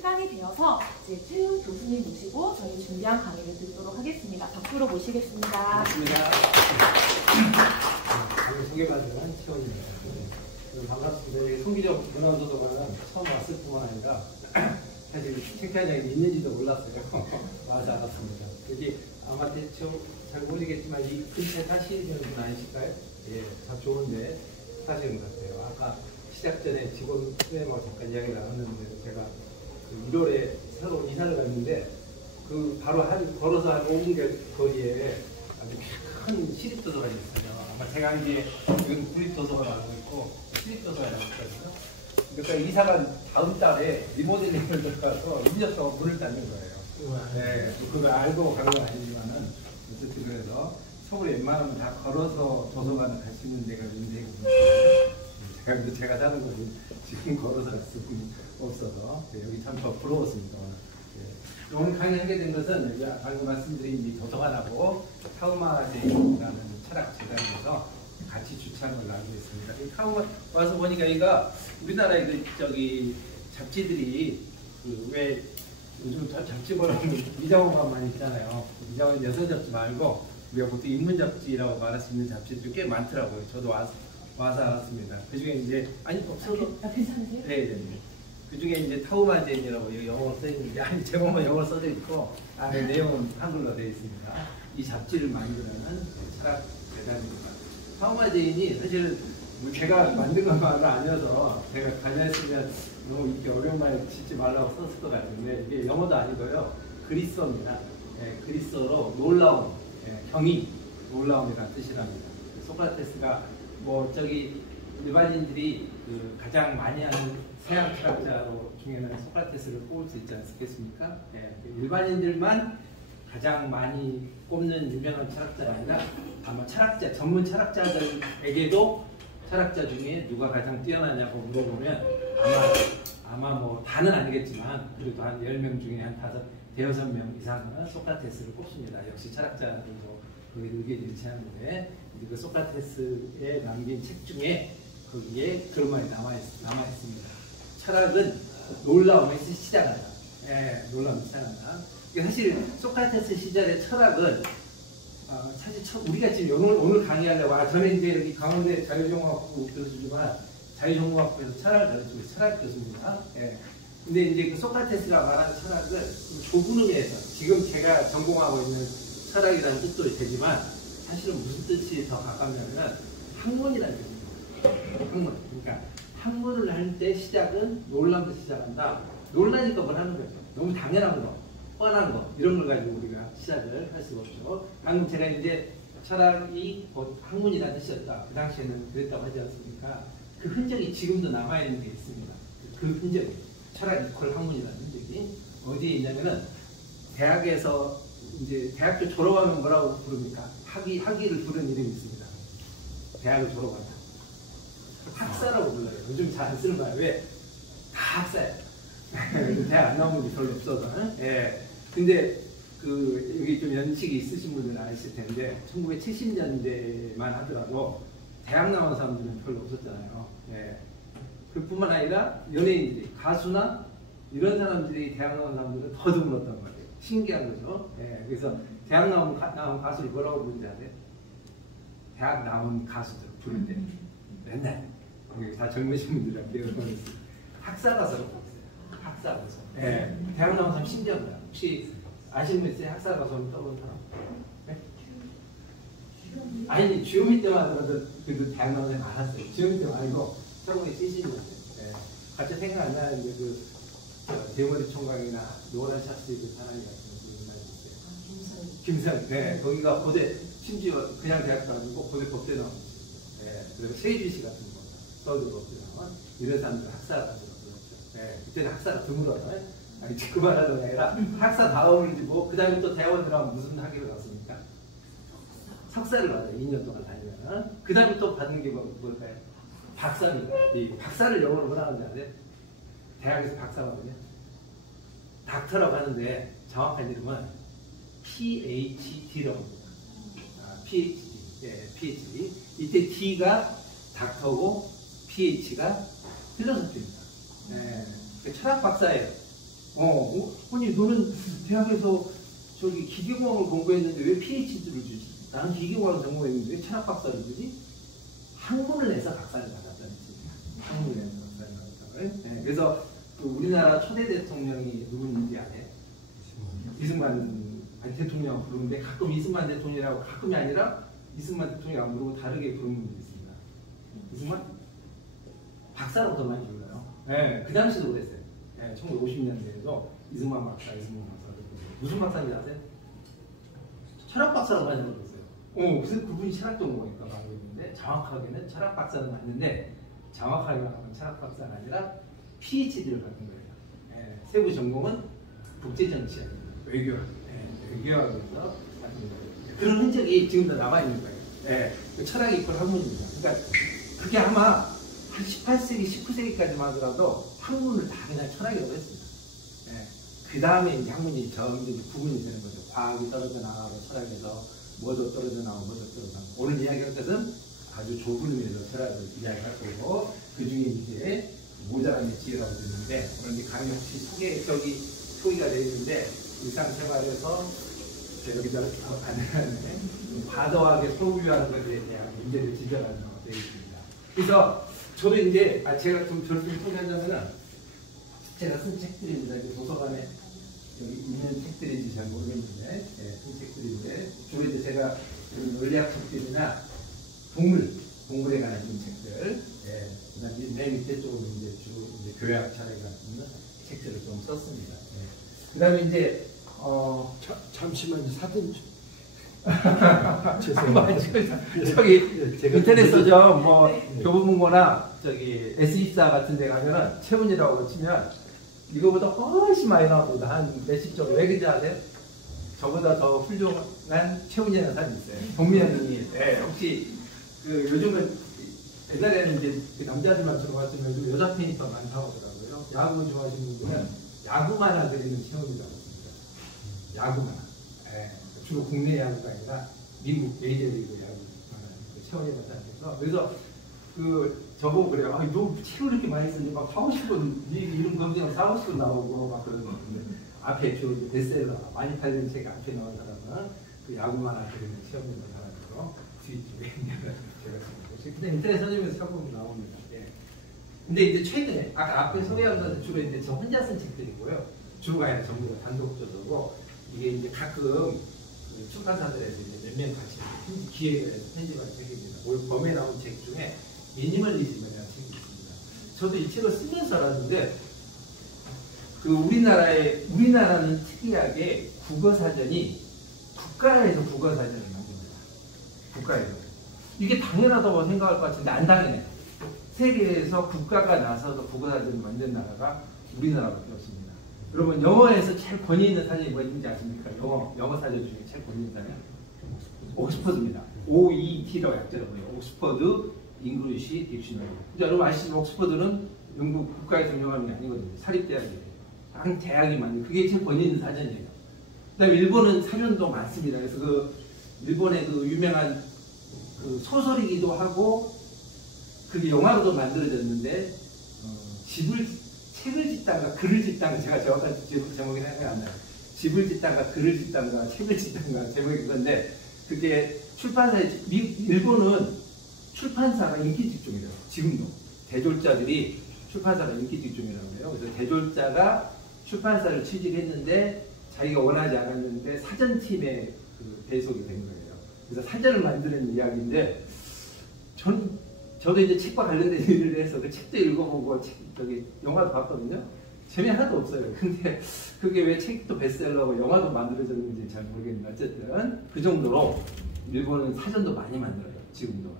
시간이 되어서 이제 최우 교수님 모시고 저희 준비한 강의를 듣도록 하겠습니다. 박수로 모시겠습니다. 반갑습니다. 강의 소개받은 최우입니다. 반갑습니다. 송기정 문화도서관은 처음 왔을 뿐만 아니라 사실 창피한장이 있는지도 몰랐어요. 와서 알았습니다. 여기 아마 대충 잘 모르겠지만 이 근처에 사시는 분 아니실까요? 예, 참 좋은데 사시는 것 같아요. 아까 시작 전에 직원 수혜모 잠깐 이야기 나눴는데 제가 그 1월에 새로 이사를 갔는데 그 바로 걸어서 한 5분 거리에 아주 큰 시립도서관이 있어요. 아마 제가 이제 이건 국립도서관 알고 있고 시립도서관이 알고 있거든요. 그러니까 이사가 다음 달에 리모델링을 들어가서 1년 동안 문을 닫는 거예요. 네, 그거 알고 간 건 아니지만은 어쨌든 그래서 서울에 웬만하면 다 걸어서 도서관을 갈 수 있는 데가 있는데 제가 사는 곳은 지금 걸어서 갈 수 없어서 네, 여기 참 부러웠습니다. 네. 오늘 강의하게 된 것은 방금 말씀드린 이 도서관하고 타우마제이라는 철학재단에서 같이 주최한 걸로 알고 있습니다. 이 타우마 와서 보니까 이가 우리나라의 그 저기 잡지들이 그 왜 요즘 잡지 보면 미장원만 있잖아요. 미장원 여성 잡지 말고 우리가 보통 인문 잡지라고 말할 수 있는 잡지들이 꽤 많더라고요. 저도 와서 알았습니다. 그 중에 이제 아니 없어도 괜찮으세요? 네. 그 중에 이제 타우마제인이라고 영어로 써 있는데 아니 제목은 영어로 써져 있고 안에 내용은 한글로 되어 있습니다. 이 잡지를 만드는 철학 재단입니다. 타우마제인이 사실 제가 만든 것만은 아니어서 제가 관여했으면 너무 이렇게 어려운 말 짓지 말라고 썼을 것 같은데 이게 영어도 아니고요. 그리스어입니다. 예, 그리스어로 놀라움, 경이, 놀라움이라는 뜻이랍니다. 소크라테스가 뭐 저기 일반인들이 그 가장 많이 하는 서양 철학자로 중에는 소크라테스를 꼽을 수 있지 않겠습니까? 예, 일반인들만 가장 많이 꼽는 유명한 철학자가 아니라 아마 철학자, 전문 철학자들에게도 철학자 중에 누가 가장 뛰어나냐고 물어보면 아마 뭐 다는 아니겠지만 그래도 한 10명 중에 한 5-6명 이상은 소크라테스를 꼽습니다. 역시 철학자들도 거기에 의견이 일치하는데 그 소크라테스에 남긴 책 중에 거기에 그런 말이 남아 있습니다. 철학은 놀라움에서 시작한다. 예, 놀라움에서 시작한다. 사실 소크라테스 시절의 철학은 사실 우리가 지금 오늘 강의하려고 저는 이제 여기 강원대 자유전공학부 교수지만 자유전공학부에서 철학을 가르치고 있어요. 철학 교수입니다. 예. 근데 이제 그 소크라테스가 말하는 철학은 좁은 의미에서 지금 제가 전공하고 있는 철학이라는 뜻도 되지만 사실은 무슨 뜻이 더 가깝냐면 학문이라는 뜻입니다. 학문. 그러니까 학문을 할 때 시작은 놀라면서 시작한다. 놀라니까 뭘 하는 거죠. 너무 당연한 거, 뻔한 거 이런 걸 가지고 우리가 시작을 할 수가 없죠. 방금 제가 이제 철학이 곧 학문이라는 뜻이었다. 그 당시에는 그랬다고 하지 않습니까? 그 흔적이 지금도 남아있는 게 있습니다. 그 흔적이 철학 이퀄 학문이라는 흔적이 어디에 있냐면은 대학에서 이제 대학교 졸업하면 뭐라고 부릅니까? 학위를 부르는 이름이 있습니다. 대학을 졸업한다. 학사라고 불러요. 요즘 잘 안 쓰는 거야. 왜? 다 학사예요. 대학 안 나오는 게 별로 없어서. 예. 근데 그 여기 좀 연식이 있으신 분들은 아실 텐데 1970년대만 하더라도 대학 나온 사람들은 별로 없었잖아요. 예. 그뿐만 아니라 연예인들이 가수나 이런 사람들이 대학 나온 사람들은 더 드물었단 말이에요. 신기한 거죠. 예. 그래서 대학 나온 가수를 뭐라고 부르는지 아세요? 대학 나온 가수들 부를 때 맨날 다 젊으신 분들이랑 기억을 보냈어요. 학사가서로 부르세요. 학사가서. 예. 대학 나온 사람 신기한 거야. 혹시 아시는 분 있어요? 학사가서는 떠본 사람? 네? 아니 주요미 때만 하더라도 그래도 대학 나온 사람 많았어요. 주요미 때만 아니고 1970년대. 예. 갑자기 생각 안 나는데 그 대머리 총각이나 노란 샤츠 입은 사람이 같은 분 있어요. 김선. 네. 거기가 고대 심지어 그냥 대학도 아니고 고대 법대 나온. 예. 그리고 세희주 씨 같은 거. 서울대 법대 나온 이런 사람들 학사가 들었죠. 예. 그때는 학사가 드물어요. 아니 그 말하는 게 아니라 학사 다음을 주고 그 다음에 또 대학원 들어가면 무슨 학위를 받습니까? 석사를 받아요. 2년 동안 다니면. 그 다음에 또 받는 게 뭘까요? 박사입니다. 이 박사를 영어로 뭐라 하는지 아세요? 대학에서 박사거든요. 닥터라고 하는데 정확한 이름은 PhD라고 합니다. PhD. 예, PhD. 이때 D가 닥터고 PH가 필로소피입니다. 예, 철학 박사예요. 아니 너는 대학에서 저기 기계공학을 공부했는데 왜 PhD를 주지? 나는 기계공학을 전공했는데 왜 철학 박사를 주지? 학문을 내서 박사를 받았다는 뜻이야. 학문을 내서 박사를 받았다고요. 네, 그래서 그 우리나라 초대 대통령이 누구인지 아세요? 이승만 대통령 부르는데 가끔 이승만 대통령이라고 가끔이 아니라 이승만 대통령 안 부르고 다르게 부르는 분도 있습니다. 이승만 박사라고 더 많이 불러요. 네, 그 당시도 그랬어요. 네, 1950년대에도 이승만 박사, 이승만 박사. 무슨 박사인지 아세요? 철학 박사라고 많이 불렀어요. 그래서 그분이 철학 전공이니까 알고 있는데 정확하게는 철학 박사는 맞는데 정확하게 말하면 철학 박사가 아니라 PhD를 받은 거예요. 네, 세부 전공은 국제정치학, 외교학, 외교학에서 받은 거예요. 그런 흔적이 지금도 남아 있는 거예요. 네, 그 철학이 있고 학문입니다. 그러니까 그게 아마 한 18세기, 19세기까지만 하더라도 학문을 다 그냥 철학이라고 했습니다. 네. 그 다음에 이제 학문이 점점 구분이 되는 거죠. 과학이 떨어져 나가고 철학에서 뭐도 떨어져 나오고 뭐도 떨어져 나오고. 오늘 이야기할 것은 아주 좁은 의미에서 철학을 이야기할 거고 그 중에 이제 모자람의 지혜라고 되는데 오늘 이제 강의 혹시 소개가 되어 있는데 일상생활에서 여기다 가능한데 과도하게 소유하는 것에 대한 문제를 지적하는 것가 되어 있습니다. 그래서 저도 이제 제가 좀 저를 좀 소개하자면은 제가 쓴 책들입니다. 도서관에 여기 있는 책들인지 잘 모르겠는데, 쓴 책들인데, 주로 이제 제가 의학 책들이나 동물에 관한 좀 책들, 그 다음에 맨 밑에 쪽으로 이제 주로 이제 교양 철학에 관한 책들을 좀 썼습니다. 그 다음에 이제, 잠시만요, 사진 좀. 저기 인터넷 서점 뭐 교보문고나 저기 S24 같은 데 가면은 최훈이라고 치면 이거보다 훨씬 많이 나오거든. 한 몇십 점. 왜 그런지 아세요? 저보다 더 훌륭한 최훈이라는 사람이 있어요. 동민형님이. 혹시 그 요즘은 옛날에는 이제 그 남자들만 주로 봤지만 요즘 여자 팬이 더 많다고 하더라고요. 야구 좋아하시는 분들은 야구만화 그리는 최훈이라고 합니다. 야구만화. 주로 국내 야구가 아니라 미국 메이저리그 야구 최원희 박사님께서 그래서 그 저보고 그래요. 너 책을 이렇게 많이 쓰니 막 사고 싶은 네 이름 검색하면 사고 싶은 나오고 막 그러는 건데 앞에 주로 베스트셀러 많이 팔리는 책 앞에 나온 사람은 그 야구만화 그리는 최원희 박사님으로 뒤쪽에 있는 제가 근데 인터넷 서점에서 사보면 나옵니다. 근데 이제 최근에 아까 앞에 소개한 것은 주로 이제 저 혼자 쓴 책들이고요. 주로가 아니라 전부 단독저서고 이게 이제 가끔 출판사들에서 몇 명 같이 기획을 해서 편집한 책입니다. 올 봄에 나온 책 중에 미니멀리즘이라는 책이 있습니다. 저도 이 책을 쓰면서 알았는데 그 우리나라는 특이하게 국어사전이 국가에서 국어사전을 만듭니다. 국가에서. 이게 당연하다고 생각할 것 같은데 안 당연해요. 세계에서 국가가 나서서 국어사전을 만든 나라가 우리나라밖에 없습니다. 여러분 영어에서 제일 권위 있는 사전이 뭐인지 아십니까? 영어 사전 중에 제일 권위 있는 사전 옥스퍼드입니다. OET라고 약자라고 해요. 옥스퍼드 잉글리시 딕셔너리. 여러분 아시죠? 옥스퍼드는 영국 국가에서 운영하는 게 아니거든요. 사립대학이에요. 한 대학이 만든 그게 제일 권위 있는 사전이에요. 그다음에 일본은 사전도 많습니다. 그래서 그 일본의 그 유명한 그 소설이기도 하고 그게 영화로도 만들어졌는데 책을 짓다가 글을 짓다가 제가 정확한 제목이 생각이 안 나요. 집을 짓다가 글을 짓다가 책을 짓다가 제목이 그건데 그게 출판사에 일본은 출판사가 인기 직종이래요. 지금도 대졸자들이 출판사가 인기 직종이라고 해요. 그래서 대졸자가 출판사를 취직했는데 자기가 원하지 않았는데 사전팀에 그 배속이 된 거예요. 그래서 사전을 만드는 이야기인데 저도 이제 책과 관련된 일을 해서 그 책도 읽어보고 영화도 봤거든요. 재미 하나도 없어요. 근데 그게 왜 책도 베스트셀러고 영화도 만들어졌는지 잘 모르겠는데 어쨌든 그 정도로 일본은 사전도 많이 만들어요. 지금도.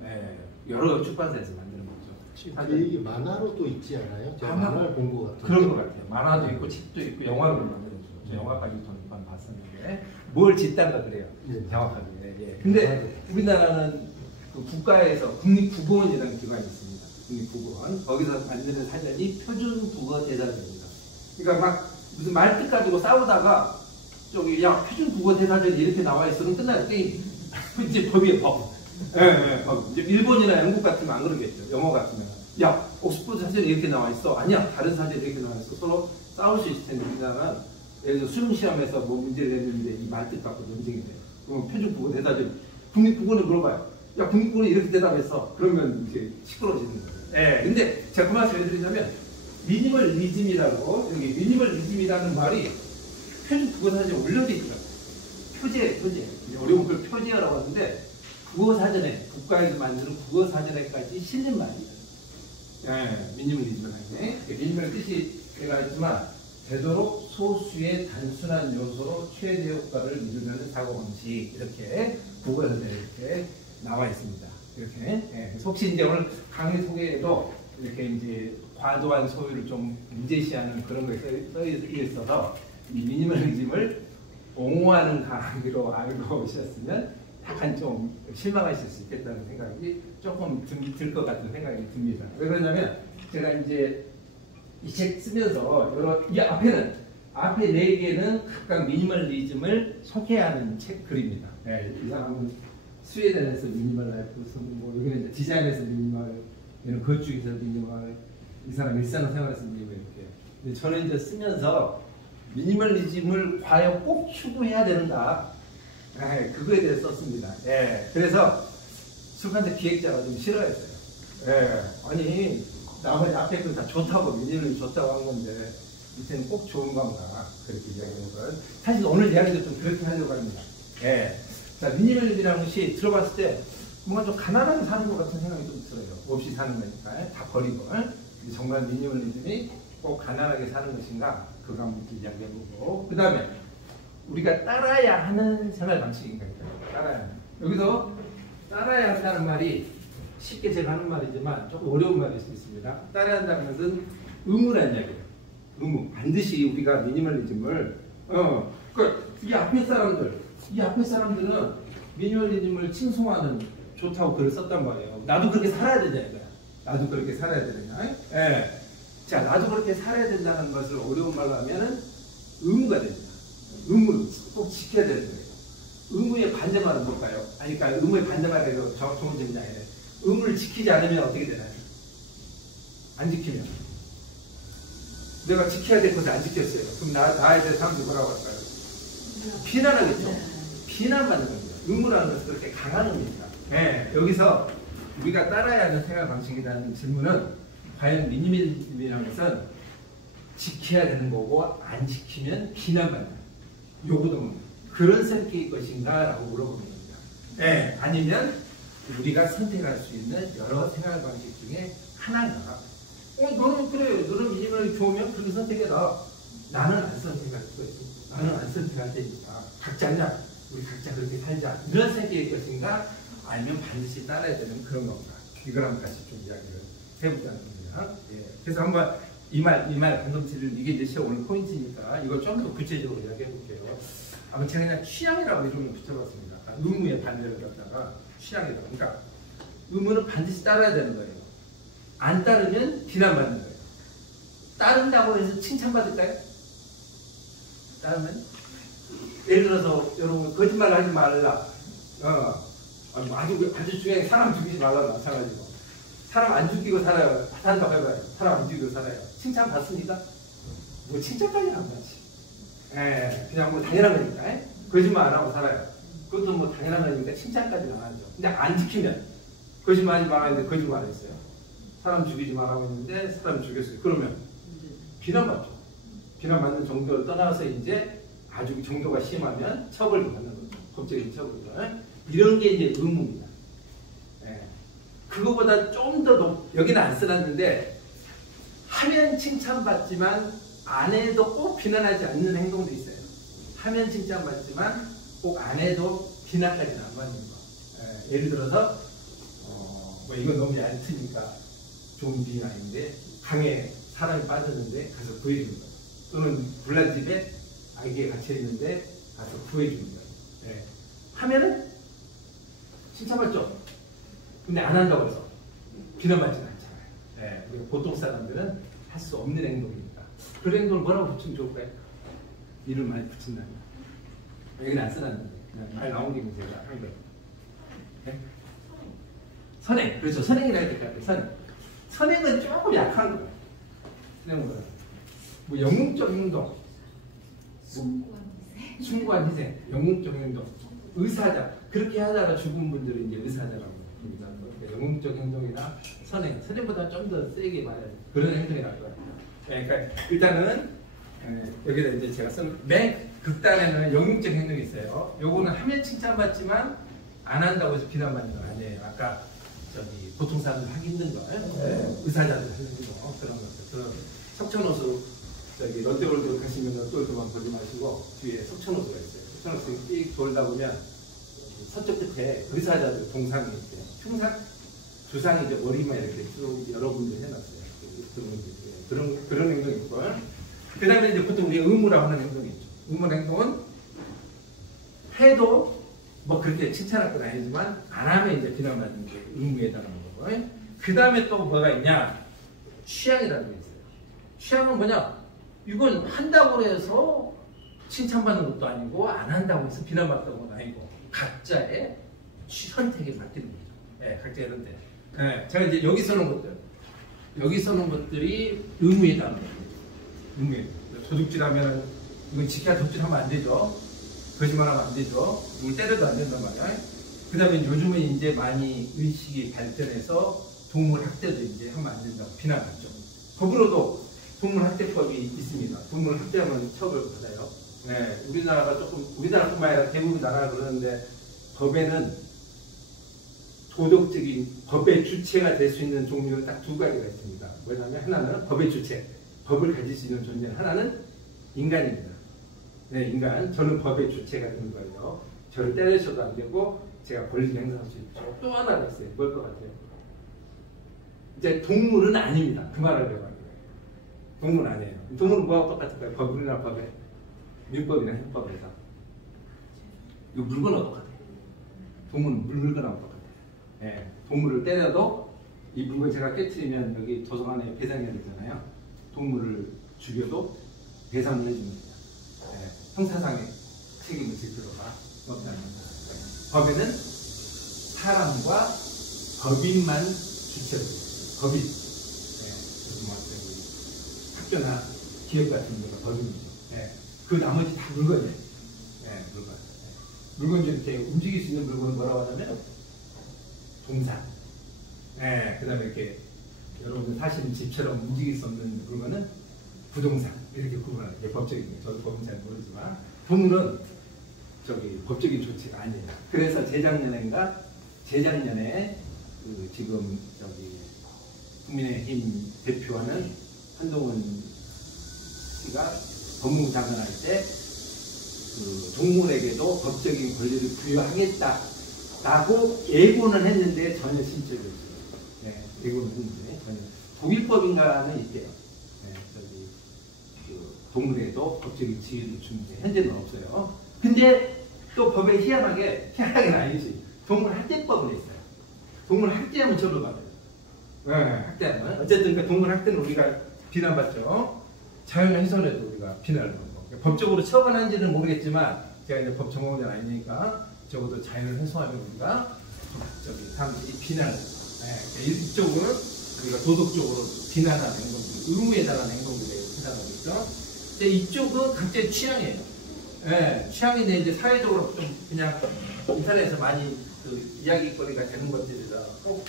여러 출판사에서 만드는 거죠. 그 얘기 만화로 또 있지 않아요? 제가 만화를 본 것 같아요. 그런 것 같아요. 만화도 있고 책도 있고 영화를 만들어줘. 영화까지 전 봤었는데 뭘 짓다가 그래요. 정확하게. 근데 우리나라는 그 국가에서 국립국어원이라는 기관이 있습니다. 국립국어원. 거기서 만드는 사전이 표준국어 대사전입니다. 그러니까 막 무슨 말뜻 가지고 싸우다가 저기 야 표준국어 대사전이 이렇게 나와 있어. 그럼 끝나요. 게임. 이제 법이에요. 법. 법. 이제 일본이나 영국 같으면 안 그러겠죠. 영어 같으면 야 옥스퍼드 사전이 이렇게 나와 있어. 아니야 다른 사전이 이렇게 나와 있어. 서로 싸울 수 있을 텐데 우리나라는 예를 들어 수능 시험에서 뭐 문제를 냈는데 이 말뜻 갖고 논쟁이 돼요. 그러면 표준국어 대답이 국립국어는 물어봐요. 야 국립국어는 이렇게 대답했어. 그러면 이제 시끄러워지는 거예요. 예. 근데 제가 그 말씀 해드리자면 미니멀리즘이라고 여기 미니멀리즘이라는 말이 표준국어 사전에 올려져 있더라고요. 표제. 어려운 걸 표제라고 하는데 국어 사전에 국가에서 만드는 국어 사전에까지 실린 말이에요. 예, 미니멀리즘을 하네. 미니멀 뜻이 제가 했지만 되도록 소수의 단순한 요소로 최대 효과를 이루려는 사고방식 이렇게 국어에서 이렇게 나와 있습니다. 이렇게. 예, 혹시 이제 오늘 강의 소개에도 이렇게 이제 과도한 소유를 좀 문제시하는 그런 것이 써 있어서 이 미니멀리즘을 옹호하는 강의로 알고 오셨으면 약간 좀 실망하실 수 있겠다는 생각이 조금 들 것 같은 생각이 듭니다. 왜 그러냐면 제가 이제 이 책 쓰면서 이 앞에 4개는 각각 미니멀리즘을 소개하는 책 글입니다. 네, 이 사람은 스웨덴에서 미니멀 라이프, 뭐 여기는 이제 디자인에서 미니멀, 얘는 건축에서 미니멀, 이 사람 일상생활에서 미니멀 이렇게. 근데 저는 이제 쓰면서 미니멀리즘을 과연 꼭 추구해야 되는가? 그거에 대해서 썼습니다. 예, 그래서 출판사 기획자가 좀 싫어했어요. 예, 아니 나머지 앞에 거 다 좋다고 미니멀리즘 좋다고 한 건데 이제는 꼭 좋은 건가 그렇게 이야기하는 걸. 사실 오늘 이야기도 좀 그렇게 하려고 합니다. 예, 자 미니멀리즘이라는 것이 들어봤을 때 뭔가 좀 가난하게 사는 것 같은 생각이 좀 들어요. 없이 사는 거니까 다 버리고. 정말 미니멀리즘이 꼭 가난하게 사는 것인가 그거 한번 이야기해보고 그 다음에 우리가 따라야 하는 생활 방식인가 따라야 하는. 여기서 따라야 한다는 말이 쉽게 제가 하는 말이지만 조금 어려운 말일 수 있습니다. 따라야 한다는 것은 의무라는 이야기예요. 의무. 반드시 우리가 미니멀리즘을 이 앞에 사람들은 미니멀리즘을 칭송하는 좋다고 글을 썼단 말이에요. 나도 그렇게 살아야 되냐 이거야. 나도 그렇게 살아야 되냐. 예. 자, 나도 그렇게 살아야 된다는 것을 어려운 말로 하면은 의무가 됩니다. 의무를 꼭 지켜야 되는 거예요. 의무의 반대말은 뭘까요? 아니, 그러니까 의무의 반대말이 좋은 점이 아니라 의무를 지키지 않으면 어떻게 되나요? 안 지키면. 내가 지켜야 될 것을 안 지켰어요. 그럼 나에 대해 사람들이 뭐라고 할까요? 비난하겠죠? 비난받는 겁니다. 의무라는 것은 그렇게 강한 의미입니다. 네, 여기서 우리가 따라야 하는 생활 방식이라는 질문은 과연 미니멀리즘이라는 것은 지켜야 되는 거고 안 지키면 비난받는 요구도 그런 성격일 것인가 라고 물어보는 겁니다. 네, 아니면 우리가 선택할 수 있는 여러 생활 방식 중에 하나인가. 너는 그래, 너는 미니멀이 좋으면 그렇게 선택해라. 나는 안 선택할 수가 있어. 나는 안 선택할 테니까 각자냐, 우리 각자 그렇게 살자. 이런 성격일 것인가, 아니면 반드시 따라야 되는 그런 건가. 이거랑 같이 좀 이야기를 해보자는 겁니다. 예. 그래서 한번 이 말 방금 드리는 이게 이제 오늘 포인트니까 이걸 좀 더 구체적으로 이야기해 볼게요. 아마 제가 그냥 취향이라고 이름을 붙여봤습니다. 의무의 반대를 갖다가 취향이라고. 그러니까 의무는 반드시 따라야 되는 거예요. 안 따르면 비난받는 거예요. 따른다고 해서 칭찬받을까요? 따르면? 예를 들어서 여러분 거짓말 하지 말라. 아주 중요한 사람 죽이지 말라 마찬가지고. 사람 안 죽이고 살아요. 산다고 해봐요. 사람 안 죽이고 살아요. 칭찬 받습니까? 뭐 칭찬까지는 안 받지. 그냥 뭐 당연한 거니까. 거짓말 안 하고 살아요. 그것도 뭐 당연한 거니까 칭찬까지는 안 하죠. 근데 안 지키면 거짓말 하지 말아야 되는데 거짓말 안 했어요. 사람 죽이지 말라고 했는데 사람 죽였어요. 그러면 비난받죠. 비난받는 정도를 떠나서 이제 아주 정도가 심하면 처벌도 받는 거죠. 법적인 처벌을. 이런 게 이제 의무입니다. 그거보다 좀 더 여기는 안 써놨는데 하면 칭찬받지만 안 해도 꼭 비난하지 않는 행동도 있어요. 하면 칭찬받지만 꼭 안 해도 비난까지는 안 받는 거. 예를 들어서 뭐 이건 너무 얇으니까 좋은 비유 아닌데 강에 사람이 빠졌는데 가서 구해주는 거예요. 또는 불난 집에 아기가 갇혀있는데 가서 구해주는 거예요. 하면은 칭찬받죠. 근데 안 한다고 해서 비난받지는 않잖아요. 우리가 보통 사람들은 할 수 없는 행동입니다. 그런 행동을 뭐라고 붙이면 좋을까요? 이를 많이 붙인다면. 여기는 안 써놨는데 그냥 말 나온 김에 제가 한 거예요. 선행. 그렇죠. 선행이라 할 때 선행. 선행은 조금 약한 거예요. 선행보다. 뭐 영웅적 행동, 숭고한 기세. 숭고한 희생, 영웅적 행동, 의사자. 그렇게 하다가 죽은 분들이 이제 의사자라고 합니다. 영웅적 행동이나 선행, 선행보다 좀 더 세게 말해야 돼. 그런 행동이 날 거예요. 그러니까 일단은 여기다 이제 제가 쓴 맨 극단에는 영웅적 행동이 있어요. 요거는 하면 칭찬받지만 안 한다고 해서 비난받는 건 아니에요. 아까 저기 보통 사람들 하기 힘든 거, 의사자들 하기 힘든 거 그런 것들. 그런 석천호수 저기 롯데월드 가시면 또 그만 보지 마시고 뒤에 석천호수가 있어요. 석천호수 삑 돌다 보면 서쪽 끝에 의사자들 동상이 있대요. 흉상, 주상이 이제 머리만 이렇게 쭉 여러분들 해놨어요. 그런 행동이 있고. 그 다음에 이제 보통 우리 의무라고 하는 행동이 있죠. 의무 행동은 해도 뭐 그렇게 칭찬할 건 아니지만 안 하면 이제 비난받는 게 의무에 해당하는 거고. 그 다음에 또 뭐가 있냐? 취향이라는 게 있어요. 취향은 뭐냐? 이건 한다고 해서 칭찬받는 것도 아니고 안 한다고 해서 비난받는 건 아니고 각자의 선택에 맡기는 거죠. 네, 각자의 선택. 네, 제가 이제 여기 써놓은 것들이 의무에 해당하는 거예요. 의무에. 도둑질하면 이건 지켜야 도둑질하면 안 되죠. 거짓말하면 안 되죠. 이걸 때려도 안 된단 말이야. 그 다음에 요즘은 이제 많이 의식이 발전해서 동물 학대도 이제 하면 안 된다고 비난하죠. 법으로도 동물 학대법이 있습니다. 동물 학대하면 처벌 받아요. 네, 우리나라가 조금, 우리나라뿐만 아니라 대부분 나라가 그러는데 법에는 도덕적인 법의 주체가 될 수 있는 종류는 딱 두 가지가 있습니다. 뭐냐면 하나는 법의 주체, 법을 가질 수 있는 존재는 하나는 인간입니다. 네, 인간. 저는 법의 주체가 되는 거예요. 저를 때리셔도 안 되고 제가 권리를 행사할 수 있죠. 또 하나가 있어요. 뭘 것 같아요? 이제 동물은 아닙니다. 그 말을 해요. 동물은 아니에요. 동물은 뭐하고 똑같을까요? 법이나 법에, 민법이나 형법에서. 이거 물건하고 똑같아요. 동물은 물건하고 똑같아요. 예, 동물을 때려도 이 물건 제가 깨트리면 여기 도서관에 배상해야 되잖아요. 동물을 죽여도 배상을 해주면 돼요. 예, 형사상의 책임을 질 필요가 없다는 거예요. 법에는 사람과 법인만 주체로 돼요. 법인. 학교나 기업 같은 데가 법인이죠. 예, 그 나머지 다 물건이에요. 예, 물건. 물건 중 이렇게 움직일 수 있는 물건은 뭐라고 하냐면 동산. 예, 그 다음에 이렇게 여러분들 사시는 집처럼 움직일 수 없는 물건은 부동산. 이렇게 구분하는 게 법적인 거예요. 저도 법은 잘 모르지만 동물은 저기 법적인 조치가 아니에요. 그래서 재작년에 그 지금 저기 국민의힘 대표하는 한동훈 씨가 법무부 장관할 때 그 동물에게도 법적인 권리를 부여하겠다라고 예고는 했는데 전혀 실질이 없어요. 네, 예고는 했는데 전혀. 독일법인가는 있대요. 네, 저기 그 동물에게도 법적인 지위를 주는데 현재는 없어요. 근데 또 법에 희한하게는 아니지. 동물 학대법은 있어요. 동물 학대하면 처벌받아요. 네, 학대하면. 어쨌든 그 동물 학대는 우리가 비난받죠. 자연 훼손에도 우리가 비난을 받고. 법적으로 처벌한지는 모르겠지만 제가 이제 법 전공자는 아니니까 적어도 자연을 훼손하면 우리가 저기 사람들이 비난을. 네, 이쪽은 우리가 도덕적으로 비난하는 행동들, 의무에 달하는 행동들에 비난하고 있죠. 근데 이쪽은 각자의 취향이에요. 네, 취향인데 이제 사회적으로 좀 그냥 인터넷에서 많이 그 이야기거리가 되는 것들이라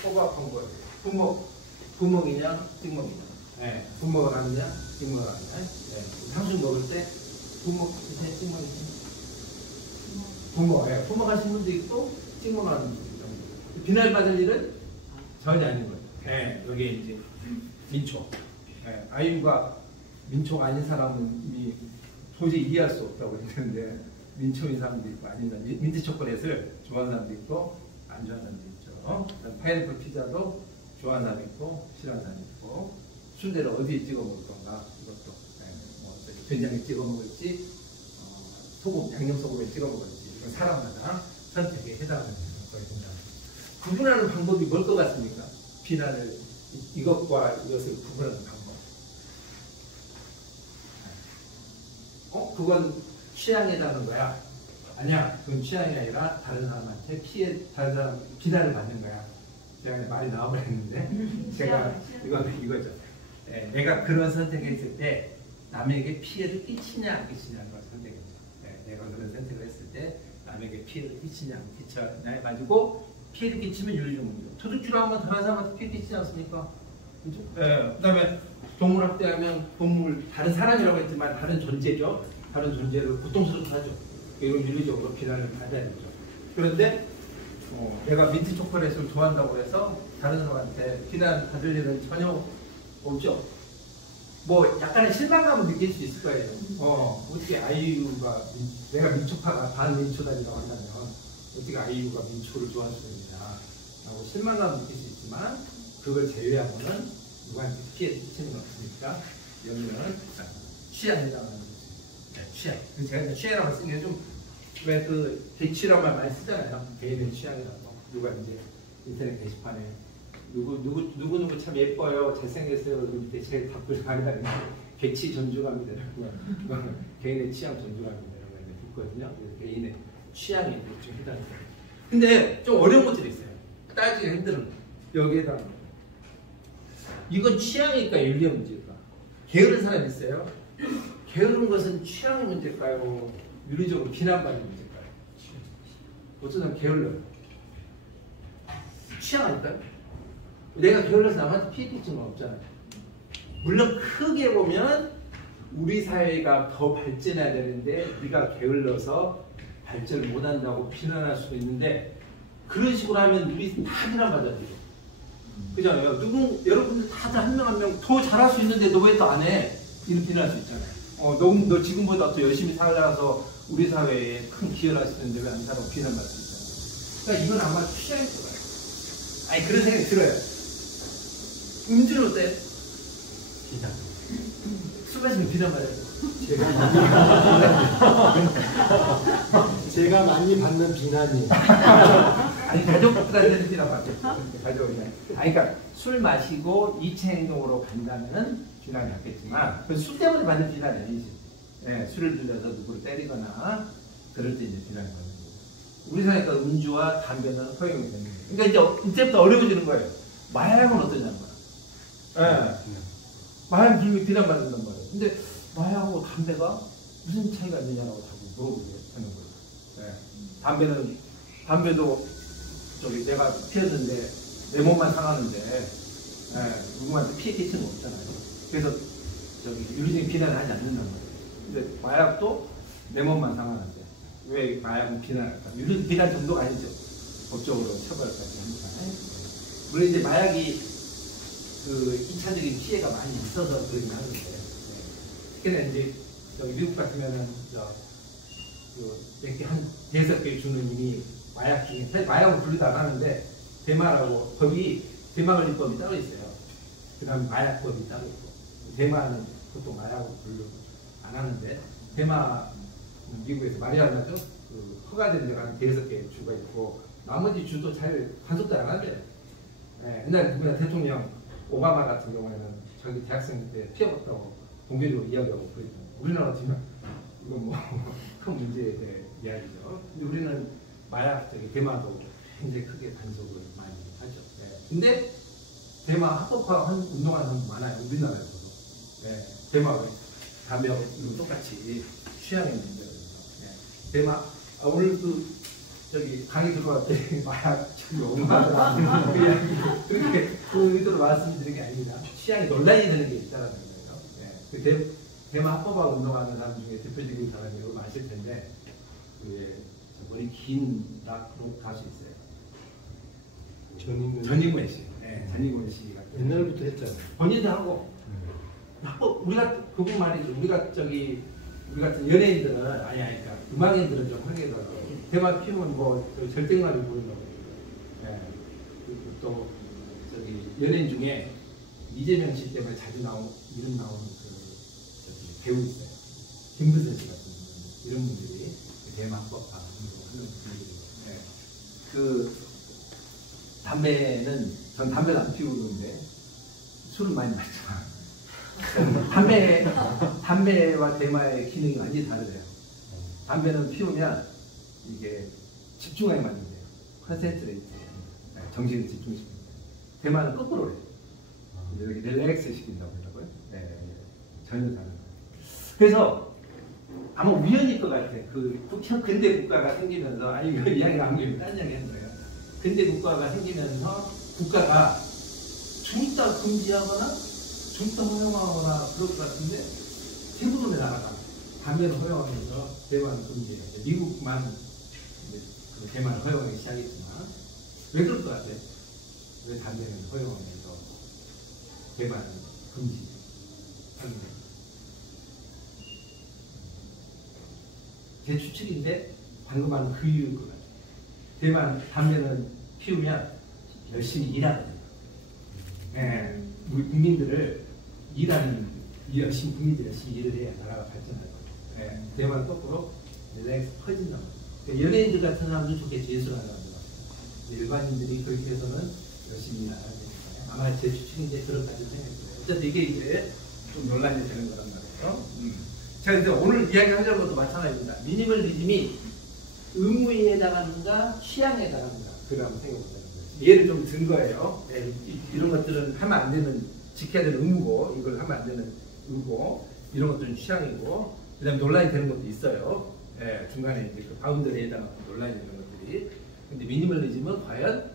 뽑아본 거예요. 부먹이냐, 찍먹이냐. 네, 부먹을 하느냐, 찍먹을 하느냐. 네, 탕수육 먹을 때 부먹 이제 찍먹이냐. 부먹, 네, 부먹하시는 분도 있고 찍먹하는 분도 있고. 비난받을 일은 전혀 아닌 거예요. 네, 여기 이제 민초. 네, 아이유가 민초가 아닌 사람이 도저히 이해할 수 없다고 했는데 민초인 사람도 있고 아닌 사람, 민트 초콜릿을 좋아하는 사람도 있고 안 좋아하는 사람도 있죠. 파인애플 피자도 좋아하는 사람도 있고 싫어하는 사람도 있고 순대를 어디에 찍어 먹을 건가 이것도 뭐 된장에 찍어 먹을지 소금, 양념 소금에 찍어 먹을지 이건 사람마다 선택에 해당하는 거거든요. 구분하는 방법이 뭘 것 같습니까? 비난을 이것과 이것을 구분하는 방법. 그건 취향에 따른 거야. 아니야, 그건 취향이 아니라 다른 사람한테 다른 사람 비난을 받는 거야. 제가 말이 나와버렸는데, 제가 이거죠. 네, 내가 그런 선택했을 때 남에게 피해를 끼치냐 안 끼치냐는 걸 선택했죠. 네, 내가 그런 선택을 했을 때 남에게 피해를 끼치냐 안 끼치냐 해가지고 피해를 끼치면 윤리적 문제. 도둑질을 하면 다른 사람한테 피해 끼치지 않습니까? 그죠? 네. 그다음에 동물 학대하면 동물 다른 사람이라고 했지만 다른 존재죠. 다른 존재를 고통스럽게 하죠. 이건 윤리적으로 비난을 받아야 되죠. 그런데 내가 민트 초콜릿을 좋아한다고 해서 다른 사람한테 비난 받을 일은 전혀 없죠. 뭐 약간의 실망감을 느낄 수 있을 거예요. 어떻게 아이유가 내가 민초파가 반민초단이라고 한다면 어떻게 아이유가 민초를 좋아할 수 있냐 라고 실망감을 느낄 수 있지만 그걸 제외하고는 누구한테 피해 끼치는 건 없으니까 여기는 취향이라고 하는 거지. 네, 취향. 제가 이제 취향이라고 쓰는 게 좀 왜 그 개취란 말 많이 쓰잖아요. 개인의 취향이라고. 누가 이제 인터넷 게시판에 누구 참 예뻐요, 잘생겼어요. 밑에 제 답글 가리다니 개취 존중합니다. 개인의 취향 존중합니다. 이런 거 있거든요. 개인의 취향이 좀 해당돼요. 근데 좀 어려운 것들이 있어요. 따지기 힘든 여기에다 이건 취향일까 윤리의 문제일까? 게으른 사람이 있어요. 게으른 것은 취향의 문제일까요? 윤리적으로 비난받는 문제일까요? 어떤 사람 게을러요. 취향 아닐까요? 내가 게을러서 남한테 피해 끼치는 건 없잖아요. 물론 크게 보면 우리 사회가 더 발전해야 되는데 네가 게을러서 발전을 못한다고 비난할 수도 있는데 그런 식으로 하면 우리 다 비난받아들여요. 그잖아요. 여러분들 다들 한 명 한 명 더 잘할 수 있는데 너 왜 또 안 해? 이런 비난할 수 있잖아요. 너 지금보다 더 열심히 살아서 우리 사회에 큰 기여를 할 수 있는데 왜 안 살아? 비난받을 수 있잖아요. 그러니까 이건 아마 취향일 거예요. 아니 그런 생각이 들어요. 음주는 어때요? 비난. 술 마시면 비난받아요. 제가 많이 받는 비난이. 아니 가족들한테는 비난받아요. 가족이나. 아니 그러니까 술 마시고 이체 행동으로 간다면은 비난이 없겠지만 그 술 때문에 받는 비난이 아니지. 네, 술을 들여서 누구를 때리거나 그럴 때 이제 비난이 받는 거예요. 우리 사회가 음주와 담배는 허용이 되는 거예요. 그러니까 이제부터 어려워지는 거예요. 마약은 어떠냐는 거야. 네. 마약 불미 비난받는단 말이에요. 근데 마약하고 담배가 무슨 차이가 있느냐라고 자꾸 물어보게 하는 거예요. 네. 담배도 저기 내가 피웠는데 내 몸만 상하는데 누구한테 피해 끼치는 거 없잖아요. 그래서 저기 윤리적인 비난을 하지 않는단 말이에요. 근데 마약도 내 몸만 상하는데 왜 마약은 비난할까? 윤리적 비난 정도가 아니죠. 법적으로 처벌까지 합니다. 물론 이제 마약이 그 2차적인 피해가 많이 있어서 그러긴 하는데 특히나 이제 저기 미국 같으면은 이렇게 한 5개 주는 이미 마약 중에 사실 마약은 분리도 안 하는데 대마라고 법이 대마관리법이 따로 있어요. 그 다음에 마약법이 따로 있고 대마는 보통 마약을 분류 안 하는데 대마 미국에서 마리아나죠? 그 허가된 데가 한 5개 주가 있고 나머지 주도 잘 간섭도 안 한대요. 옛날에 우리나라 대통령 오바마 같은 경우에는 자기 대학생 때 피해봤다고 공개적으로 이야기하고 그랬잖아요. 우리나라 같으면 이건 뭐 큰 문제의 이야기죠. 근데 우리는 마약 대마도 굉장히 크게 단속을 많이 하죠. 근데 대마 합법화 운동하는 사람 많아요. 우리나라에서도. 대마 담배하고 이거 똑같이 취향의 문제거든요. 대마 오늘 저기 강의 들어갈 때 마약 저기 엄마가 그렇게 그 의도로 말씀드리는 게 아닙니다. 취향이 논란이 되는 게 있다는 거예요. 그 대마 합법화 운동하는 사람 중에 대표적인 사람이 여러분 아실 텐데 그 머리 긴 가수 있어요. 전인권 씨. 전인권 씨가 옛날부터 했잖아요. 본인도 하고 합법 우리가 그분 말이죠. 우리 같은 연예인들은 그러니까 음악인들은 좀 하겠더라고요. 대마 피우면 뭐 절대감이 보인다고. 또 저기 연예인 중에 이재명 씨 때문에 자주 이름 나오는 그 배우 있어요. 김부선 씨 같은 이런 분들이 대마 합법화 하는 분들이에요. 그 담배는 전 담배를 안 피우는데 술은 많이 마시지만 담배와 대마의 기능이 완전히 다르대요. 담배는 피우면 이게 집중하게 만든대요. 컨센트레이트, 정신을 집중시킵니다. 대마는 거꾸로 해요. 이렇게 릴렉스 시킨다고 하더라고요. 전혀 다른 거예요. 그래서 아마 우연일 것 같아. 그 근대 국가가 생기면서, 아니면 이야기가 안 되면 딴 이야기 했어요. 근대 국가가 생기면서 국가가 중립다 금지하거나 중립다 허용하거나 그럴 것 같은데 대부분의 나라가 담배를 허용하면서 대만 금지해. 미국만 그 대만 허용하기 시작했지만 왜 그럴 것 같아? 왜 담배는 허용하면서 대만 금지하는 거야? 제 추측인데 방금 한 그 이유일 것 같아요. 대만 담배는 피우면 열심히 일하거든요. 예, 우리 국민들을 열심히 국민들이 열심히 일을 해야 나라가 발전할 거예요. 예, 대만 거꾸로 내에서 퍼진다고. 그러니까 연예인들 같은 사람도 좋겠지, 예술하는 사람들. 일반인들이 그렇게 해서는 열심히 일하는 거예요. 아마 제 추측인데 그럴까지 생각해요. 어쨌든 이게 이제 좀 논란이 되는 거란 말이에요. 자, 이제 오늘 이야기하려는 것도 마찬가지입니다. 미니멀리즘이 의무에 해당하는가, 취향에 해당하는가, 그걸 한번 생각해 보자는 거예요. 예를 좀 든 거예요. 네, 이런 것들은 하면 안 되는, 지켜야 되는 의무고, 이걸 하면 안 되는 의무고, 이런 것들은 취향이고, 그 다음에 논란이 되는 것도 있어요. 네, 중간에 이제 그 바운더리에 해당하는 논란이 되는 것들이. 근데 미니멀리즘은 과연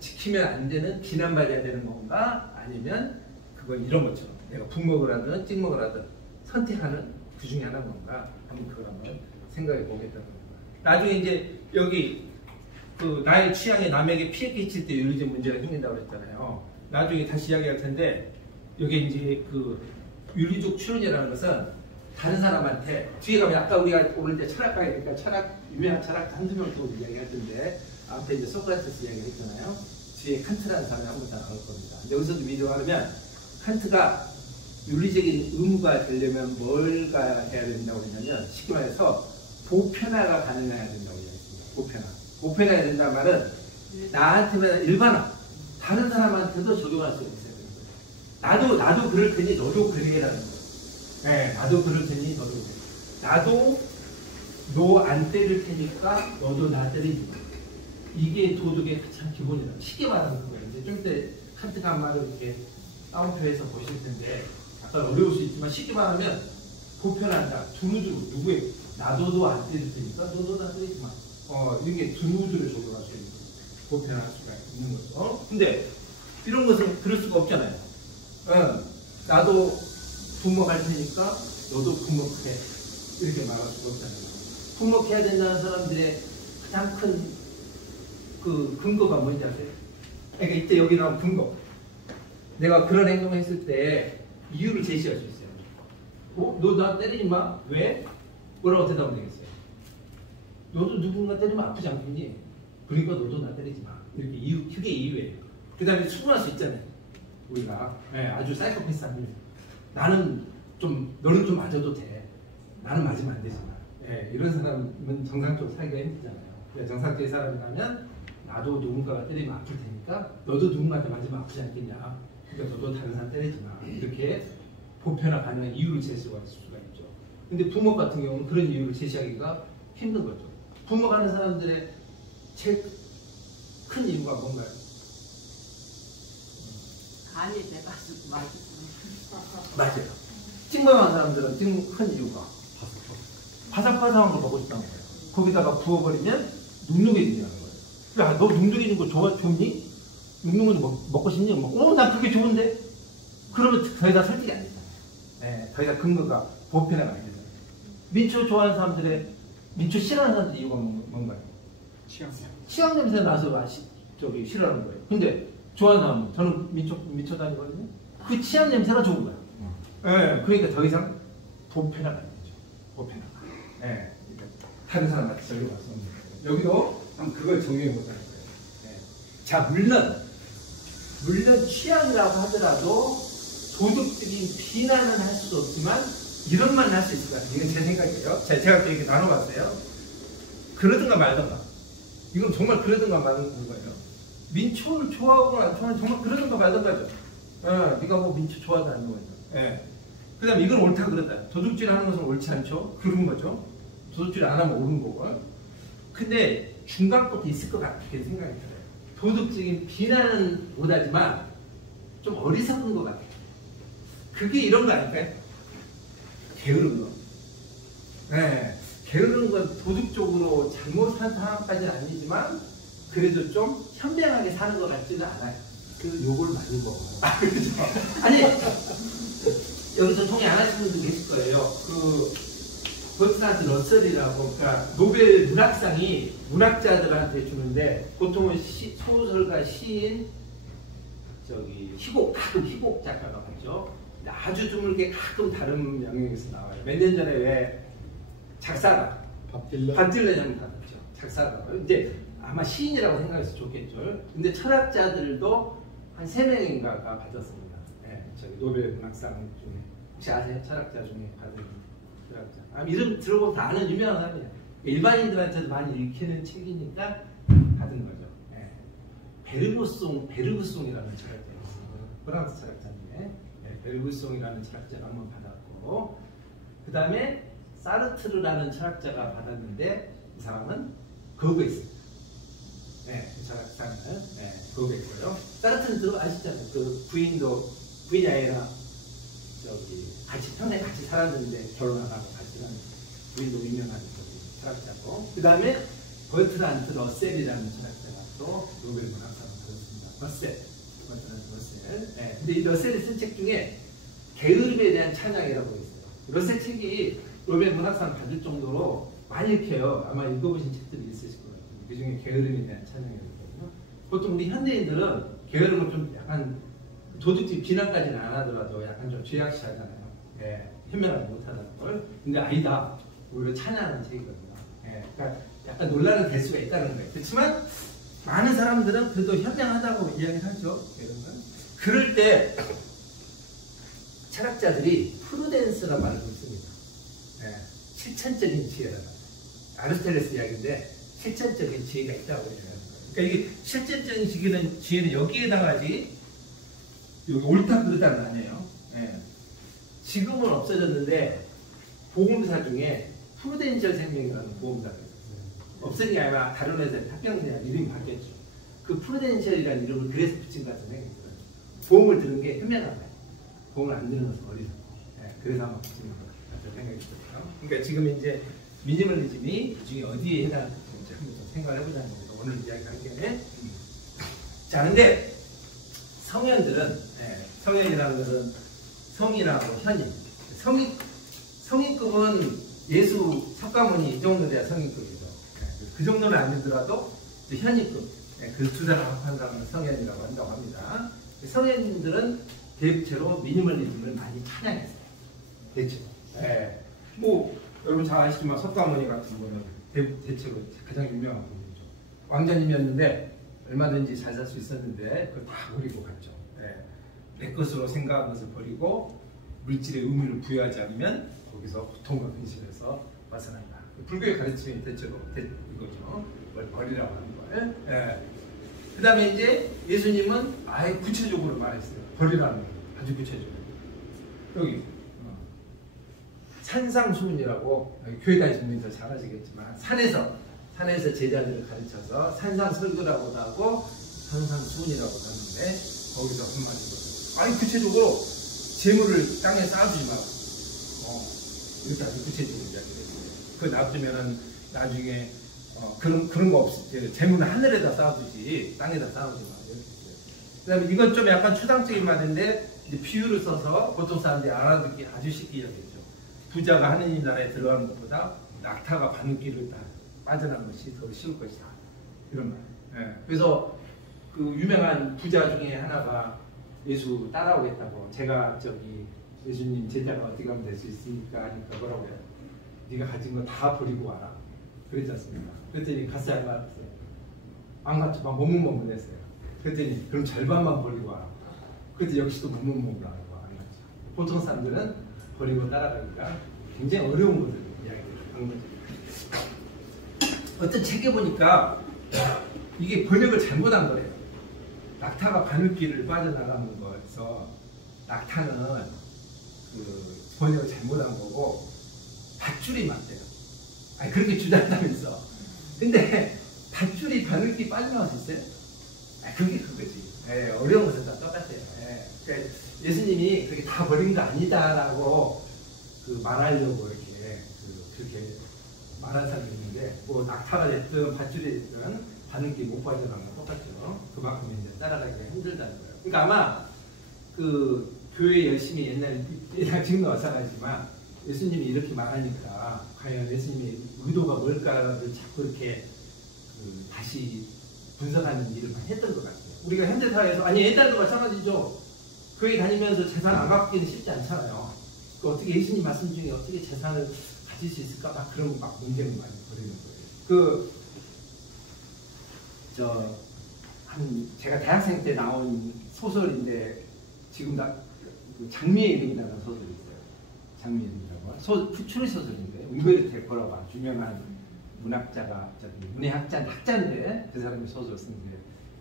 지키면 안 되는, 비난받아야 되는 건가, 아니면 그건 이런 것처럼 내가 북먹을 하든 찍먹을 하든 선택하는 그 중에 하나인 건가, 한번 그걸 한번 생각해 보겠다는 겁니다. 나중에 이제 여기 그 나의 취향에 남에게 피해 끼칠 때 윤리적 문제가 생긴다고 그랬잖아요. 나중에 다시 이야기할 텐데, 여기 이제 그 윤리적 출연이라는 것은 다른 사람한테, 뒤에 가면 아까 우리가 오늘 이제 철학가니까 유명한 철학자 한두 명 또 이야기할 텐데, 앞에 이제 소크라테스 이야기 했잖아요. 뒤에 칸트라는 사람이 한 번 더 나올 겁니다. 근데 여기서도 비교하면 칸트가 윤리적인 의무가 되려면 뭘 해야 된다고 했냐면, 쉽게 말해서 보편화가 가능해야 된다고 이야기했습니다. 보편화해야 된다는 말은 나한테만 일반화, 다른 사람한테도 적용할 수 있어야 되는 거예요. 나도 그럴 테니 너도 그러게라는 거예요. 네, 나도 그럴 테니 너도 그래. 나도 너 안 때릴 테니까 너도 나 때리지 마. 이게 도덕의 가장 기본이다. 쉽게 말하는 거예요. 이제 좀 이따 칸트가 한 말을 이렇게 따옴표에서 보실 텐데, 약간 어려울 수 있지만 쉽게 말하면 보편한다. 두루두루 누구의 나도 안 때릴 테니까 너도 나 때리지 마. 이런 게 두루두루 적용할 수 있는 거예요. 보편할 수가 있는 거죠. 근데 이런 것은 그럴 수가 없잖아요. 나도 분먹할 테니까 너도 분먹해. 이렇게 말할 수가 없잖아요. 분먹해야 된다는 사람들의 가장 큰 그 근거가 뭔지 아세요? 그러니까 이때 여기 나온 근거. 내가 그런 행동을 했을 때 이유를 제시할 수 있어요. 너 나 때리지 마. 왜? 뭐라고 대답을 되겠어요? 너도 누군가 때리면 아프지 않겠니? 그러니까 너도 나 때리지 마. 이렇게 이유, 크게 이유예요. 그 다음에 수긍할 수 있잖아요. 우리가 아주 사이코패스한 나는 너는 좀 맞아도 돼. 나는 맞으면 안 되지만. 이런 사람은 정상적으로 살기가 힘들잖아요. 정상적인 사람이라면 나도 누군가가 때리면 아플 테니까 너도 누군가한테 맞으면 아프지 않겠냐. 그러니까 너도 다른 사람 때리지 마. 이렇게 보편화 가능한 이유를 제시할 수가 있죠. 근데 부모 같은 경우는 그런 이유를 제시하기가 힘든 거죠. 부모하는 사람들의 제일 큰 이유가 뭔가요? 간이 돼가지고 맛있어요. 맞아요. 찡방한 사람들은 큰 이유가 바삭바삭한 걸 먹고 싶다는 거예요. 거기다가 부어버리면 눅눅해지는 거예요. 야, 너 눅눅해진 거 좋니? 눅눅은 먹고 싶니? 난 그게 좋은데? 그러면 더 이상 설득이 안 되잖아요. 더 이상 근거가 보편화가 안 되잖아요. 민초 좋아하는 사람들의, 민초 싫어하는 사람들의 이유가 뭔가요? 취향 냄새 나서 싫어하는 거예요. 근데 좋아하는 사람은, 저는 민초 다니거든요. 그 취향 냄새가 좋은 거예요. 그러니까 더 이상 보편화가 안 되죠. 보편화가. 다른 사람한테 적용할 수 없는 거예요. 여기도 한번 그걸 적용해 보자는 거예요. 자, 물론 취향이라고 하더라도 도덕적인 비난은 할 수 없지만 이런 말은 할 수 있을 것 같아요. 이건 제 생각이에요. 제가 또 이렇게 나눠봤어요. 그러든가 말든가. 이건 정말 그러든가 말든가 거예요. 민초를 좋아하거나 안 좋아하는 정말 그러든가 말든가죠. 네가 뭐 민초 좋아하지 않는 거니까. 그 다음에 이건 옳다 그러다. 도둑질 하는 것은 옳지 않죠. 그런 거죠. 도둑질 안 하면 옳은 거고. 근데 중간 것도 있을 것 같은 생각이 들어요. 도덕적인 비난은 못하지만 좀 어리석은 것 같아요. 그게 이런 거 아닐까요? 게으른 거. 네, 게으른 건 도덕적으로 잘못한 상황까지는 아니지만 그래도 좀 현명하게 사는 것 같지는 않아요. 그 욕을 많이 먹어요. 그렇죠. 아니 여기서 동의 안 하시는 분도 계실 거예요. 그 버트란드 러셀이라고, 그러니까 노벨 문학상이 문학자들한테 주는데 보통은 소설가, 시인, 가끔 희곡 작가가 받죠. 아주 드물게 가끔 다른 영역에서 나와요. 몇 년 전에 왜 작사가 밥 딜런 형이 받았죠. 작사가 이제 아마 시인이라고 생각해서 좋겠죠. 근데 철학자들도 한 3명인가가 받았습니다. 네, 저기 노벨 문학상 중에 혹시 아세요? 철학자 중에 받은 철학자. 이름 들어보면 다 아는 유명한 사람이에요. 일반인들한테도 많이 읽히는 책이니까 받은 거죠. 네. 베르그송이라는 철학자가 있어요. 프랑스 철학자인데 베르그송이라는 철학자가 한번 받았고, 그 다음에 사르트르라는 철학자가 받았는데 이 사람은 거부에 있습니다. 네, 그 철학상을 거부에 있고요. 사르트르는 아시잖아요. 그 부인이 아니라 평생 같이 살았는데 결혼하고 같이 하는 부인도 유명한 철학자고, 그 다음에 버트란드 러셀이라는 철학자가 또 노벨 문학상을 받았습니다. 버트란드 러셀. 네, 근데 이 러셀이 쓴 책 중에 게으름에 대한 찬양이라고 있어요. 러셀 책이 노벨 문학상 받을 정도로 많이 읽혀요. 아마 읽어보신 책들이 있으실 거예요. 그 중에 게으름에 대한 찬양이거든요. 보통 우리 현대인들은 게으름을 좀 약간 도덕적 비난까지는 안 하더라도 약간 좀 죄악시하잖아요. 예, 현명하지 못하다는 걸. 근데 아니다. 오히려 찬양하는 책이거든요. 예, 그러니까 약간 논란은 될 수가 있다는 거예요. 그렇지만 많은 사람들은 그래도 현명하다고 이야기를 하죠. 이런 건. 그럴 때 철학자들이 프루덴스라는 말을 씁니다. 예, 실천적인 지혜라는 거예요. 아리스토텔레스 이야기인데 실천적인 지혜가 있다고 해요. 그러니까 이게 실천적인 지혜는 여기에다가지 여기 옳다 그르다는 아니에요. 예. 지금은 없어졌는데 보험사 중에 프루덴셜 생명이라는 보험사가 있었어요. 없어진 게 아니라 다른 회사에 합병된 이름이 바뀌었죠. 그 프루덴셜이라는 이름을 그래서 붙인 것 같은 생각이 들어요. 보험을 드는 게 현명한 거예요. 보험을 안 드는 것은 어리석고. 예. 그래서 아마 붙인 것 같은 생각이 들어요. 그러니까 지금 이제 미니멀리즘이 이 중에 어디에 해당하는지 한번 좀 생각을 해보자는 겁니다. 오늘 이야기할 게. 자, 근데 성현들은, 성현이라는 것은 성이라고 현인. 성인급은 예수 석가모니 이 정도 돼야 성인급이죠. 그 정도는 아니더라도 현인급. 그 두 사람 합한 사람을 성현이라고 한다고 합니다. 성현들은 대체로 미니멀리즘을 많이 찬양했어요. 대체로. 뭐, 여러분 잘 아시지만 석가모니 같은 거는 대체로 가장 유명한 분이죠. 왕자님이었는데 얼마든지 잘 살 수 있었는데 그걸 다 버리고 갔죠. 내 것으로 생각한 것을 버리고 물질의 의미를 부여하지 않으면 거기서 고통과 근심에서 벗어난다. 불교의 가르침이 대체로 이거죠. 뭘 버리라고 하는 거예요. 그 다음에 이제 예수님은 아예 구체적으로 말했어요. 버리라는 거. 아주 구체적으로. 여기 산상수훈이라고, 교회 다니시는 분이 더 잘 아시겠지만 산에서 제자들을 가르쳐서 산상설교라고도 하고 산상수훈이라고 하는데 거기서 한마디로 아니 구체적으로 재물을 땅에 쌓아주지 말고 이렇게 아주 구체적으로 이야기를 했어요. 그거 놔두면은 나중에 그런 거 없이 재물은 하늘에다 쌓아두지 땅에다 쌓아두지 말고 이렇게 했어요. 그 다음에 이건 좀 약간 추상적인 말인데 이제 비유를 써서 보통 사람들이 알아듣기 아주 쉽게 이야기했죠. 부자가 하느님 나라에 들어가는 것보다 낙타가 바늘길을 다 빠져나가는 것이 더 쉬울 것이다. 이런 말. 그래서 그 유명한 부자 중에 하나가 예수 따라오겠다고, 제가 예수님 제자가 어떻게 하면 될 수 있습니까? 하니까 뭐라고 해요? 네가 가진 거 다 버리고 와라. 그랬지 않습니까? 그랬더니 가서 할 말했어요. 안 갔죠. 막 머뭇머뭇했어요. 그랬더니 그럼 절반만 버리고 와라. 그래도 역시 또 머뭇머뭇하고 안 갔죠. 보통 사람들은 버리고 따라가니까 굉장히 어려운 것을 이야기하는 거죠. 어떤 책에 보니까 이게 번역을 잘못한 거래요. 낙타가 바늘길을 빠져나가는 거에서 낙타는 그 번역을 잘못한 거고 밧줄이 맞대요. 아니 그렇게 주장한다면서. 근데 밧줄이 바늘길 빠져나갈 수 있어요? 그게 그거지. 어려운 것은 다 똑같아요. 그러니까 예수님이 그렇게 다 버린 거 아니다라고 그 말하려고 이렇게 그렇게 말한 사람이 있는데 뭐 낙타가 됐든 밧줄이 됐든 바늘길 못 빠져나가는 건 똑같죠. 그만큼 이제 따라가기가 힘들다는 거예요. 그러니까 아마 그 교회 열심히 옛날 지금도 마찬가지지만 예수님이 이렇게 말하니까 과연 예수님의 의도가 뭘까를 자꾸 이렇게 다시 분석하는 일을 많이 했던 것 같아요. 우리가 현대 사회에서 아니 옛날도 마찬가지죠. 교회 다니면서 재산 안 갖기는 쉽지 않잖아요. 어떻게 예수님 말씀 중에 어떻게 재산을 가질 수 있을까 막 그런 막 논쟁을 많이 벌이는 거예요. 제가 대학생 때 나온 소설인데 지금 장미의 이름이라는 소설이 있어요. 장미의 이름이라고 추리 소설인데 움베르토 에코라고 아주 유명한 문학자가 학자인데 그 사람이 소설 쓴게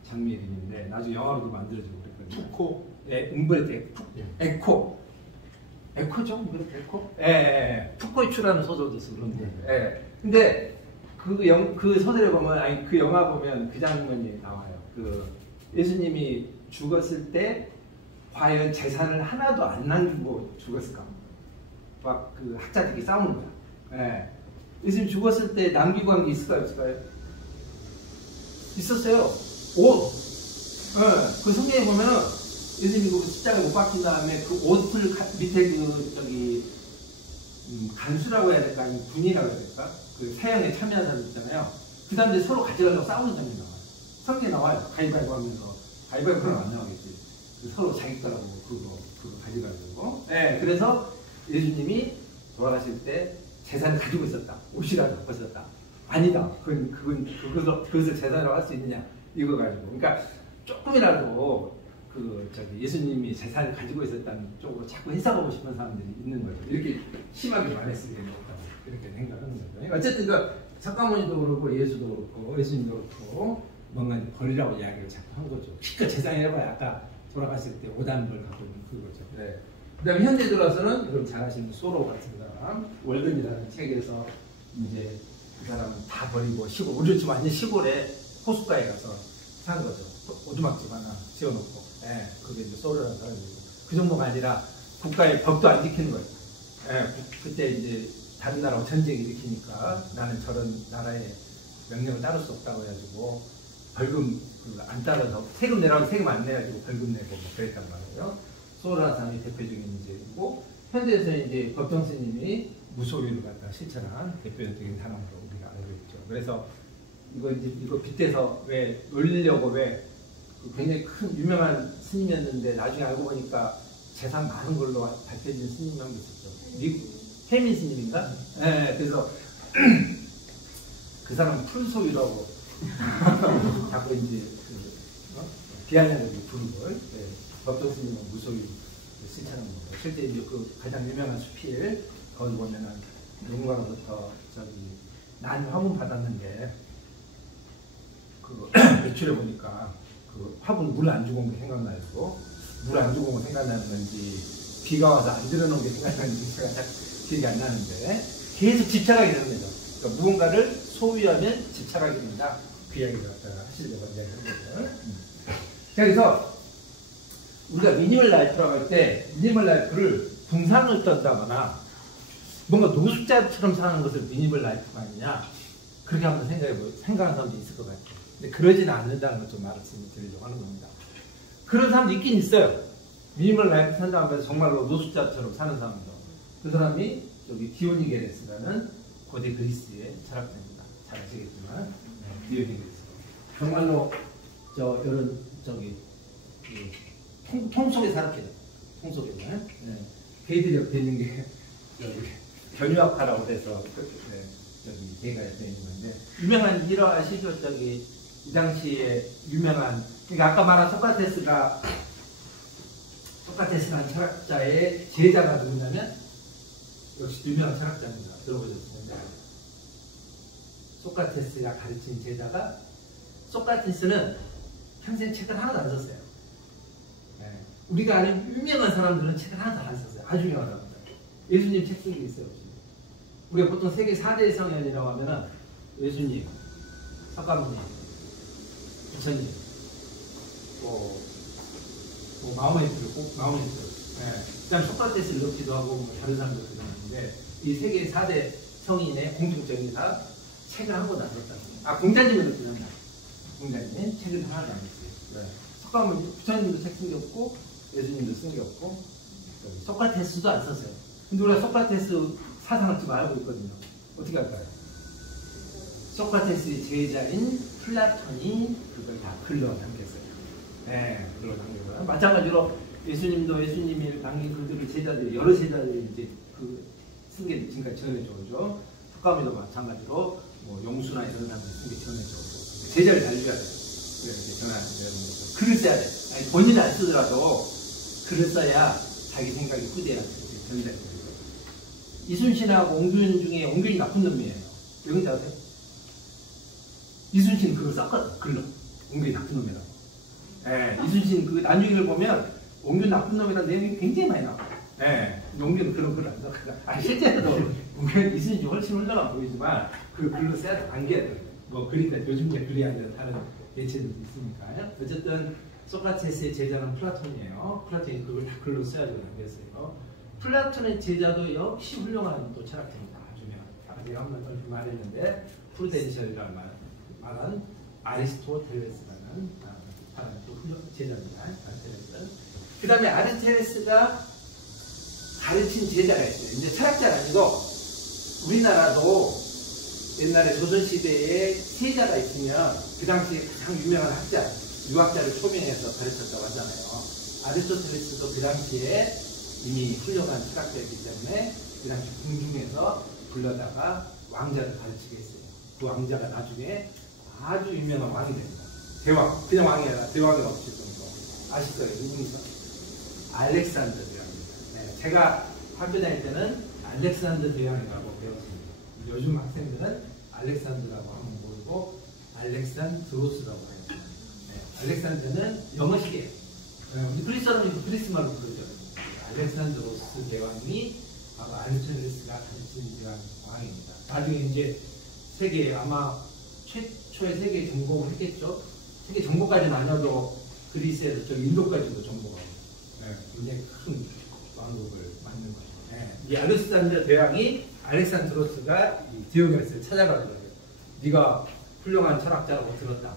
장미의 이름인데 나중에 영화로도 만들어지고 그랬거든요. 푸코? 네, 움베르토 에코죠? 움베르토 에코? 예. 푸코의 추라는 소설도 쓰고 그런데. 예. 근데 그 소설에 보면 아니 그 영화 보면 그 장면이 나와요. 예수님이 죽었을 때 과연 재산을 하나도 안 남기고 죽었을까? 막 그 학자들이 싸우는 거야. 예. 예수님 죽었을 때 남기고 한 게 있을까요? 없을까요? 있었어요. 옷. 예. 그 성경에 보면은 예수님이 그 십자가에 못 박힌 다음에 그 옷을 밑에 간수라고 해야 될까? 아니면 군이라고 해야 될까? 그 사형에 참여한 사람 있잖아요. 그 사람들이 서로 가져가려고 싸우는 장면이 나와요. 성경에 나와요. 가위바위보 하면서. 가위바위보는 안 나오겠지. 서로 자기 거라고 그거 가져가려고. 네, 그래서 예수님이 돌아가실 때 재산을 가지고 있었다. 옷이라도 갖고 있었다. 아니다. 그것을 재산이라고 할 수 있느냐. 이거 가지고. 그러니까 조금이라도 예수님이 재산을 가지고 있었다는 쪽으로 자꾸 해석하고 싶은 사람들이 있는 거죠. 이렇게 심하게 말했을 때 이렇게 생각하는 거죠. 어쨌든 석가모니도 그렇고 예수도 그렇고 예수님도 그렇고 뭔가 버리라고 이야기를 자꾸 한 거죠. 실컷 재산해봐야 아까 돌아갔을 때 5단벌 갖고 있는 그거죠. 네. 그 다음에 현재 들어서는 여러분 잘 아시는 소로 같은 사람 월든이라는 책에서 이제 그 사람은 다 버리고 시골 우리 집 완전 시골에 호숫가에 가서 산 거죠. 오두막집 하나 지어놓고 그게 이제 소로라는 사람이고 그 정도가 아니라 국가의 법도 안 지키는 거예요. 그때 이제 다른 나라하고 전쟁 일으키니까 나는 저런 나라의 명령을 따를 수 없다고 해가지고 벌금 안 따라서 세금 내라고 세금 안 내가지고 벌금 내고 뭐 그랬단 말이에요. 소로라는 사람이 대표적인 문제이고 현대에서는 이제 법정 스님이 무소유를 갖다 실천한 대표적인 사람으로 우리가 알고 있죠. 그래서 이거 빗대서 왜 올리려고 굉장히 큰 유명한 스님이었는데 나중에 알고 보니까 재산 많은 걸로 밝혀진 스님이 한 분 있었죠. 태민 스님인가? 네, 그래서 그 사람은 풀소유라고 자꾸 이제 비아냥하게 부르고 법정 스님은 무소유 실천한 거고 실제 이제 그 가장 유명한 수필 거기 보면은 누군가로부터 난 화분 받았는데 매출해 보니까 화분 물 안 주고 온 게 생각나고 물 안 주고 온 게 생각나는 건지 비가 와서 안 들어놓은 게 생각나는지 제가 잘 기억이 안 나는데 계속 집착하게 되는 거죠. 그러니까 무언가를 소유하면 집착하게 된다. 그 이야기를 하시려고 이야기하는 거죠. 자, 그래서 우리가 미니멀 라이프라고 할 때 미니멀 라이프를 분산을 떤다거나 뭔가 노숙자처럼 사는 것을 미니멀 라이프가 아니냐 그렇게 한번 생각하는 사람도 있을 것 같아요. 근데 그러지는 않는다는 걸 좀 말씀드리려고 하는 겁니다. 그런 사람도 있긴 있어요. 미니멀 라이프 산다고 해서 정말로 노숙자처럼 사는 사람도. 그 사람이 디오니게레스라는 고대 그리스의 철학자입니다. 잘 아시겠지만 디오니게레스. 정말로 통 속에 살았겠죠. 통 속에는. 걔들이 옆에 있는 게 견유학파라고 해서 걔가 옆에 있는 건데 유명한 일화 아시죠? 이 당시에 유명한 그러니까 아까 말한 소크라테스라는 철학자의 제자가 누구냐면 역시 유명한 철학자입니다. 들어보셨습니다. 소크라테스가 가르친 제자가 소크라테스는 평생 책을 하나도 안 썼어요. 우리가 아는 유명한 사람들은 책을 하나도 안 썼어요. 아주 유명한 사람들. 예수님 책 쓴 게 있어요. 우리가 보통 세계 4대 성현이라고 하면은 예수님, 석가모니, 부처님, 마호메트, 그다음 소크라테스를 넣기도 하고 뭐 다른 사람들도 넣었는데 이 세계 4대 성인의 공통점이 다 책을 한 권도 안 썼다는 거예요. 아, 공자님은 넣긴 한다. 공자님 책을 하나도 안 썼어요. 석가모니 부처님도 책 쓴 게 없고 예수님도 쓴 게 없고 소크라테스도 안 썼어요. 근데 우리가 소크라테스 사상을 지금 알고 있거든요. 어떻게 할까요? 소크라테스의 제자인 플라톤이 그걸 다 글로 남겼어요. 네, 글로 남겼어요. 마찬가지로 예수님도 예수님이 남긴 글들을 제자들이 여러 제자들이 이제 그 쓴 게 지금까지 전해져 오죠. 석가모니도 마찬가지로 뭐 용수나 이런 사람들이 쓴 게 전해져 오고 제자를 달려야 돼요. 그래서 전하는 거죠. 글을 써야 돼. 아니, 본인은 안 쓰더라도 글을 써야 자기 생각이 후대한테 전달돼요. 이순신하고 옹균 중에 옹균이 나쁜 놈이에요. 왜 그런지 아세요? 이순신 그걸 썼거든, 글로. 옹균이 나쁜 놈이라고. 예, 이순신 그 나중에 보면 옹균 나쁜 놈이라는 내용이 굉장히 많이 나와요. 예, 옹균은 그런 글을 안 썼거든. 아, 실제로도 옹균 이순신이 훨씬 훌륭한 보이지만 그 글로 써야 돼, 안겨야 돼. 뭐, 그러니까 요즘 이제 글이 아니라 다른 예체들도 있으니까. 어쨌든 소크라테스의 제자는 플라톤이에요. 플라톤이 그걸 다 글로 써야지고 남겼어요. 플라톤의 제자도 역시 훌륭한 또 철학자입니다. 아주면 아까 제가 한번 얼핏 말했는데 프루덴셜이라는 말은 아리스토텔레스라는 또 훌륭한 제자입니다. 아리스토텔레스. 그 다음에 아리스토텔레스가 가르친 제자가 있어요. 이제 철학자가 아니고 우리나라도 옛날에 조선시대에 세자가 있으면 그 당시에 가장 유명한 학자, 유학자를 초빙해서 가르쳤다고 하잖아요. 아리스토텔레스도 그 당시에 이미 훌륭한 철학자였기 때문에 그 당시 궁중에서 불러다가 왕자를 가르치게 했어요. 그 왕자가 나중에 아주 유명한 왕이 됩니다. 대왕, 그냥 왕이 아니라 대왕이 없을 정도. 아시죠? 누굽니까? 알렉산더 대왕입니다. 네, 제가 학교 다닐 때는 알렉산더 대왕이라고 배웠습니다. 요즘 학생들은 알렉산더라고 하면 모르고 알렉산드로스라고 해요. 네, 알렉산더는 영어식이에요. 네, 우리 그리스 사람은 그리스 말로 부르죠. 알렉산드로스 대왕이 바로 아리스토텔레스가 가르친 대왕 왕입니다. 나중에 이제 세계 아마 최초의 세계 정복을 했겠죠. 세계 정복까지는 아니어도 그리스에서 저 인도까지도 정복하고 굉장히 큰 왕국을 만든 거죠. 네. 이 아리스토텔레스 대왕이 알렉산드로스가 이 디오게네스를 찾아가더라고요. 네가 훌륭한 철학자라고 들었다.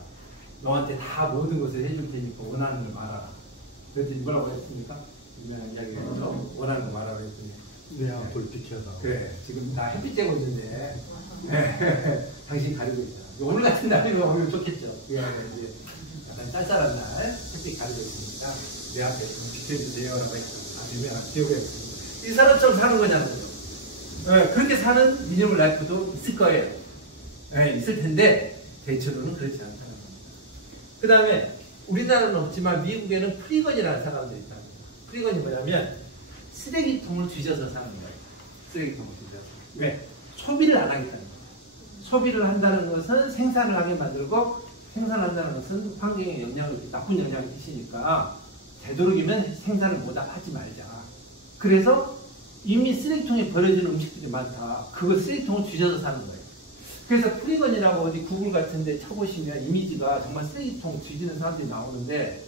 너한테 다 모든 것을 해줄 테니까 원하는 걸 말하라. 그랬더니 뭐라고 했습니까? 유명한 이야기가 있죠. 원하는 거 말하라 했더니 그냥 불 비켜서. 그래, 지금 다 햇빛 쬐고 있는데 당신이 가리고 있다. 오늘 같은 날이면 오면 좋겠죠. 이제 약간 쌀쌀한 날 햇빛 가리고 있으니까 내 앞에 좀 비춰주세요라고 했죠. 아주 유명한 디오게네스. 이 사람처럼 사는 거잖아요. 네, 그렇게 사는 미니멀 라이프도 있을 거예요. 네, 있을 텐데 대체로는 그렇지 않다는 겁니다. 그 다음에 우리나라는 없지만 미국에는 프리건이라는 사람들이 있다. 프리건이 뭐냐면 쓰레기통을 뒤져서 사는 거예요. 쓰레기통을 뒤져서. 왜? 소비를 안 하겠다는 거예요. 소비를 한다는 것은 생산을 하게 만들고 생산한다는 것은 환경에 나쁜 영향을 끼치니까 되도록이면 생산을 하지 말자. 그래서 이미 쓰레기통에 버려지는 음식들이 많다. 그걸 쓰레기통을 뒤져서 사는 거예요. 그래서 프리건이라고 어디 구글 같은 데 쳐보시면 이미지가 정말 쓰레기통 뒤지는 사람들이 나오는데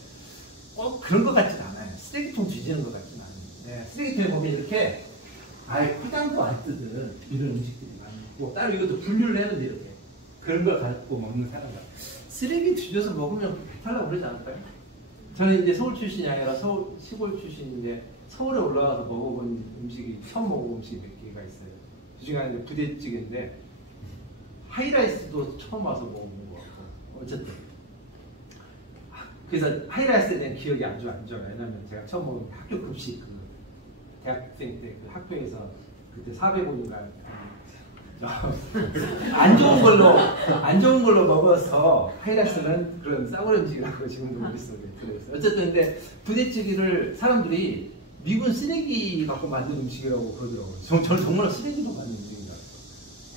그런 것 같진 않아요. 쓰레기통 뒤지는 것 같진 않아요. 네, 쓰레기통에 보면 이렇게 아예 포장도 안 뜯은 이런 음식들이 많고 따로 이것도 분류를 해는데 이렇게 그런 걸 갖고 먹는 사람들 쓰레기 뒤져서 먹으면 배탈나고 그러지 않을까요? 저는 이제 서울 출신이 아니라 시골 출신인데 서울에 올라가서 먹어본 음식이 처음 먹어본 음식이 몇 개가 있어요. 그중에 하나가 부대찌개인데 하이라이스도 처음 와서 먹어본 것 같고 어쨌든 그래서 하이라이스에 대한 기억이 아주 안 좋아요. 왜냐면 제가 처음 먹은 학교 급식 그 대학생 때 그 학교에서 그때 400원인가 안 좋은 걸로 먹어서 하이라이스는 그런 싸구려 음식이라고 지금도 머릿속에 들어있어요. 어쨌든 근데 부대찌개를 사람들이 미군 쓰레기 갖고 만든 음식이라고 그러더라고요. 저는 정말 쓰레기로 만든 음식인가.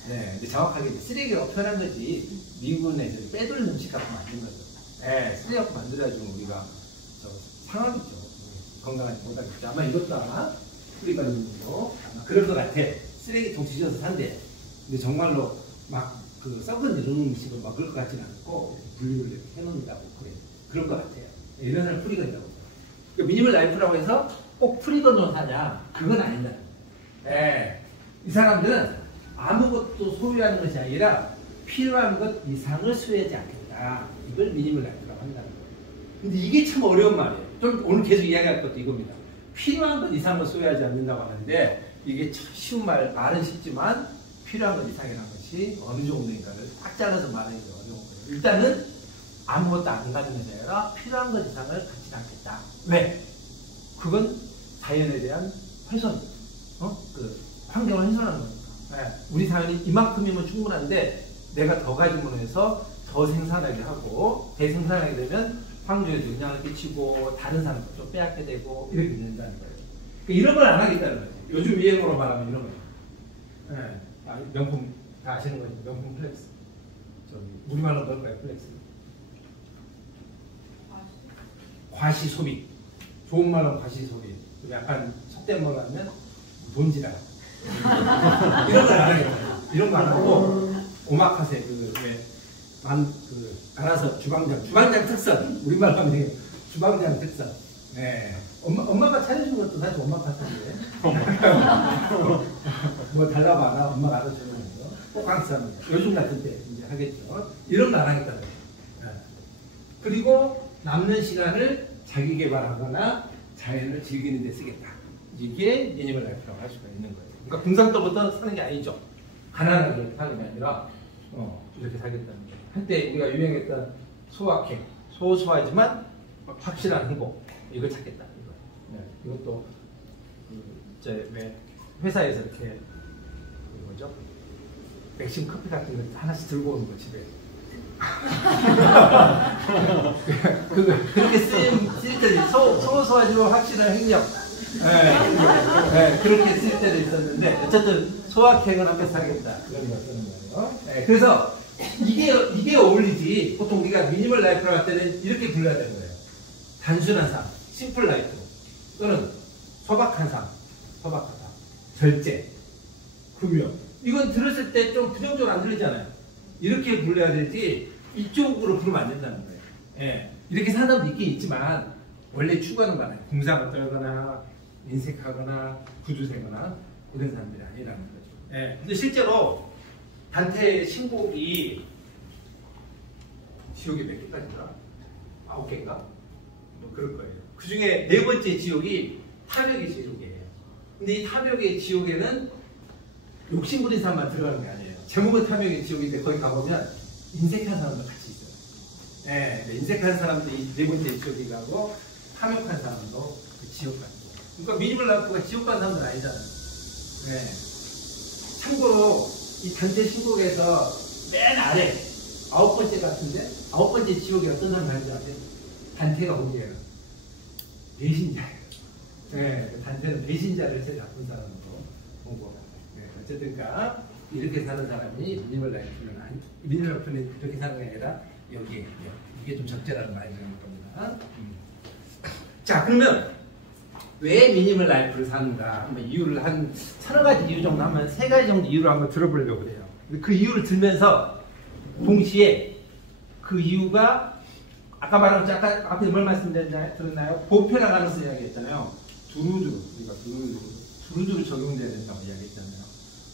네, 근데 정확하게 쓰레기라고 표현한 거지 미군에서 빼돌린 음식 갖고 만든 거죠. 네, 쓰레기 갖고 만들어야지 우리가 상하겠죠. 건강하지 못하겠죠. 아마 이것도 아마 뿌리가 있는 거 아마 그럴 것 같아. 쓰레기통 뒤져서 산대. 근데 정말로 막 그 썩은 이런 음식을 먹을 것 같지는 않고 분류를 이렇게 해놓는다고 그래. 그런 것 같아요. 이런 사람 프리건이라고. 그러니까 미니멀 라이프라고 해서 꼭 프리던으로 사냐? 그건 아니다. 예. 이 사람들은 아무것도 소유하는 것이 아니라 필요한 것 이상을 소유하지 않겠다. 이걸 미니멀 라이프라고 한다는 거예요. 근데 이게 참 어려운 말이에요. 좀 오늘 계속 이야기할 것도 이겁니다. 필요한 것 이상을 소유하지 않는다고 하는데 이게 참 쉬운 말은 쉽지만 필요한 것 이상이라는 것이 어느 정도인가를 딱 잘라서 말하기 어려운 거예요. 일단은 아무것도 안 가진 것이 아니라 필요한 것 이상을 갖지 않겠다. 왜? 그건 자연에 대한 훼손, 환경을 훼손하는 거니까. 네. 우리 자연이 이만큼이면 충분한데 내가 더 가짐으로 해서 더 생산하게 하고 대생산하게 되면 환경에 영향을 끼치고 다른 사람도 좀 빼앗게 되고 이렇게 된다는 거예요. 그러니까 이런 걸 안 하겠다는 거죠. 요즘 유행어로 말하면 이런 거예요. 네. 명품 다 아시는 거죠. 명품 플렉스. 저기 우리말로 뭘까요? 플렉스. 과시 소비. 좋은 말은 과시 소비. 약간 속된 말로 하면 돈지라. 이런 걸 안 하겠다. 이런 말 안 하고 오마카세 알아서 주방장 특선. 우리말로 하면 주방장 특선. 네. 엄마가 차려주는 것도 사실 오마카세인데. 뭐 달라봐라. 엄마가 알아주는 거죠. 꼭 강추합니다. 요즘 같은 때 이제 하겠죠. 이런 거 안 하겠다는 거예요. 네. 그리고 남는 시간을 자기 개발하거나 자연을 즐기는 데 쓰겠다. 이게 미니멀 라이프라고 할 수가 있는 거예요. 그러니까 궁상도부터 사는 게 아니죠. 가난하게 사는 게 아니라 이렇게 살겠다는 거예요. 한때 우리가 유행했던 소확행, 소소하지만 확실한 행복 이걸 찾겠다. 네, 이것도 왜 회사에서 이렇게 뭐죠? 맥심 커피 같은 거 하나씩 들고 오는 거 집에. 그렇게 쓸 때 소소하지만 확실한 행력. 그렇게 쓸 때도 있었는데 어쨌든 소확행은 앞에서 하겠다 그런 거 쓰는 거예요. 그래서 이게 어울리지. 보통 우리가 미니멀 라이프라고 할 때는 이렇게 불러야 되는 거예요. 단순한 삶, 심플 라이프 또는 소박한 삶, 소박하다, 절제, 금욕. 이건 들었을 때 좀 부정적으로 안 들리잖아요. 이렇게 불러야 되지 이쪽으로 부르면 안 된다는 거예요. 이렇게 사는 사람도 있긴 있지만 원래 추구하는 거 아니에요. 공상을 떨거나 인색하거나 구두 세거나 이런 사람들이 아니라는 거죠. 근데 실제로 단테 신곡이 지옥이 몇 개까지더라? 9개인가? 뭐 그럴 거예요. 그 중에 4번째 지옥이 탐욕의 지옥이에요. 근데 이 탐욕의 지옥에는 욕심부린 사람만 들어가는 게 아니에요. 제목은 탐욕의 지옥인데 거기 가보면 인색한 사람도 같이 있어요. 인색한 사람도 이 4번째 지옥이 가고 탐욕한 사람도 그 지옥 가고. 그러니까 미니멀 라이프가 지옥 가는 사람들은 아니잖아요. 참고로 이 단체 신곡에서 맨 아래 9번째 같은데 9번째 지옥이 어떤 사람이 가는지 아세요? 단테가 거기에요. 배신자예요. 단테는 배신자를 제일 나쁜 사람으로 본 것 같아요. 어쨌든 이렇게 사는 사람이 미니멀 라이프는 그렇게 사는 게 아니라 여기에 이게 좀 적절한 말이 되는 겁니다. 자, 그러면 왜 미니멀 라이프를 사는가? 한번 이유를 한 서너 가지 이유 정도 하면 3가지 정도 이유를 한번 들어보려고 그래요. 그 이유를 들면서 동시에 그 이유가 아까 말한 것 아까 앞에 뭘 말씀드렸나요? 보편화 가능성 이야기했잖아요. 두루두루 적용돼야 된다고 이야기했잖아요.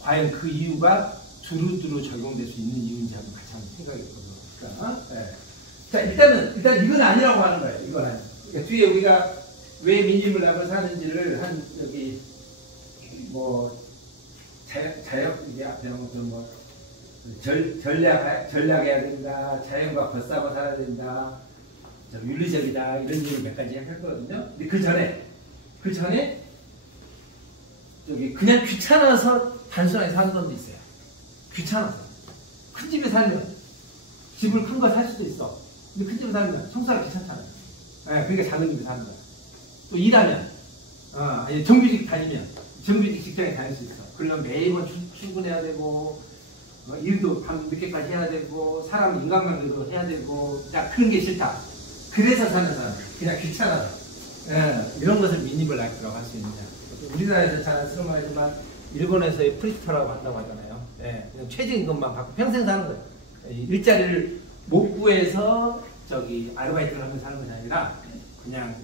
과연 그 이유가 두루두루 적용될 수 있는 이유인지 한번 같이 한번 생각해 보도록 할까? 자, 일단 이건 아니라고 하는 거예요. 이건 아니에요. 그러니까 뒤에 우리가 왜 미니멀 라이프를 사는지를 여기 이게 앞에 나오면 전략해야 된다, 자연과 벗싸고 살아야 된다, 윤리적이다 이런 이유를 몇 가지 이야기했거든요. 근데 그 전에 그냥 귀찮아서 단순하게 사는 사람도 있어요. 귀찮아서 큰 집에 살면 집을 큰 거 살 수도 있어. 근데 큰 집에 살면 청소하기 귀찮잖아요. 그러니까 작은 집에 사는 거야. 또 일하면 아니 정규직 다니면 정규직 직장에 다닐 수 있어. 그러면 매번 출근해야 되고 일도 밤 늦게까지 해야 되고 사람 인간관계도 해야 되고 그런 게 싫다. 그래서 사는 사람 그냥 귀찮아서 이런 것을 미니멀 라이프라고 할 수 있느냐. 우리나라에서 잘 쓰는 말이지만 일본에서의 프리스터라고 한다고 하잖아요. 그냥 최저임금만 받고 평생 사는 거예요. 일자리를 못 구해서 아르바이트를 하면서 사는 것이 아니라 그냥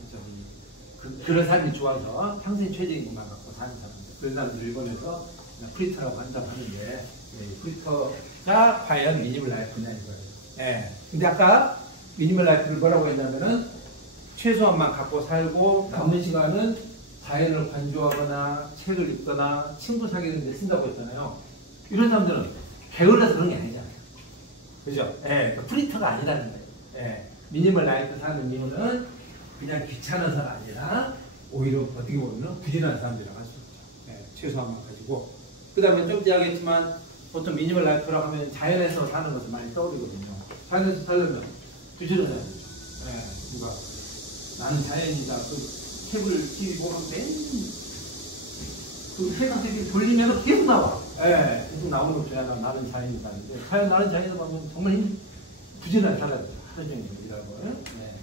그런 삶이 좋아서 평생 최적인 것만 갖고 사는 사람들. 그런 사람들 일본에서 프리터라고 한다고 하는데, 프리터가 과연 미니멀 라이프냐 이거예요. 예. 근데 아까 미니멀 라이프를 뭐라고 했냐면은 최소한만 갖고 살고 남는 시간은 자연을 관조하거나 책을 읽거나 친구 사귀는 데 쓴다고 했잖아요. 이런 사람들은 게을러서 그런 게 아니잖아요. 그죠? 예. 프리터가 아니라는 거예요. 예. 미니멀 라이프 사는 이유는 그냥 귀찮아서가 아니라 오히려 어떻게 보면 부지런한 사람들이라고 할 수 있죠. 예. 최소한만 가지고. 그 다음에 좀 전에 하겠지만 보통 미니멀 라이프라고 하면 자연에서 사는 것을 많이 떠오르거든요. 자연에서 살려면 부지런해야 되죠. 예. 누가 나는 자연이다. 그 탭을 TV 보면 그 해당 TV 돌리면 계속 나와. 예, 계속 나오는 것 중에 하나 나는 자연이다. 근데 나는 자연이다 보면 정말 부지런하게 살아야 돼요. 하루 종일 일하고. 네.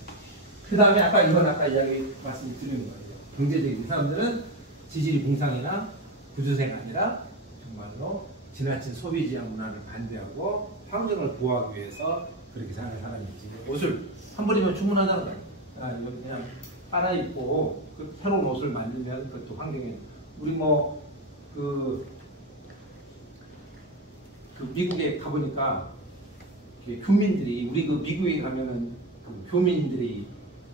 그 다음에 아까 이야기 말씀드리는 거예요. 경제적인 사람들은 지질이 공상이나 부주세가 아니라 정말로 지나친 소비 지향 문화를 반대하고 환경을 보호하기 위해서 그렇게 사는 사람이지. 옷을 한 벌이면 충분하다는 거예요. 아, 이거 그냥 빨아 입고 그 새로운 옷을 만들면 그것도 환경에 우리 그 미국에 가보니까 교민들이 우리 그 미국에 가면은 그 교민들이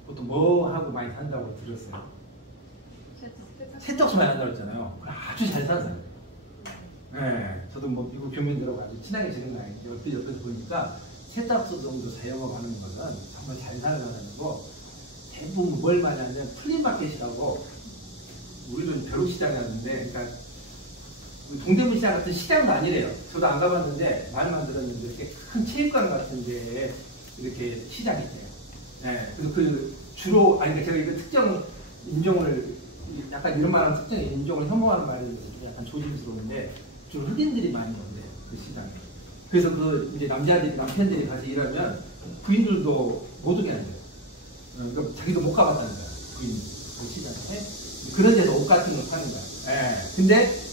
보통 뭐 하고 많이 산다고 들었어요? 세탁소 많이 한다고 했잖아요. 아주 잘 사는 네, 저도 뭐 미국 교민들하고 아주 친하게 지내는 아이인데 옆에서 보니까 세탁소 정도 사용하는 것은 정말 잘 살아가는 거고 대부분 뭘 많이 하냐면 플리마켓이라고 우리는 벼룩시장에 갔는데 그러니까 동대문 시장 같은 시장도 아니래요. 저도 안 가봤는데 말만 들었는데 이렇게 큰 체육관 같은 데에 이렇게 시장이 있대요. 네, 그래서 그 주로 그러니까 제가 이거 특정 인종을 약간 이런 말하는 특정 인종을 혐오하는 말이 약간 조심스러운데 주로 흑인들이 많이 온대요. 그 시장에. 그래서 그 이제 남편들이 가서 일하면 부인들도 못 오게 한대요. 그러니까 자기도 못 가봤다는 거야. 부인 그 시장에. 그런 데서 옷 같은 거 파는 거야. 예. 근데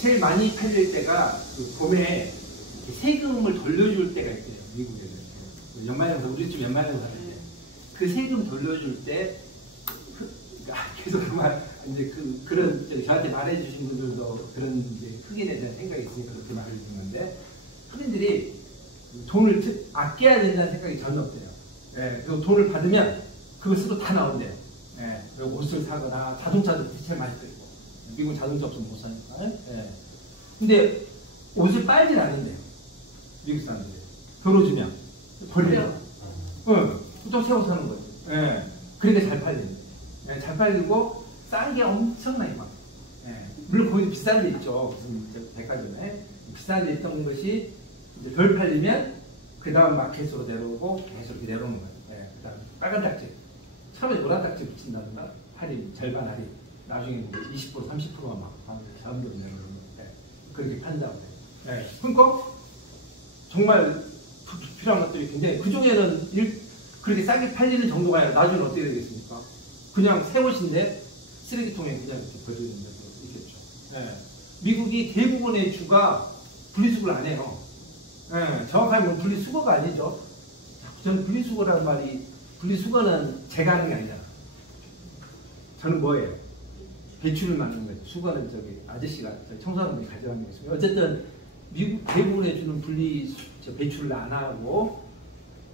제일 많이 팔릴 때가 그 봄에 세금을 돌려줄 때가 있대요. 미국에는. 연말연사, 우리쯤 연말연사 할 때. 그 세금 돌려줄 때, 계속 그 말, 이제 그런, 저한테 말해주신 분들도 그런 이제 흑인에 대한 생각이 있으니까 그렇게 말해주는데, 흑인들이 돈을 아껴야 된다는 생각이 전혀 없대요. 예, 그 돈을 받으면 그걸 쓰고 다 나온대요. 예, 옷을 사거나 자동차도 제일 많이 쓰고. 미국 자동차 없으면 못 사니까. 예. 근데 옷을 빨진 않는데요. 미국 사람들이. 벌어주면. 버려요. 응. 또 새 옷 사는 거지. 예. 그러니까 잘 팔리는 예, 잘 팔리고 싼 게 엄청나게 많아요. 예. 물론 거기도 비싼 데 있죠. 무슨 백화점에. 비싼 데 있던 것이 이제 덜 팔리면 그 다음 마켓으로 내려오고 계속 이렇게 내려오는 거예요. 예. 그 다음 빨간 딱지. 처음에 노란 딱지 붙인다든가 할인, 절반 할인. 나중에 20% 30%가 막 자금도 내려오는 데 그렇게 판다고 해요. 예. 그러니까 정말 필요한 것들이 굉장히 그 중에는 그렇게 싸게 팔리는 정도가 아니라 나중에 어떻게 되겠습니까? 그냥 새 옷인데 쓰레기통에 그냥 이렇게 버리는 데도 있겠죠. 예. 미국이 대부분의 주가 분리수거를 안 해요. 예. 정확하게 뭐 분리수거가 아니죠. 저는 분리수거라는 말이 분리수거는 제가 하는 게 아니잖아. 저는 뭐예요? 배출을 막는 거죠. 수거는 저기 아저씨가 청소하는 분이 가져가는 거죠. 어쨌든 미국 대부분의 주는 배출을 안 하고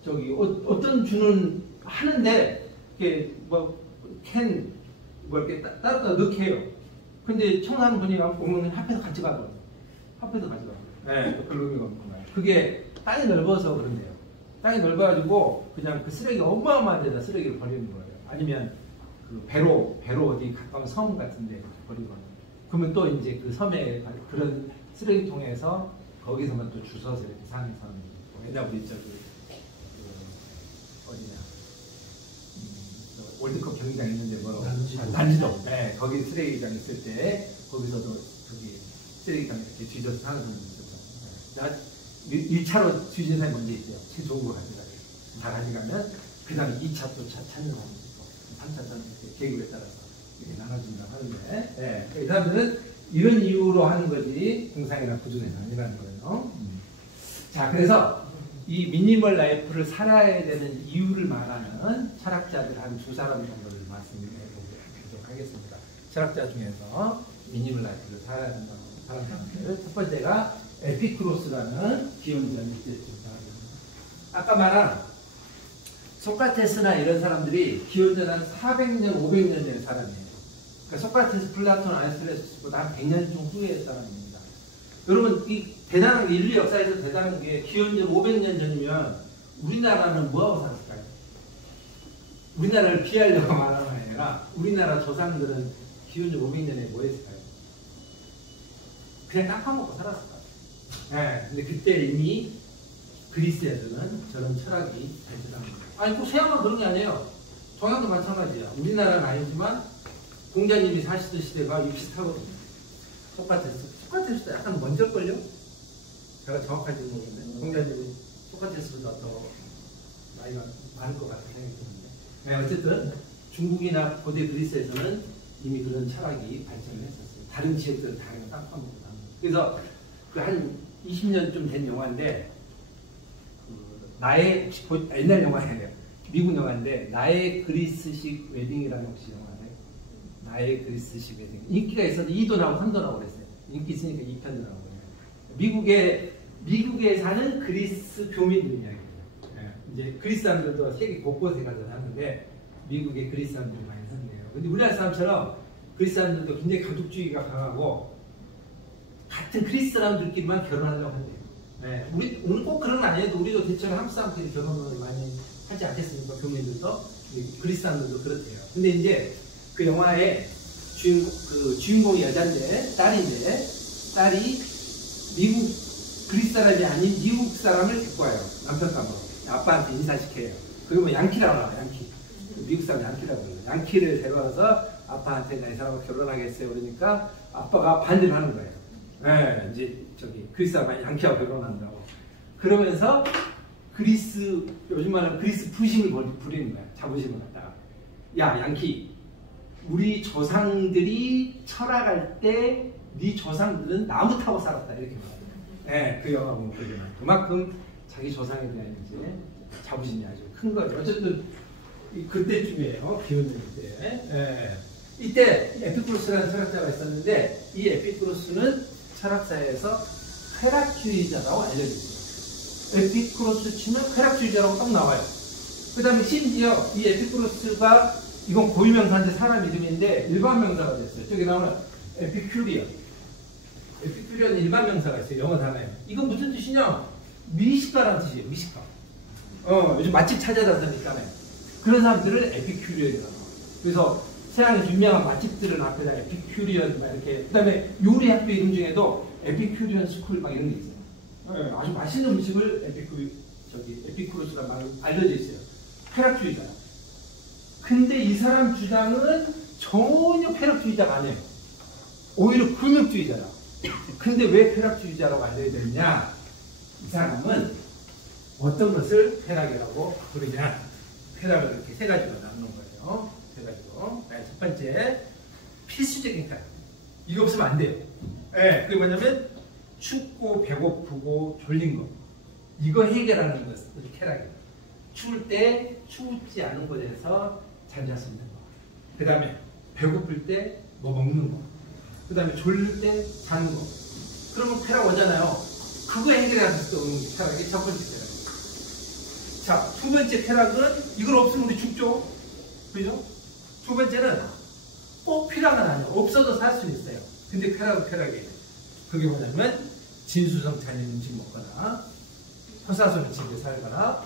저기 어떤 주는 하는데 이게 이렇게 따로 넣게요. 근데 청소하는 분이 오면 합해서 같이 가더라고요. 합해서 가져가요. 네, 별로 의미가 없는 거예요. 그게 땅이 넓어서 그런데요. 땅이 넓어가지고 그냥 그 쓰레기가 어마어마한 데다 쓰레기를 버리는 거예요. 아니면 그 배로 어디 가까운 섬 같은데 버리거나. 그러면 또 이제 그 섬에 그런 쓰레기통에서 거기서만 또 주워서 이렇게 사는 사람들이 있고. 옛날 우리 저기 어디냐 월드컵 경기장 있는데 난지도. 네, 거기 쓰레기장 있을 때 거기서도 저기 쓰레기장 이렇게 뒤져서 사는 사람이 있었죠. 1차로 뒤진 사람이 먼저 있대요. 제일 좋은 거 가져가요. 다 가져가면 그 다음에 2차 또 찾는 사람이 있고 3차 찾는 계급에 따라서 이렇게 나눠준다고 하는데 네, 이 사람들은 이런 이유로 하는 거지 공상이나 부정이 아니라는 거예요. 자, 그래서 이 미니멀 라이프를 살아야 되는 이유를 말하는 철학자들 한 두 사람 정도를 말씀드리겠습니다. 하겠습니다. 철학자 중에서 미니멀 라이프를 살아야 한다고 하는 사람들. 첫 번째가 에피쿠로스라는 기원전 1세쯤 사람입니다. 아까 말한 소크라테스나 이런 사람들이 기원전 한 400년, 500년 된 사람이에요. 그러니까 소크라테스, 플라톤, 아리스토텔레스보다 한 100년 좀 후의 사람입니다. 여러분, 이 대단한 게, 인류 역사에서 대단한 게 기원전 500년 전이면 우리나라는 뭐하고 살았을까요? 우리나라를 피하려고 말하는 게 아니라 우리나라 조상들은 기원전 500년에 뭐 했을까요? 그냥 땅 파먹고 살았을 거예요. 네, 근데 그때 이미 그리스에서는 저런 철학이 발전합니다. 아니, 꼭 서양만 그런 게 아니에요. 동양도 마찬가지야. 우리나라는 아니지만 공자님이 사시던 시대가 비슷하거든요. 소크라테스도 약간 먼저걸요? 제가 정확하지 모르겠는데 공자님이 소크라테스보다 더 나이가 많을 것 같은 생각이 드는데, 네, 어쨌든 중국이나 고대 그리스에서는 이미 그런 철학이 발전을 했었어요. 다른 지역들은 다 그냥 땅 파먹고 삽니다. 그래서 그 한 20년쯤 된 영화인데, 나의 옛날 영화예요. 미국 영화인데 나의 그리스식 웨딩이라는 혹시 영화예요? 나의 그리스식 웨딩. 인기가 있어서 2도 나오고 3도 나오고 그랬어요. 인기 있으니까 2편도 나오고. 미국에 사는 그리스 교민들 이야기예요. 이제 그리스 사람들도 세계 곳곳에 가서 사는데 미국에 그리스 사람들이 많이 산대요. 근데 우리나라 사람처럼 그리스 사람들도 굉장히 가족주의가 강하고 같은 그리스 사람들끼리만 결혼하려고 한대요. 네, 우리 꼭 그런 건 아니어도 우리도 대체로 한국 사람끼리 결혼을 많이 하지 않겠습니까? 교민들도 그리스 사람들도 그렇대요. 근데 이제 그 영화의 주인공이 여자인데 딸이 미국 그리스 사람이 아닌 미국 사람을 데리고 와요. 남편감으로 아빠한테 인사시켜요. 그리고 양키라고 나와요. 양키. 미국 사람 양키라고 그래요. 양키를 데려와서 아빠한테 나 이 사람하고 결혼하겠어요. 그러니까 아빠가 반대를 하는 거예요. 네, 이제 그리스 사람 양키하고 결혼한다고. 그러면서 요즘 말하는 그리스 푸심을 부리는 거야. 자부심을 갖다가. 야, 양키. 우리 조상들이 철학할 때 네 조상들은 나무 타고 살았다. 이렇게 말해요. 네, 그 영화 보면 그게 나와요. 그만큼 자기 조상에 대한 이제 자부심이 아주 큰 거죠. 어쨌든 그때쯤이에요. 기원전 때. 네. 이때 에피쿠로스라는 철학자가 있었는데 이 에피쿠로스는 철학사에서 쾌락주의자라고 알려졌어요. 에피쿠로스 치면 쾌락주의자라고 딱 나와요. 그 다음에 심지어 이 에피쿠로스가 이건 고유명사인데 사람 이름인데 일반명사가 됐어요. 저기 나오는 에피큐리언. 에피큐리언 일반명사가 있어요. 영어 단어에. 이건 무슨 뜻이냐? 미식가라는 뜻이에요. 미식가. 요즘 맛집 찾아다니잖아요. 그런 사람들을 에피큐리언이라고 해요. 그래서 세상에서 유명한 맛집들은 앞에다 에피큐리언 막 이렇게. 그다음에 요리 학교 이름 중에도 에피큐리언 스쿨 막 이런 게 있어요. 네, 아주 맛있는 음식을 에피쿠로스란 말로 알려져 있어요. 쾌락주의자. 근데 이 사람 주장은 전혀 쾌락주의자가 아니에요. 오히려 근육주의자라. 근데 왜 쾌락주의자라고 알려졌냐? 이 사람은 어떤 것을 쾌락이라고 부르냐? 쾌락을 이렇게 세 가지로 나누는 거예요. 세 가지로. 네, 첫 번째, 필수적인 쾌락. 이거 없으면 안 돼요. 네, 그게 뭐냐면 춥고 배고프고 졸린 거. 이거 해결하는 것을 쾌락이에요. 추울 때 추우지 않은 곳에서 잘 잘 수 있는 거. 그 다음에 배고플 때 뭐 먹는 거. 그 다음에 졸릴 때 자는 거. 그러면 쾌락 오잖아요. 그거 해결할 수 없는 쾌락이 첫 번째 쾌락이에요. 자, 두 번째 쾌락은 이걸 없으면 우리 죽죠. 그죠? 두 번째는 꼭 필요한 건 아니에요. 없어도 살 수 있어요. 근데 쾌락은 쾌락이에요. 그게 뭐냐면 진수성찬인 음식 먹거나 허사소리 집에 살거나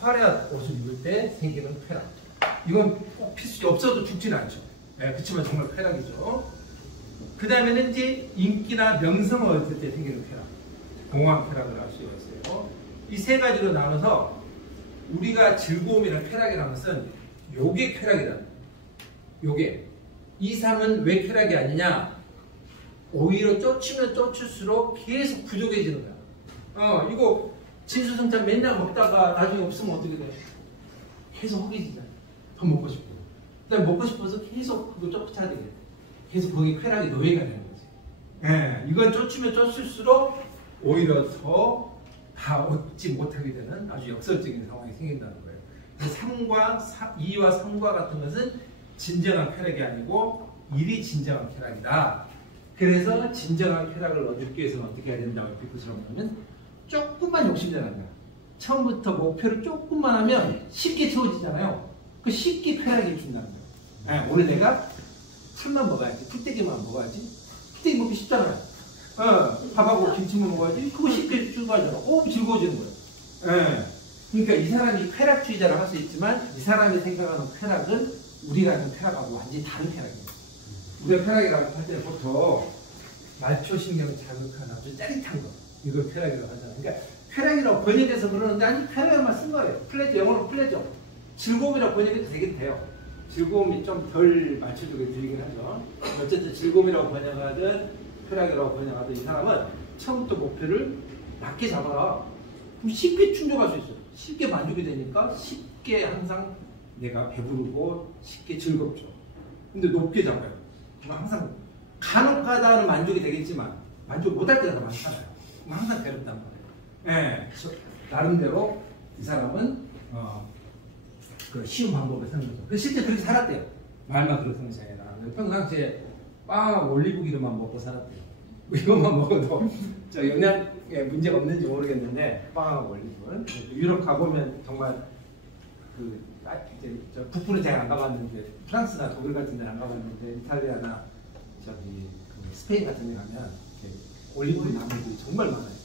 화려한 옷을 입을 때 생기는 쾌락. 이건 꼭 필수 없어도 죽지는 않죠. 네, 그렇지만 정말 쾌락이죠. 그 다음에는 이제 인기나 명성을 얻을 때 생기는 쾌락. 공허한 쾌락을 할 수 있어요. 이 세 가지로 나눠서 우리가 즐거움이랑 쾌락이라는 것은 요게 쾌락이라는 거예요. 요게. 이 삶은 왜 쾌락이 아니냐? 오히려 쫓으면 쫓을수록 계속 부족해지는 거야. 이거 진수성찬 맨날 먹다가 나중에 없으면 어떻게 돼? 계속 허기지잖아. 더 먹고 싶고. 그 다음에 먹고 싶어서 계속 그거 쫓아야 되겠다. 계속 거기 쾌락이 노예가 되는 거지. 네, 이건 쫓으면 쫓을수록 오히려 더 다 얻지 못하게 되는 아주 역설적인 상황이 생긴다는 거예요. 그래서 2와 3과 같은 것은 진정한 쾌락이 아니고 일이 진정한 쾌락이다. 그래서 진정한 쾌락을 얻기 위해서는 어떻게 해야 된다고 에피쿠스라고 하면 조금만 욕심내는 거야. 처음부터 목표를 조금만 하면 쉽게 채워지잖아요. 그 쉽게 쾌락이 준다는 거예요. 오늘 내가 참만 먹어야지, 풀떼기만 먹어야지. 풀떼기 먹기 쉽잖아요. 밥하고 김치만 먹어야지. 그거 쉽게 즐거워하잖아. 즐거워지는 거예요. 그러니까 이 사람이 쾌락주의자라고 할 수 있지만 이 사람이 생각하는 쾌락은 우리가 하는 쾌락하고 완전히 다른 쾌락입니다. 우리가 쾌락이라고 할 때는 보통 말초신경을 자극하는 아주 짜릿한 거, 이걸 쾌락이라고 하잖아요. 그러니까 쾌락이라고 번역해서 그러는데 아니 쾌락만 쓴 거예요. 플레저, 영어로 플레저. 즐거움이라고 번역해도 되긴 돼요. 즐거움이 좀 덜 맞춰주게 들리긴 하죠. 어쨌든 즐거움이라고 번역하든 쾌락이라고 번역하든 이 사람은 처음부터 목표를 낮게 잡아라. 그럼 쉽게 충족할 수 있어요. 쉽게 만족이 되니까 쉽게 항상 내가 배부르고 쉽게 즐겁죠. 근데 높게 잡아요. 그럼 항상 간혹가다는 만족이 되겠지만 만족 못할 때가 많잖아요. 그럼 항상 괴롭단 말이에요. 나름대로 이 사람은 그 쉬운 방법을 쓰는 거죠. 실제 그렇게 살았대요. 말만 그렇다는 게 아니라 평상시에 빵하고 올리브 기름만 먹고 살았대요. 이것만 먹어도 저 영양에 문제가 없는지 모르겠는데 빵하고 올리브. 유럽 가보면 정말 이제 저 북부는 제가 안 가봤는데 프랑스나 독일 같은 데는 안 가봤는데 이탈리아나 저기 스페인 같은 데 가면 올리브 나무들이 정말 많아요.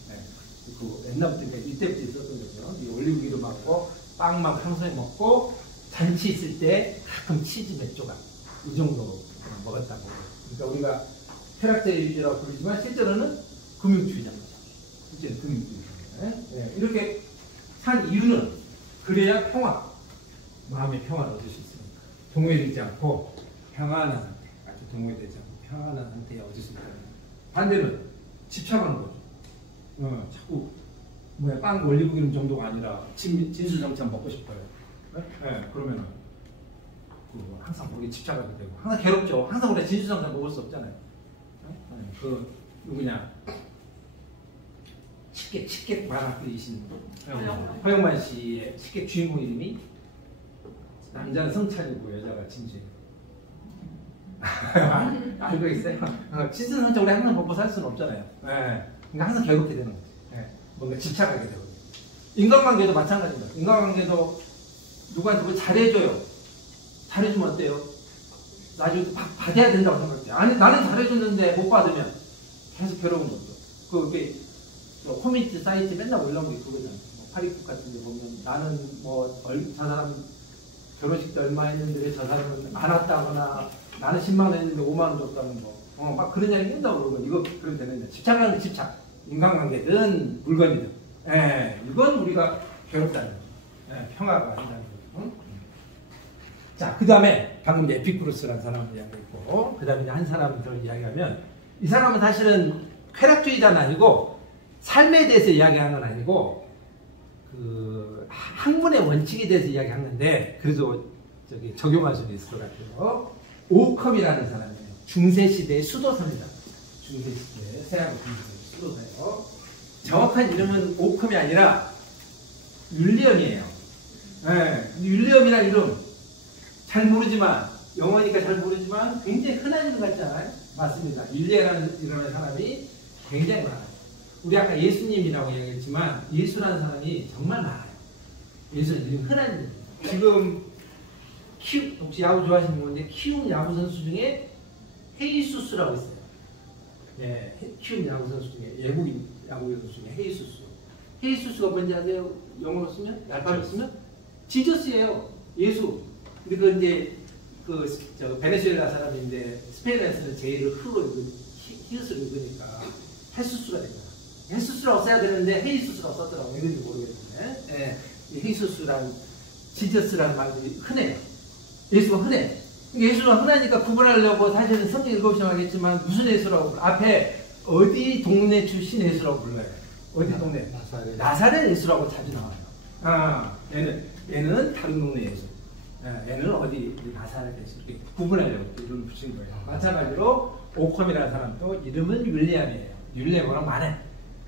그 옛날부터 이때부터 있었던 거죠. 이 올리브 기름하고 빵만 평소에 먹고 잔치 있을 때 가끔 치즈 몇 조각 이 정도 먹었다고. 그러니까 우리가 쾌락주의자라고 부르지만 실제로는 금융주의자인 거죠. 실제는 금융주의자. 이렇게 산 이유는 그래야 평화, 마음의 평화를 얻을 수 있습니다. 동요되지 않고 평안한 상태, 아주 동요되지 않고 평안한 상태에 얻을 수 있다는 거예요. 반대는 집착하는 거죠. 자꾸 빵 올리브 기름 정도가 아니라 진수성찬 먹고 싶어요. 그러면은 항상 거기에 집착하게 되고 항상 괴롭죠. 항상 우리가 진수성찬 먹을 수 없잖아요. 누구냐? 식객 만화이신 허영만 씨의 식객 주인공 이름이 남자는 성찬이고 여자가 진수예요. 알고 있어요? 진수성찬 우리 항상 먹고 살 수는 없잖아요. 그러니까 항상 괴롭게 되는 거죠. 뭔가 집착하게 되거든요. 인간관계도 마찬가지입니다. 인간관계도 누구한테 뭐 잘해줘요. 잘해주면 어때요? 나중에 받아야 된다고 생각해요. 아니 나는 잘해줬는데 못 받으면 계속 괴로운 거죠. 그게 커뮤니티 사이트 맨날 올라온 게 그거잖아요. 파리국 같은 데 보면 나는 저 사람 결혼식 때 얼마 했는데 왜 저 사람은 안 왔다거나 나는 10만 원 했는데 5만 원 줬다는 거. 막 그런 이야기 한다고 그러고 이거 그러면 되는데 집착하는 집착. 인간관계든 물건이든 이건 우리가 괴롭다는 거죠. 평화가 아니라는 거죠. 자, 그 다음에 방금 에피쿠로스라는 사람을 이야기했고 그 다음에 한 사람을 이야기하면 이 사람은 사실은 쾌락주의자는 아니고 삶에 대해서 이야기하는 건 아니고 그 학문의 원칙에 대해서 이야기하는데 그래도 저기 적용할 수도 있을 것 같아요. 오컴이라는 사람이에요. 중세시대의 수도사입니다. 중세시대의 서양 중세시대 수도사예요. 정확한 이름은 오컴이 아니라 윌리엄이에요. 윌리엄이라는 이름 잘 모르지만 영어니까 잘 모르지만 굉장히 흔한 이름 같잖아요. 맞습니다. 윌리엄이라는 사람이 굉장히 많아요. 우리 아까 예수님이라고 얘기했지만 예수라는 사람이 정말 많아요. 예수는 이름 흔한 이름. 지금 혹시 야구 좋아하시는 분인데 키움 야구 선수 중에 헤이수스라고 있어요. 키움 야구 선수 중에 외국인 야구 선수 중에 헤이수스. 헤이수스가 뭔지 아세요? 영어로 쓰면 알파벳 쓰면 지저스예요. 예수. 근데 그 이제 저 베네수엘라 사람인데 스페인에서는 제일을 흐로 히읗을 읽으니까 헤수스가 됩니다. 헤수스라고 써야 되는데 헤이수스라고 썼더라고요. 왜 그런지 모르겠는데. 헤이수스란 지저스라는 말들이 흔해요. 예수가 흔해. 예수가 흔하니까 구분하려고 사실은 성경 읽어보시면 알겠지만 무슨 예수라고 불러요? 앞에 어디 동네 출신 예수라고 불러요? 어디 동네? 나사렛 예수라고 자주 나와요. 얘는 다른 동네 예수. 얘는 어디 나사렛 예수. 이렇게 구분하려고 이름을 붙인 거예요. 마찬가지로 오컴이라는 사람도 이름은 윌리엄이에요. 윌리엄이랑 많아요.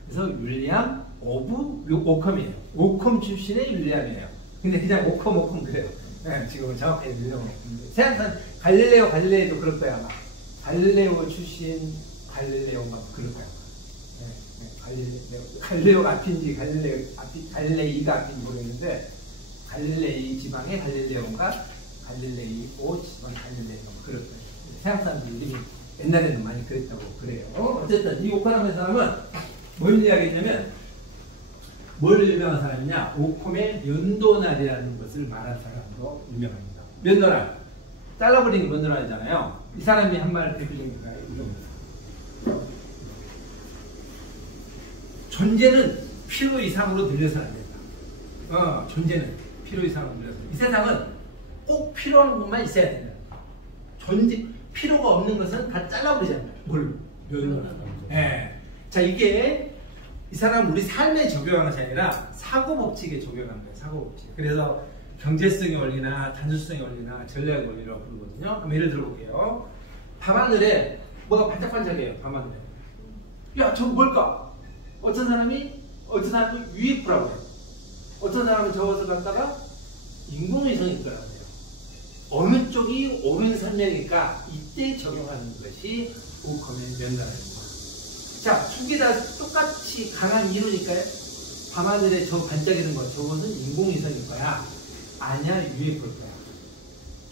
그래서 윌리엄 오브 오컴이에요. 오컴 출신의 윌리엄이에요. 근데 그냥 오컴 그래요. 네, 지금은 정확하게 설명을 했습니다. 세상산 갈릴레오도 그럴 거야 아마. 갈릴레오 출신 갈릴레오가 그럴 거야. 갈릴레오가 앞인지 갈릴레이가 앞인지 모르겠는데 갈릴레이 지방의 갈릴레오인가 갈릴레이오 지방 갈릴레오가 그럴 거예요. 세상 사람들이 옛날에는 많이 그랬다고 그래요. 어쨌든 이 오카라는 사람은 뭘 이야기했냐면 뭘 유명한 사람이냐? 오콤의 면도날이라는 것을 말한 사람으로 유명합니다. 면도날 잘라버리는 면도날이잖아요. 이 사람이 한 말 대표적인가요? 존재는 필요 이상으로 늘려서는 안 된다. 존재는 필요 이상으로 늘려서. 이 세상은 꼭 필요한 것만 있어야 된다. 필요가 없는 것은 다 잘라버리잖아요. 뭘? 예. 자, 이게 이 사람은 우리 삶에 적용하는 것이 아니라 사고법칙에 적용하는 거예요. 사고법칙. 그래서 경제성의 원리나 단순성의 원리나 전략의 원리라고 부르거든요. 한번 예를 들어볼게요. 밤하늘에 뭐가 반짝반짝해요. 밤하늘에. 야, 저거 뭘까? 어떤 사람이 UFO라고 해요. 어떤 사람은 저것을 갖다가 인공위성일 거라고 해요. 어느 쪽이 옳은 설명일까? 이때 적용하는 것이 오컴의 면담입니다. 자, 두 개 다 똑같이 강한 이유니까요. 밤하늘에 저 반짝이는 거, 저것은 인공위성일 거야. 아니야, UFO일 거야.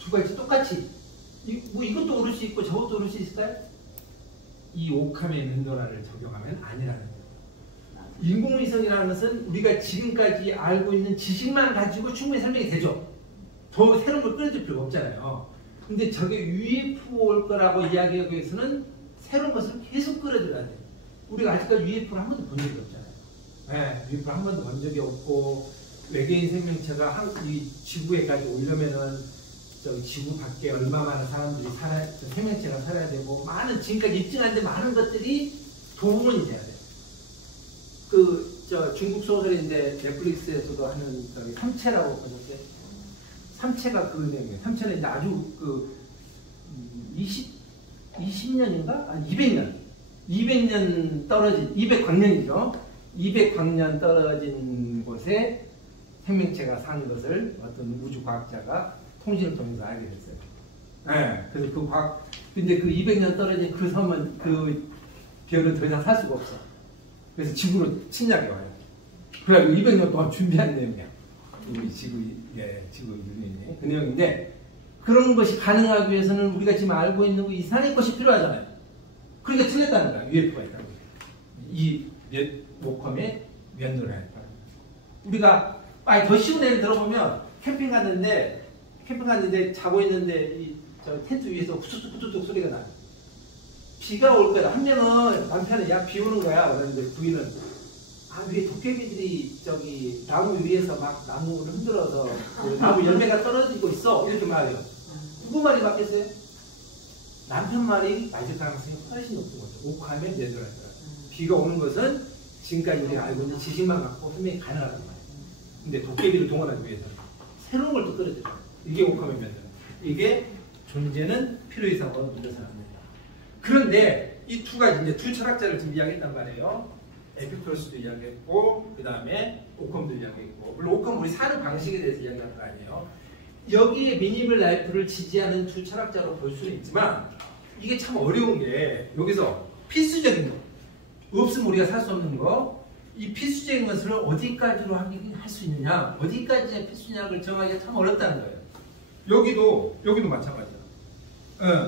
두 가지 똑같이. 이것도 오를 수 있고 저것도 오를 수 있을까요? 이 오컴의 면도라를 적용하면 아니라는 거예요. 인공위성이라는 것은 우리가 지금까지 알고 있는 지식만 가지고 충분히 설명이 되죠. 더 새로운 걸 끌어줄 필요가 없잖아요. 근데 저게 UFO일 거라고 이야기하기 위해서는 새로운 것을 계속 끌어들여야 돼요. 우리가 아직까지 UFO를 한 번도 본 적이 없잖아요. 네, UFO를 한 번도 본 적이 없고, 외계인 생명체가 이 지구에까지 오려면은 지구 밖에 얼마나 사람들이 생명체가 살아야 되고, 지금까지 입증한 데 많은 것들이 도움은 돼야 돼요. 중국 소설인데 넷플릭스에서도 하는 삼체라고 보셨어요? 삼체가 그 내용이에요. 삼체는 이제 아주 20년인가? 아니, 200년 떨어진, 200광년이죠. 200광년 떨어진 곳에 생명체가 사는 것을 어떤 우주과학자가 통신을 통해서 알게 됐어요. 네, 그래서 근데 그 200년 떨어진 그 섬은, 그 별은 더 이상 살 수가 없어. 그래서 지구로 침략해 와요. 그래가지고 200년 동안 준비한 내용이야. 우리 지구 유닛이. 그 내용인데, 그런 것이 가능하기 위해서는 우리가 지금 알고 있는 이상의 것이 필요하잖아요. 그러니까 틀렸다는 거야. UFO가 있다고. 이 오컴의 면도라는 거야. 우리가, 더 쉬운 예를 들어보면, 캠핑 갔는데 자고 있는데, 텐트 위에서 후두둑 소리가 나요. 비가 올 거다. 한 명은 남편은 야, 비 오는 거야. 그러는데 부인은 위에 도깨비들이 나무 위에서 막 나무를 흔들어서 나무 열매가 떨어지고 있어. 이렇게 말해요. 누구 말이 맞겠어요? 남편 말이 맞을 가능성이 훨씬 높은 거죠. 오컴의 면도라는 거야. 비가 오는 것은 지금까지 우리가 알고 있는 지식만 갖고 설명이 가능하단 말이에요. 근데 도깨비를 동원하기 위해서는 새로운 걸 또 끌어줘요. 이게 오컴의 면도. 이게 존재는 필요 이상으로 늘려서는 안 된다. 그런데 이 두 가지, 이제 두 철학자를 지금 이야기했단 말이에요. 에피쿠로스도 이야기했고, 그 다음에 오컴도 이야기했고, 물론 오컴 우리 사는 방식에 대해서 이야기할 거 아니에요. 여기에 미니멀 라이프를 지지하는 두 철학자로 볼 수는 있지만, 이게 참 어려운 게, 여기서 필수적인 거, 없으면 우리가 살 수 없는 거, 이 필수적인 것을 어디까지로 할 수 있느냐, 어디까지의 필수냐를 정하기가 참 어렵다는 거예요. 여기도 마찬가지야.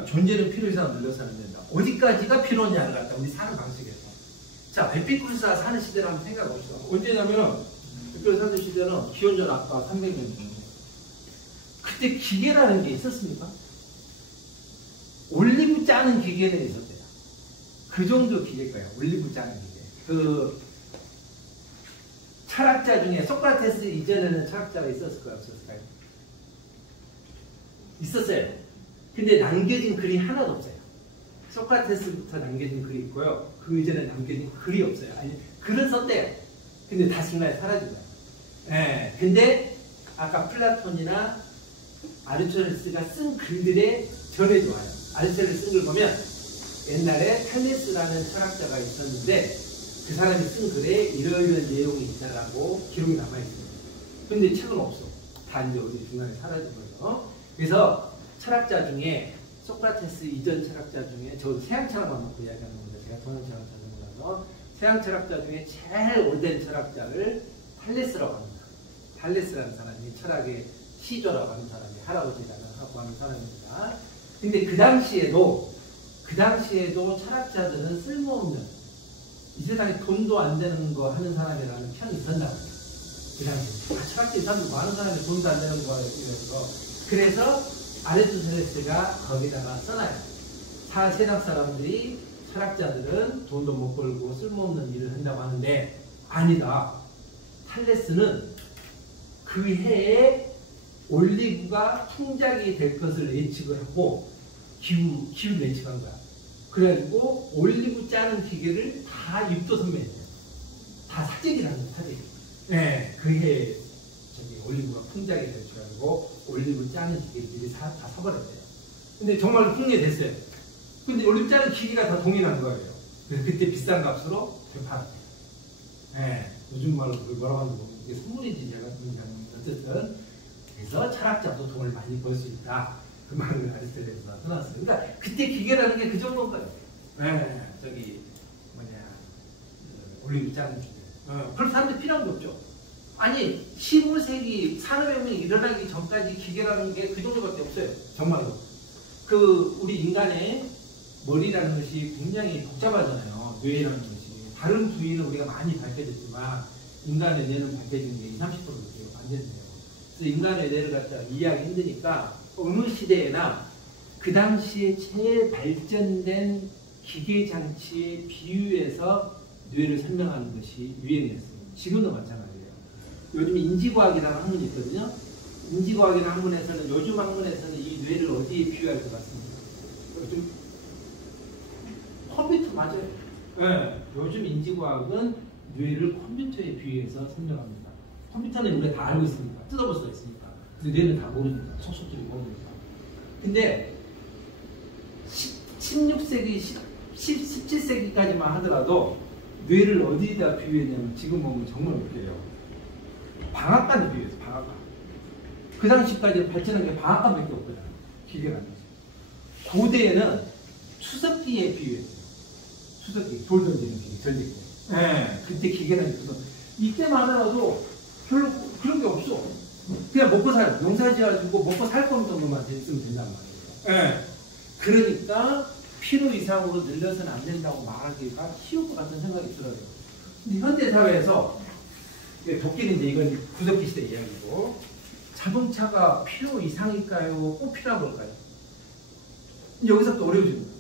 존재는 필요 이상 늘려서 안 된다. 어디까지가 필요냐를 갖다 우리 사는 방식에서. 자, 에피쿠로스가 사는 시대를 한번 생각해 봅시다. 언제냐면, 에피쿠로스 사는 시대는 기원전 아까 300년 전에. 그때 기계라는 게 있었습니까? 올리브 짜는 기계는 있었대요. 그 정도 기계일 거예요. 올리브 짜는 기계. 철학자 중에 소크라테스 이전에는 철학자가 있었을 거예요? 없었을까요? 있었어요. 근데 남겨진 글이 하나도 없어요. 소크라테스부터 남겨진 글이 있고요. 그 이전에 남겨진 글이 없어요. 아니, 글은 썼대요. 근데 다 중간에 사라진 거예요. 네. 근데 아까 플라톤이나 아리스토텔레스가 쓴 글들에 전해져 와요. 아리스토텔레스 쓴 글 보면 옛날에 탈레스라는 철학자가 있었는데 그 사람이 쓴 글에 이러이러한 내용이 있다라고 기록이 남아있습니다. 근데 책은 없어. 다 이제 어디 중간에 사라진 거예요. 거예요. 그래서 철학자 중에 소크라테스 이전 철학자 중에 저 서양 철학만 놓고 이야기하는 겁니다. 제가 동양 철학 전문가라서 서양 철학자 중에 제일 오래된 철학자를 탈레스라고 합니다. 탈레스라는 사람이 철학의 시조라고 하는 사람이 할아버지라고 하는 사람입니다. 근데 그 당시에도 철학자들은 쓸모없는 이 세상에 돈도 안 되는 거 하는 사람이라는 평이 있었다고 해요. 그 당시에 철학자 이 사람들 많은 사람이 돈도 안 되는 거 이러면서 그래서 아리스토텔레스가 거기다가 써놔요. 세상 사람들이 철학자들은 돈도 못 벌고 쓸모없는 일을 한다고 하는데 아니다. 탈레스는 그 해에 올리브가 풍작이 될 것을 예측을 하고 기후를 예측한 거야. 그래가지고 올리브 짜는 기계를 다 입도 선매했어요. 다 사재기라는 거야, 사재기. 네, 그 해에 올리브가 풍작이 돼가지고 올리브 짜는 기계들이 다 사버렸대요. 근데 정말로 풍요됐어요. 근데 올리브 짜는 기계가 다 동일한 거예요. 그래서 그때 비싼 값으로 팔았대요. 네, 요즘 말로 그걸 뭐라고 하는지 모르겠는데 이게 선물인지 제가 그런지 어쨌든 그래서 철학자도 돈을 많이 벌 수 있다. 그 말을 아리스토텔레스가 써놨어요. 그러니까 그때 기계라는 게 그 정도인 거예요. 네, 올리브 짜는 기계. 그런 사람들 필요한 게 없죠. 아니 15세기 산업혁명이 일어나기 전까지 기계라는 게 그 정도밖에 없어요. 정말로. 우리 인간의 머리라는 것이 굉장히 복잡하잖아요. 뇌라는 것이. 다른 부위는 우리가 많이 밝혀졌지만 인간의 뇌는 밝혀진 게 20, 30%밖에 안 된대요. 그래서 인간의 뇌를 갖다가 이해하기 힘드니까 어느 시대에나 그 당시에 제일 발전된 기계 장치에 비유해서 뇌를 설명하는 것이 유행했어요. 지금도 마찬가지예요. 요즘 인지과학이라는 학문이 있거든요. 인지과학이라는 학문에서는 요즘 학문에서는 이 뇌를 어디에 비유할 것 같습니다. 요즘 컴퓨터 맞아요. 네, 요즘 인지과학은 뇌를 컴퓨터에 비유해서 설명합니다. 컴퓨터는 우리가 다 알고 있으니까 뜯어볼 수가 있으니까. 근데 뇌는 다 모르니까 속속들이 모르니까. 근데 16세기, 17세기까지만 하더라도 뇌를 어디다 비유했냐면 지금 보면 정말 웃겨요. 방앗간에 비유해서 방앗간. 그 당시까지 발전한 게 방앗간밖에 없거든요. 기계라는 거죠. 고대에는 투석기에 비유했어요. 투석기, 돌 던지는 기계, 전기기. 네, 그때 기계라는 게 없어. 이때만 하더라도 별로 그런 게 없어. 그냥 먹고 살, 농사지어가지고 먹고 살 정도만 있으면 된단 말이에요. 네. 그러니까 필요 이상으로 늘려서는 안 된다고 말하기가 쉬울 것 같은 생각이 들어요. 근데 현대사회에서 도끼는 이제 이건 구석기 시대 이야기고 자동차가 필요 이상일까요? 꼭 필요한 걸까요? 여기서 또 어려워집니다.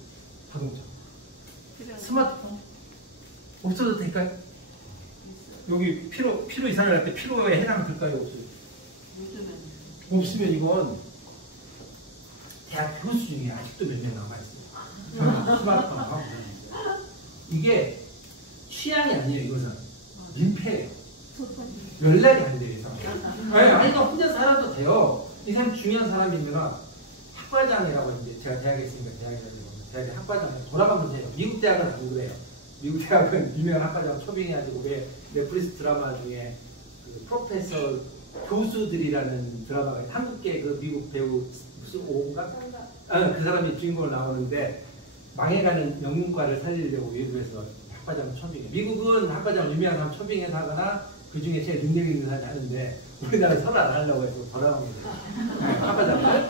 자동차. 스마트폰 없어도 될까요? 여기 필요 이상을 할 때 필요에 해당될까요? 없어요? 없으면 이건 대학 교수 중에 아직도 몇 명 남아있어요. 스마트폰 하고 이게 취향이 아니에요. 이것은 민폐예요. 연락이 안 돼요. 이 사람. 아니 너 혼자 살아도 돼요. 이 사람이 중요한 사람이면 학과장이라고 이제 제가 대학에 있으니까 대학의 학과장 돌아가면 돼요. 미국 대학은 안 그래요. 미국 대학은 유명한 학과장 초빙해가지고 왜 넷플릭스 드라마 중에 그 프로페서 교수들이라는 드라마가 한국계 그 미국 배우 무슨 오인가? 그 사람이 주인공으로 나오는데 망해가는 영문과를 살리려고 외부에서 학과장 초빙해. 미국은 학과장 유명한 사람 초빙해서 하거나 그 중에 제일 능력 있는 사람이 하는데 우리나라는 서로 안 하려고 해서 돌아가면 돼요. 학과장을.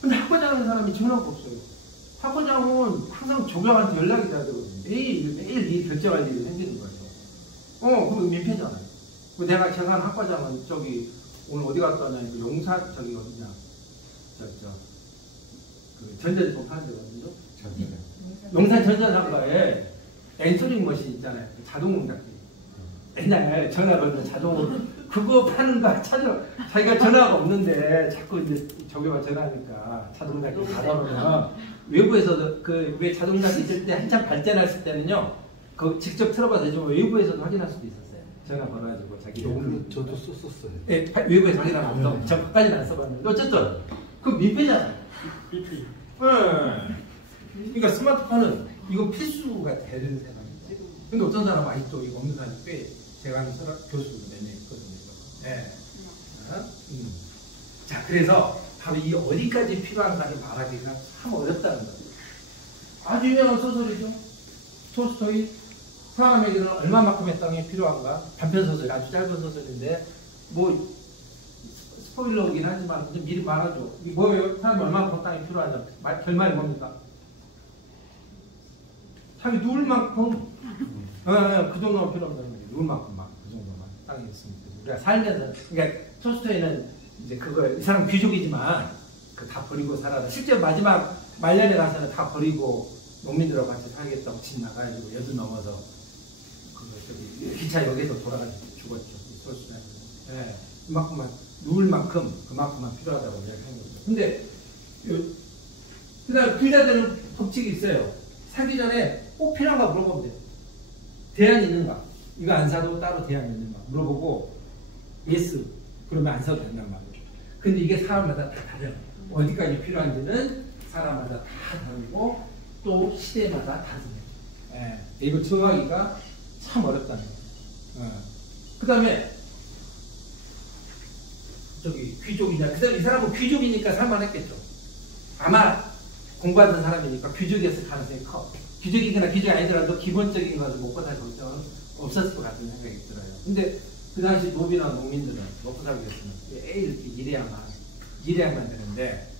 근데 학과장 하는 사람이 전화가 없어요. 학과장은 항상 조교한테 연락이 돼야 되거든요. 매일 이 결제할 일이 생기는 거예요. 그럼 민폐잖아요. 내가 제가 한 학과장은 저기 오늘 어디 갔다 왔냐니까 용산 저기 어디냐 그 전자제품 파는 데거든요. 용산 전자상가에 엔소링 머신 있잖아요. 그 자동 응답기. 옛날에 전화 걸면 자동으로 그거 파는 거 찾아. 자기가 전화가 없는데 자꾸 이제 저기가 전화하니까 자동 응답기 받아오면 외부에서도 그 왜 자동 응답기 있을 때 한참 발전했을 때는요. 그 직접 틀어봐도 되지만 외부에서도 확인할 수도 있었어요. 전화 걸어가지고 자기 저도 썼었어요. 네, 외부에서 확인하면서 저 끝까지는 안 써봤는데 어쨌든 그 민폐잖아요. 민폐. 네. 그러니까 스마트폰은 이건 필수가 되는 세상이죠. 근데 어떤 사람은 아직도 이거 없는 사람이 꽤 제가 아는 교수도 몇 명 있거든요. 네. 자, 그래서 바로 이 어디까지 필요한가를 말하기가 참 어렵다는 거예요. 아주 유명한 소설이죠. 톨스토이 사람에게는 얼마만큼의 땅이 필요한가? 단편소설, 아주 짧은 소설인데 뭐 스포일러이긴 하지만 좀 미리 말하죠. 이게 뭐예요? 사람이 얼마만큼 땅이 필요하냐? 결말이 뭡니까? 자기 누울 만큼 그 정도만 필요하다는 거예요. 누울 만큼만 그 정도만 땅이 있습니다. 우리가 살면서 그러니까 톨스토이는 이제 그걸 이 사람 귀족이지만 그 다 버리고 살아서 실제 마지막 말년에 가서는 다 버리고 농민들하고 같이 살겠다고 집 나가가지고 여든 넘어서 기차역에서 돌아가서 죽었죠. 톨스토이는. 예, 그만큼만 누울 만큼 그만큼만 필요하다고 이야기하는 거죠. 근데 그다음 부자들은 법칙이 있어요. 사기 전에 꼭 필요한가 물어보면 돼요. 대안이 있는가? 이거 안 사도 따로 대안이 있는가? 물어보고 예스 그러면 안 사도 된단 말이에요. 근데 이게 사람마다 다 다르요. 어디까지 필요한지는 사람마다 다 다르고 또 시대마다 다르요. 예, 이거 정하기가 참 어렵다는 거예요. 그 다음에 저기 귀족이냐? 이 사람은 귀족이니까 살만했겠죠. 아마 공부하던 사람이니까 귀족이었을 가능성이 커. 귀족이거나 귀족이 아니더라도 기본적인 것을 먹고 살 걱정은 없었을 것 같은 생각이 들어요. 근데 그 당시 노비나 농민들은 먹고 살기 위해서는 이렇게 일해야만 되는데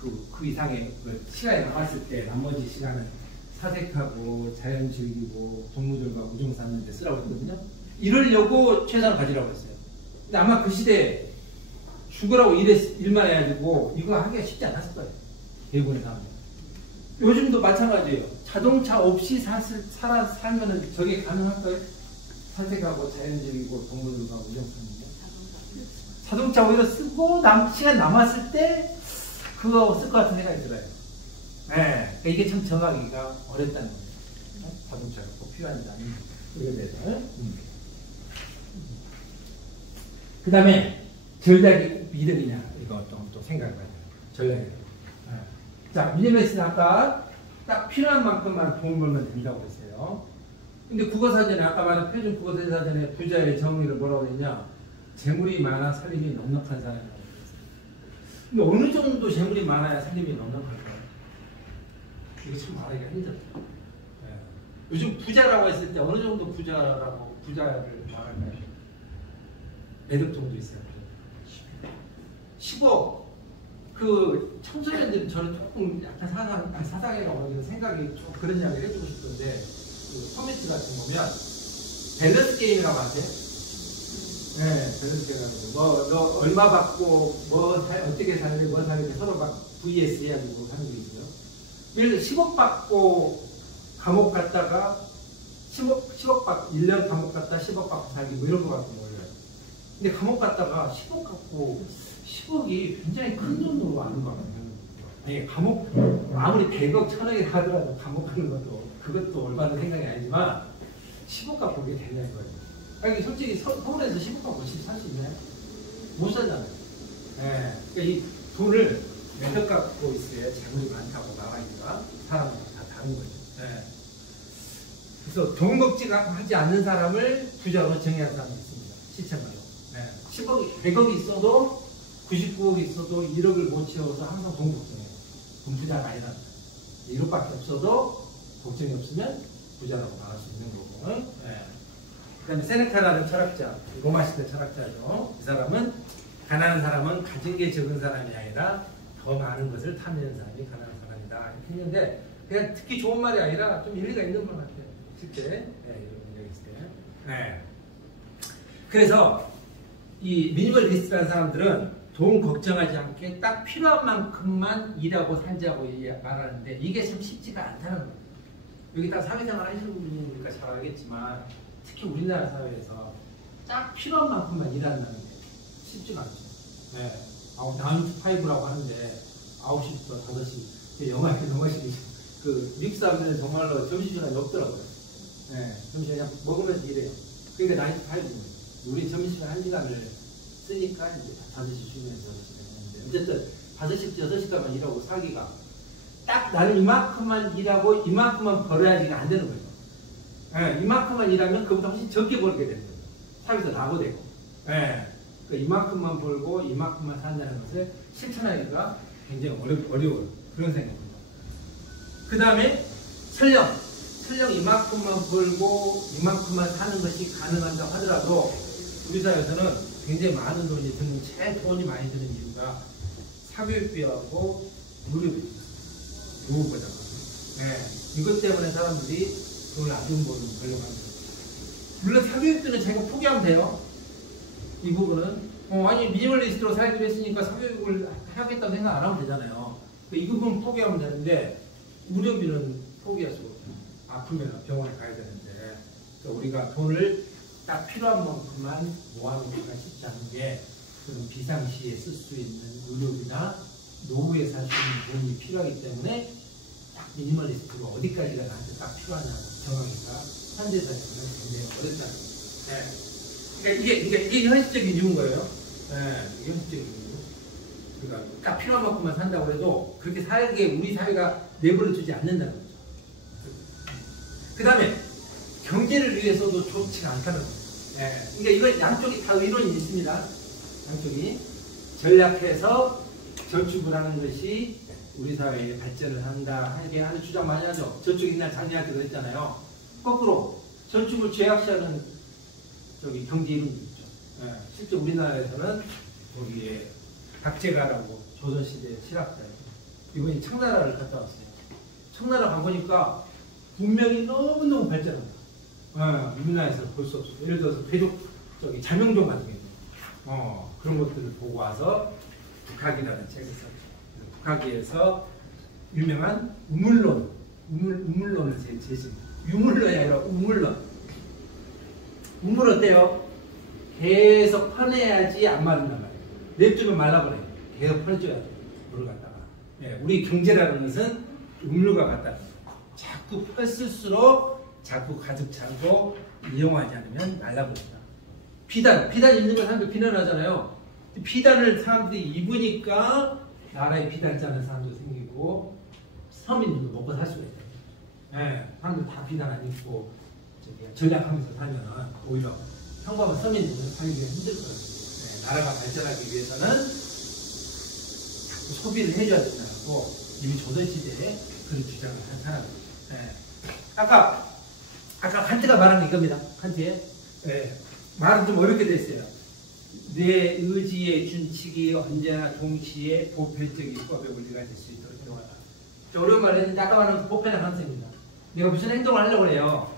그 이상의 그 시간이 남았을 때 나머지 시간은 사색하고 자연 즐기고 동물들과 우정 쌓는 데 쓰라고 했거든요. 이러려고 최선을 가지라고 했어요. 근데 아마 그 시대에 죽으라고 일만 해가지고 이거 하기가 쉽지 않았을 거예요. 대부분의 사람들. 요즘도 마찬가지예요. 자동차 없이 살면은 저게 가능할까요? 산책하고 자연 즐기고 동물들과 우정 쌓는 게. 자동차 오히려 쓰고 시간 남았을 때 그거 쓸 것 같은 생각이 들어요. 네. 그러니까 이게 참 정하기가 어렵다는 거예요. 자동차가 꼭 필요한지 아닌지. 이거에 대해서. 그 다음에 전략이 꼭 이득이냐 이거 또 생각해봐야 돼요. 전략이. 자, 미니메이스는 아까 딱 필요한 만큼만 돈 벌면 된다고 했어요. 근데 국어사전에 아까 말한 표준 국어사전에 부자의 정의를 뭐라고 했냐? 재물이 많아 살림이 넉넉한 사람이라고 했어요. 근데 어느 정도 재물이 많아야 살림이 넉넉할까요? 이거 참 말하기가 힘들어요. 네. 요즘 부자라고 했을 때 어느 정도 부자를 말할까요? 매력 정도 있어요. 10억. 그 청소년들은 저는 조금 약간 사상이라고 생각이 좀 그런 이야기를 해주고 싶은데 그 커뮤니티 같은 거 보면 밸런스 게임이라고 하세요? 네, 밸런스 게임. 너 얼마 받고 어떻게 살래 뭐 살래 서로 막 VS 해가지고 하는 게 있어요. 예를 들어 10억 받고 감옥 갔다가 10억 받고 1년 감옥 갔다 10억 받고 살기 뭐 이런 거 같은 거예요. 근데 감옥 갔다가 10억 갖고 10억이 굉장히 큰 돈으로 많은 거 같아요. 아니, 감옥, 아무리 100억, 1000억이 하더라도 감옥 가는 것도, 그것도 얼마나 생각이 아니지만, 10억 갖고 그게 되냐 이거예요. 아니, 솔직히 서울에서 10억 갖고 살 수 있나요? 못 살잖아요. 네. 그러니까 이 돈을 몇 억 갖고 있어야 재물이 많다고 나가니까 사람마다 다 다른 거죠. 네. 그래서 돈 걱정하지 않는 사람을 부자로 정의한 사람이 있습니다. 시체마다. 네. 10억, 100억이 있어도 99억이 있어도 1억을 못 채워서 항상 돈 걱정해요. 돈 부자가 아니라 1억밖에 없어도 걱정이 없으면 부자라고 말할 수 있는 거고. 네. 그 다음에 세네카라는 철학자, 로마 시대 철학자죠. 이 사람은 가난한 사람은 가진 게 적은 사람이 아니라 더 많은 것을 탐내는 사람이 가난한 사람이다. 이렇게 했는데 그냥 듣기 좋은 말이 아니라 좀 일리가 있는 것 같아요. 실제. 네, 이런 얘기 있을 때. 네. 그래서 이 미니멀리스트라는 사람들은 돈 걱정하지 않게 딱 필요한 만큼만 일하고 살자고 말하는데 이게 참 쉽지가 않다는 거예요. 여기 다 사회생활 하시는 분이니까 잘 알겠지만 특히 우리나라 사회에서 딱 필요한 만큼만 일한다는 게 쉽지가 않죠. 네. 9to5라고 하는데 9시부터 5시 영화에 넘어시기 그 미국 사람들은 정말로 점심시간이 없더라고요. 네. 점심시간 그냥 먹으면서 일해요. 그러니까 9to5입니다. 우리 점심시간 1시간을 쓰니까 이제 5시 쉬면서 6시간 했는데 어쨌든 5시부터 6시까지만 일하고 살기가 딱 나는 이만큼만 일하고 이만큼만 벌어야지가 안 되는 거죠. 네, 이만큼만 일하면 그보다 훨씬 적게 벌게 되는 거죠. 사회에서 낙오되고. 네, 그러니까 이만큼만 벌고 이만큼만 산다는 것을 실천하기가 굉장히 어려워요. 그런 생각입니다. 그 다음에 설령 이만큼만 벌고 이만큼만 사는 것이 가능한다 하더라도 우리 사회에서는 굉장히 많은 돈이 드는, 제일 돈이 많이 드는 이유가 사교육비하고 의료비입니다. 요거보다. 네. 이것 때문에 사람들이 돈을 아주 벌려고 합니다. 물론 사교육비는 자기가 포기하면 돼요. 이 부분은. 아니 미니멀리스트로 살기로 했으니까 사교육을 하겠다고 생각 안 하면 되잖아요. 이 부분 포기하면 되는데 의료비는 포기할 수가 없죠. 아프면 병원에 가야 되는데 그러니까 우리가 돈을 딱 필요한 만큼만 모아놓기가 쉽지 않은 게 그런 비상시에 쓸 수 있는 의료비나 노후에 살 수 있는 돈이 필요하기 때문에 딱 미니멀리스트가 어디까지가 나한테 딱 필요하냐고 정하기가 현재 사회는 굉장히 어렵다는 거죠. 네. 그러니까 이게 현실적인 이유인 거예요. 네, 이게 현실적인 이유. 그러니까 딱 필요한 만큼만 산다고 해도 그렇게 살게 우리 사회가 내버려 두지 않는다는 거죠. 그 다음에 경제를 위해서도 좋지가 않다는 거죠. 네. 그러니까 이건 양쪽이 다 의론이 있습니다. 양쪽이 전략해서 저축을 하는 것이 우리 사회의 발전을 한다 하는 게 아주 주장 많이 하죠. 저축 옛날 장리할 때 그랬잖아요. 거꾸로 저축을 죄악시하는 경제 이론도 있죠. 네. 실제 우리나라에서는 거기에 박제가라고 조선시대 실학자 이번에 청나라를 갔다 왔어요. 청나라 가보니까 문명이 너무너무 발전한다. 우리나라에서 볼 수 없어요. 예를 들어서 괴족 자명종 같은 게 그런 것들을 보고 와서 북학이라는 책을 썼죠. 북학에서 유명한 우물론을 제시합니다. 유물론이 아니라 우물론. 우물 어때요? 계속 퍼내야지 안 마른단 말이에요. 냅두면 말라버려요. 계속 퍼줘야 돼요. 물을 갖다가. 네, 우리 경제라는 것은 우물과 같다. 자꾸 폈을수록 자꾸 가득 차고 이용하지 않으면 말라버린다. 비단 입는 걸 사람들 비난하잖아요. 비단을 사람들이 입으니까 나라에 비단 짜는 사람도 생기고 서민들도 먹고 살 수가 있다. 네, 사람들 다 비단 안 입고 전략하면서 살면 오히려 평범한 서민들은 살기가 힘들 거예요. 네, 나라가 발전하기 위해서는 자꾸 소비를 해줘야 된다고 이미 조선시대에 그런 주장을 한 사람입니다. 네. 아까 칸트가 말한 게 이겁니다. 칸트의 말은 좀 어렵게 됐어요. 내 의지의 준칙이 언제나 동시에 보편적인 법의 원리가 될 수 있도록 행동하다. 어려운 말을 했는데 아까 말한 보편의 가능성입니다. 내가 무슨 행동을 하려고 해요.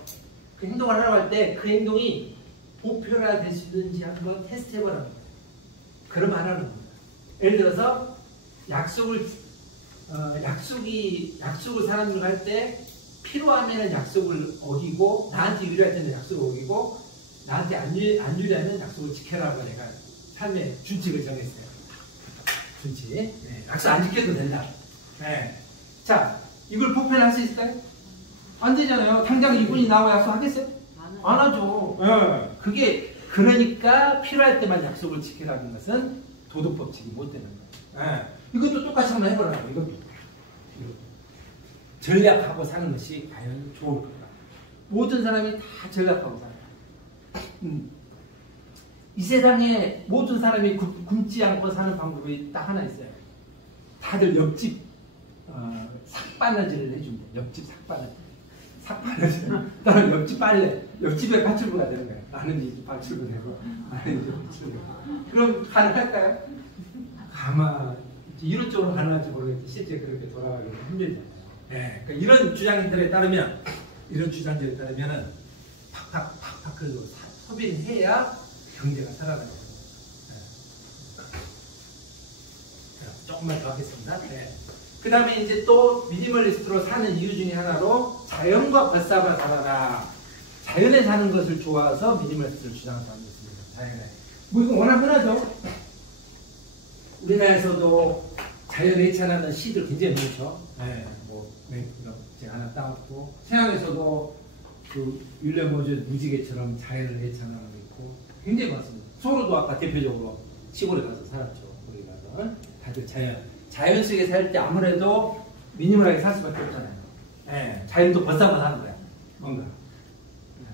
그 행동을 하려고 할 때 그 행동이 보편화 될 수 있는지 한번 테스트 해보라는 거예요. 그럼 안 하는 겁니다. 예를 들어서 약속을 사람들과 할 때 필요하면 약속을 어기고 나한테 유리할 때는 약속을 어기고 나한테 안 유리하면 약속을 지켜라고 내가 삶의 준칙을 정했어요. 준칙. 네, 약속 안 지켜도 된다. 네. 자, 이걸 보편할 수 있을까요? 안 되잖아요. 당장 이분이 나와 약속하겠어요? 안 하죠. 네. 그게 그러니까 필요할 때만 약속을 지키라는 것은 도덕 법칙이 못 되는 거예요. 네. 이것도 똑같이 한번 해보라고. 이것도. 전략하고 사는 것이 과연 좋을 건가? 모든 사람이 다 전략하고 살아요. 이 세상에 모든 사람이 굶지 않고 사는 방법이 딱 하나 있어요. 다들 옆집 삭바느질을 해준대. 옆집 삭바느질. 나는 옆집 빨래, 옆집에 파출부가 되는 거예요. 나는 이제 파출부 되고, 나는 이제 파출부 되고. 그럼 가능할까요? 이런 쪽으로 가능할지 모르겠는데 실제 그렇게 돌아가기는 힘들잖아요. 네, 그러니까 이런 주장들에 따르면 팍팍 그리고 소비를 해야 경제가 살아가요. 네. 조금만 더 하겠습니다. 네. 그 다음에 이제 또 미니멀리스트로 사는 이유 중에 하나로 자연과 벗삼아 살아라. 자연에 사는 것을 좋아해서 미니멀리스트를 주장하는 사람이 있습니다. 자연에. 뭐 이거 워낙 흔하죠. 우리나라에서도 자연에 해찬하는 시들 굉장히 많죠. 네. 제가 하나 따왔고 서양에서도 그 윌리엄 모즈 무지개처럼 자연을 해찬하는 거 있고 굉장히 많습니다. 소로도 아까 대표적으로 시골에 가서 살았죠. 거기 가서 다들 자연 속에 살 때 아무래도 미니멀하게 살 수밖에 없잖아요. 네. 자연도 벗삼아 사는 거야. 뭔가. 네.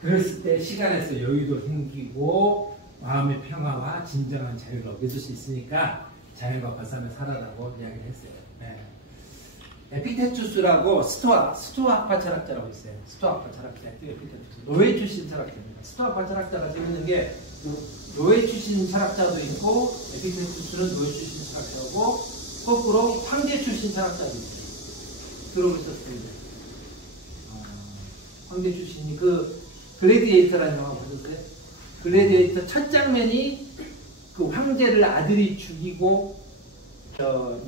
그랬을 때 시간에서 여유도 생기고 마음의 평화와 진정한 자유를 얻을 수 있으니까 자연과 벗삼에 살아라고 이야기를 했어요. 예. 에피테투스라고 스토아파 철학자라고 있어요. 스토아파 철학자, 에피테투스. 노예 출신 철학자입니다. 스토아파 철학자가 재밌는 게 노예 출신 철학자도 있고 에피테투스는 노예 출신 철학자고 거꾸로 황제 출신 철학자도 있어요. 들어보셨습니다. 황제 출신이 그 글래디에이터라는 영화 보셨어요? 글래디에이터 첫 장면이 그 황제를 아들이 죽이고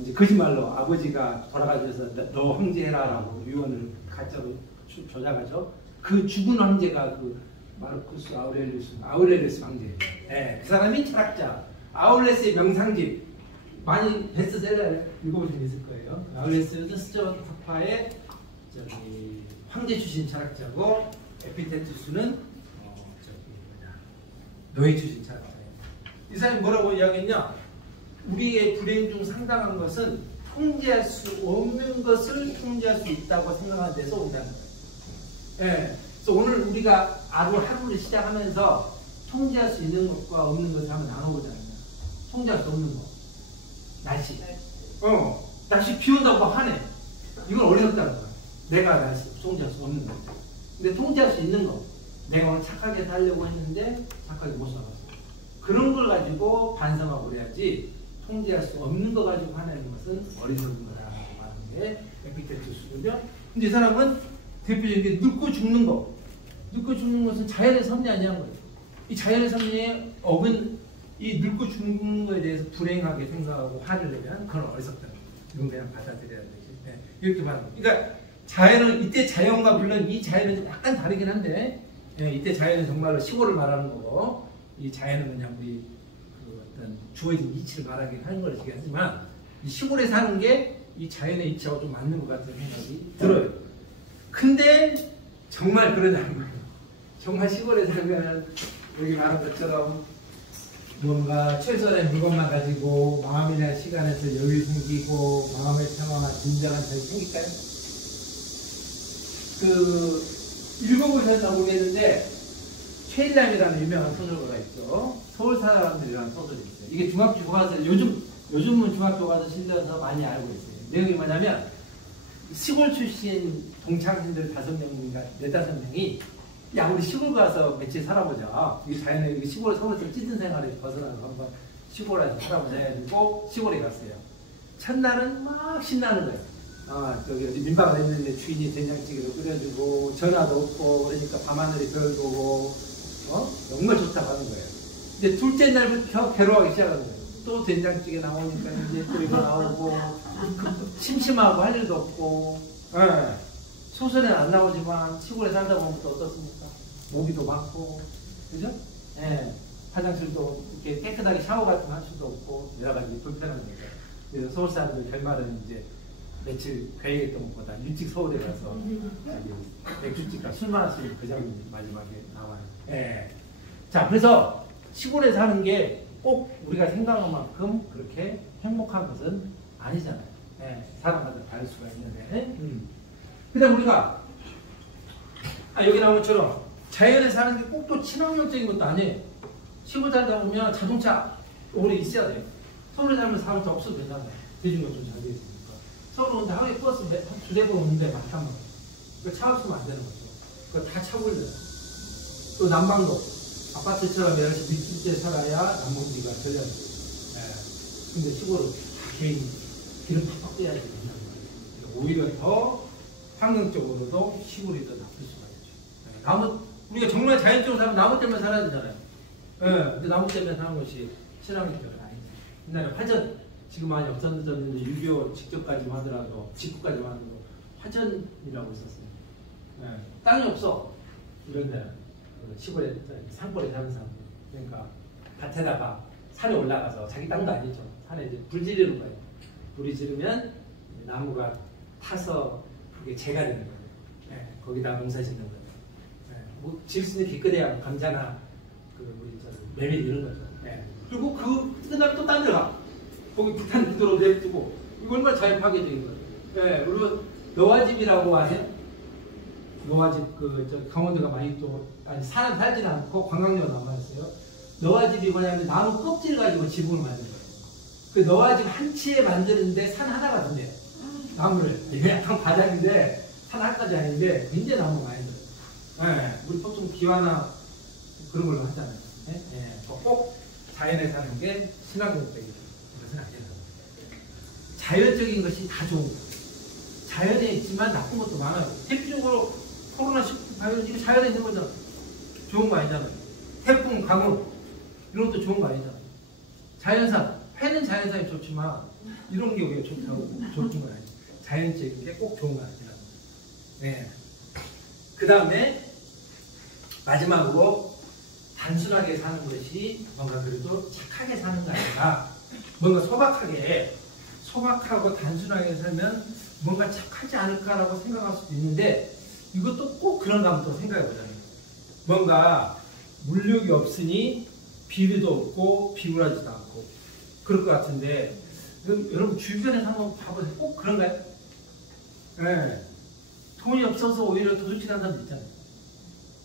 이제 거짓말로 아버지가 돌아가셔서 너 황제해라라고 유언을 가짜로 조작하죠. 그 죽은 황제가 그 마르쿠스 아우렐리우스 황제예요. 네, 그 사람이 철학자. 아울레스의 명상집 많이 베스트셀러를 읽어보신 분 있을 거예요. 아울레스는 스토아파의 황제 출신 철학자고 에피테투스는 노예 출신 철학자예요. 이 사람이 뭐라고 이야기했냐? 우리의 불행 중 상당한 것은 통제할 수 없는 것을 통제할 수 있다고 생각하는 데서 온다는 거예요. 예. 그래서 오늘 우리가 하루를 시작하면서 통제할 수 있는 것과 없는 것을 한번 나눠보자면 통제할 수 없는 거. 날씨. 날씨 비 온다고 막 화내. 이건 어렵다는 거야. 내가 날씨 통제할 수 없는 거. 근데 통제할 수 있는 거. 내가 오늘 착하게 살려고 했는데 착하게 못 살았어. 그런 걸 가지고 반성하고 그래야지 통제할 수 없는 거 가지고 화내는 것은 어리석은 거라고 하는 게 에피테투스군요. 근데 이 사람은 대표적인 게 늙고 죽는 거. 늙고 죽는 것은 자연의 섭리 아니냐는 거예요. 이 자연의 섭리에 어근 이 늙고 죽는 거에 대해서 불행하게 생각하고 화를 내면 그건 어리석다는 거예요. 이건 그냥 받아들여야 되지. 네. 이렇게 말하는 거예요. 그러니까 자연은 이때 자연과 물론 이 자연은 좀 약간 다르긴 한데 이때 자연은 정말로 시골을 말하는 거고 이 자연은 그냥 우리 어떤 주어진 이치를 말하긴 하는 것이긴 하지만 이 시골에 사는 게 이 자연의 이치하고 좀 맞는 것 같은 생각이 들어요. 근데 정말 그러냐는 거예요. 정말 시골에 살면 여기 말한 것처럼 뭔가 최소한의 물건만 가지고 마음이나 시간에서 여유 생기고 마음의 평화와 진정한 자유 생길까요? 읽어보셨나 모르겠는데 최일남이라는 유명한 소설가가 있죠. 서울 사람들이라는 소설이 있어요. 이게 중학교 교과서 요즘은 중학교 교과서 실려서 많이 알고 있어요. 내용이 뭐냐면 시골 출신 동창생들 5명인가 4-5명이 야 우리 시골 가서 며칠 살아보자. 이 자연의 시골 서울에서 찌든 생활에서 벗어나서 한번 시골에서 살아보자 해가지고 시골에 갔어요. 첫날은 막 신나는 거예요. 저기 민박을 했는데 주인이 된장찌개를 끓여주고 전화도 없고 그러니까 밤하늘이 별 보고 정말 좋다고 하는 거예요. 근데 둘째 날부터 괴로워하기 시작하는 거예요. 또 된장찌개 나오니까 이제 또 이거 나오고 심심하고 할 일도 없고 소설에는 안 나오지만 시골에 살다 보면 또 어떻습니까? 모기도 많고 그죠? 화장실도 이렇게 깨끗하게 샤워 같은 거 할 수도 없고 여러 가지 불편한 거죠. 그래서 서울 사람들 결말은 이제 며칠 계획했던 것보다 일찍 서울에 가서 맥주집과 술 마시는 그 장면이 마지막에 나와요. 자, 그래서 시골에 사는 게 꼭 우리가 생각한 만큼 그렇게 행복한 것은 아니잖아요. 사람마다 다를 수가 있는데. 그 다음 우리가 여기 나온 것처럼 자연에 사는 게 꼭 또 친환경적인 것도 아니에요. 시골 살다 보면 자동차 오래 있어야 돼요. 서울에 살면 자동차 없어도 되잖아요. 대중교통 잘 되어 있으니까. 서울은 근데 하루에 버스 한 2-4번 오는데 많단 말이에요. 그거 차 없으면 안 되는 거죠. 그거 다 차 굴려요. 또 난방도 아파트처럼 여러 시密集에 살아야 난방비가 절약돼요. 근데 시골은 개인 기름 팍팍 빼야지 된다는 거예요. 오히려 더 환경적으로도 시골이 더 나쁠 수가 있죠. 우리가 정말 자연적으로 살면 나무 때문에 살아야 되잖아요. 근데 나무 때문에 사는 것이 친환경적은 아니죠. 옛날에 화전, 지금 많이 없어졌는데 6.25 직전까지만 하더라도, 직후까지만 하더라도 화전이라고 있었어요. 땅이 없어. 이런 데 시골에, 산골에 사는 사람들. 그러니까 밭에다가 산에 올라가서 자기 땅도 아니죠. 산에 이제 불 지르는 거예요. 불이 지르면 나무가 타서 그게 재가 되는 거예요. 거기다 농사 짓는 거예요. 뭐 지을 수 있는 기껏해야 감자나 메밀 이런 거죠. 그리고 그 끝나면 또 딴 데 가. 거기 불탄 그대로 냅두고 이거 얼마나 자연 파괴적인 거예요. 그리고 노화집이라고 아세요? 노화집 강원도가 많이 또 사람 살지는 않고 관광지가 남아있어요. 노화집이 뭐냐면 나무 껍질 가지고 지붕을 만든 거예요. 그 너와 지금 한 치에 만드는데 산 하나가 든대요. 나무를. 이게 약간 바닥인데 산 하나까지 아닌데 굉장히 나무 많이 들어요. 예, 우리 보통 기와나 그런 걸로 하잖아요. 예? 예, 꼭 자연에 사는 게 신화공백이에요. 이것은 아니에요. 자연적인 것이 다 좋은 거예요. 자연에 있지만 나쁜 것도 많아요. 대표적으로 코로나19 바이러스 이거 자연에 있는 거잖아. 좋은 거 아니잖아요. 태풍, 강우 이런 것도 좋은 거 아니잖아요. 자연산, 회는 자연산이 좋지만 이런 게 왜 좋다고 좋은 건 아니에요. 자연적인 게 꼭 좋은 거 아니라는 거예요. 네. 그 다음에 마지막으로 단순하게 사는 것이 뭔가 그래도 착하게 사는 거 아닌가. 뭔가 소박하고 단순하게 살면 뭔가 착하지 않을까라고 생각할 수도 있는데 이것도 꼭 그런가 한번 또 생각해 보자면 뭔가 물욕이 없으니 비리도 없고 비굴하지도 않고 그럴 것 같은데 여러분 주변에서 한번 봐보세요. 꼭 그런가요? 네. 돈이 없어서 오히려 도둑질하는 사람도 있잖아요.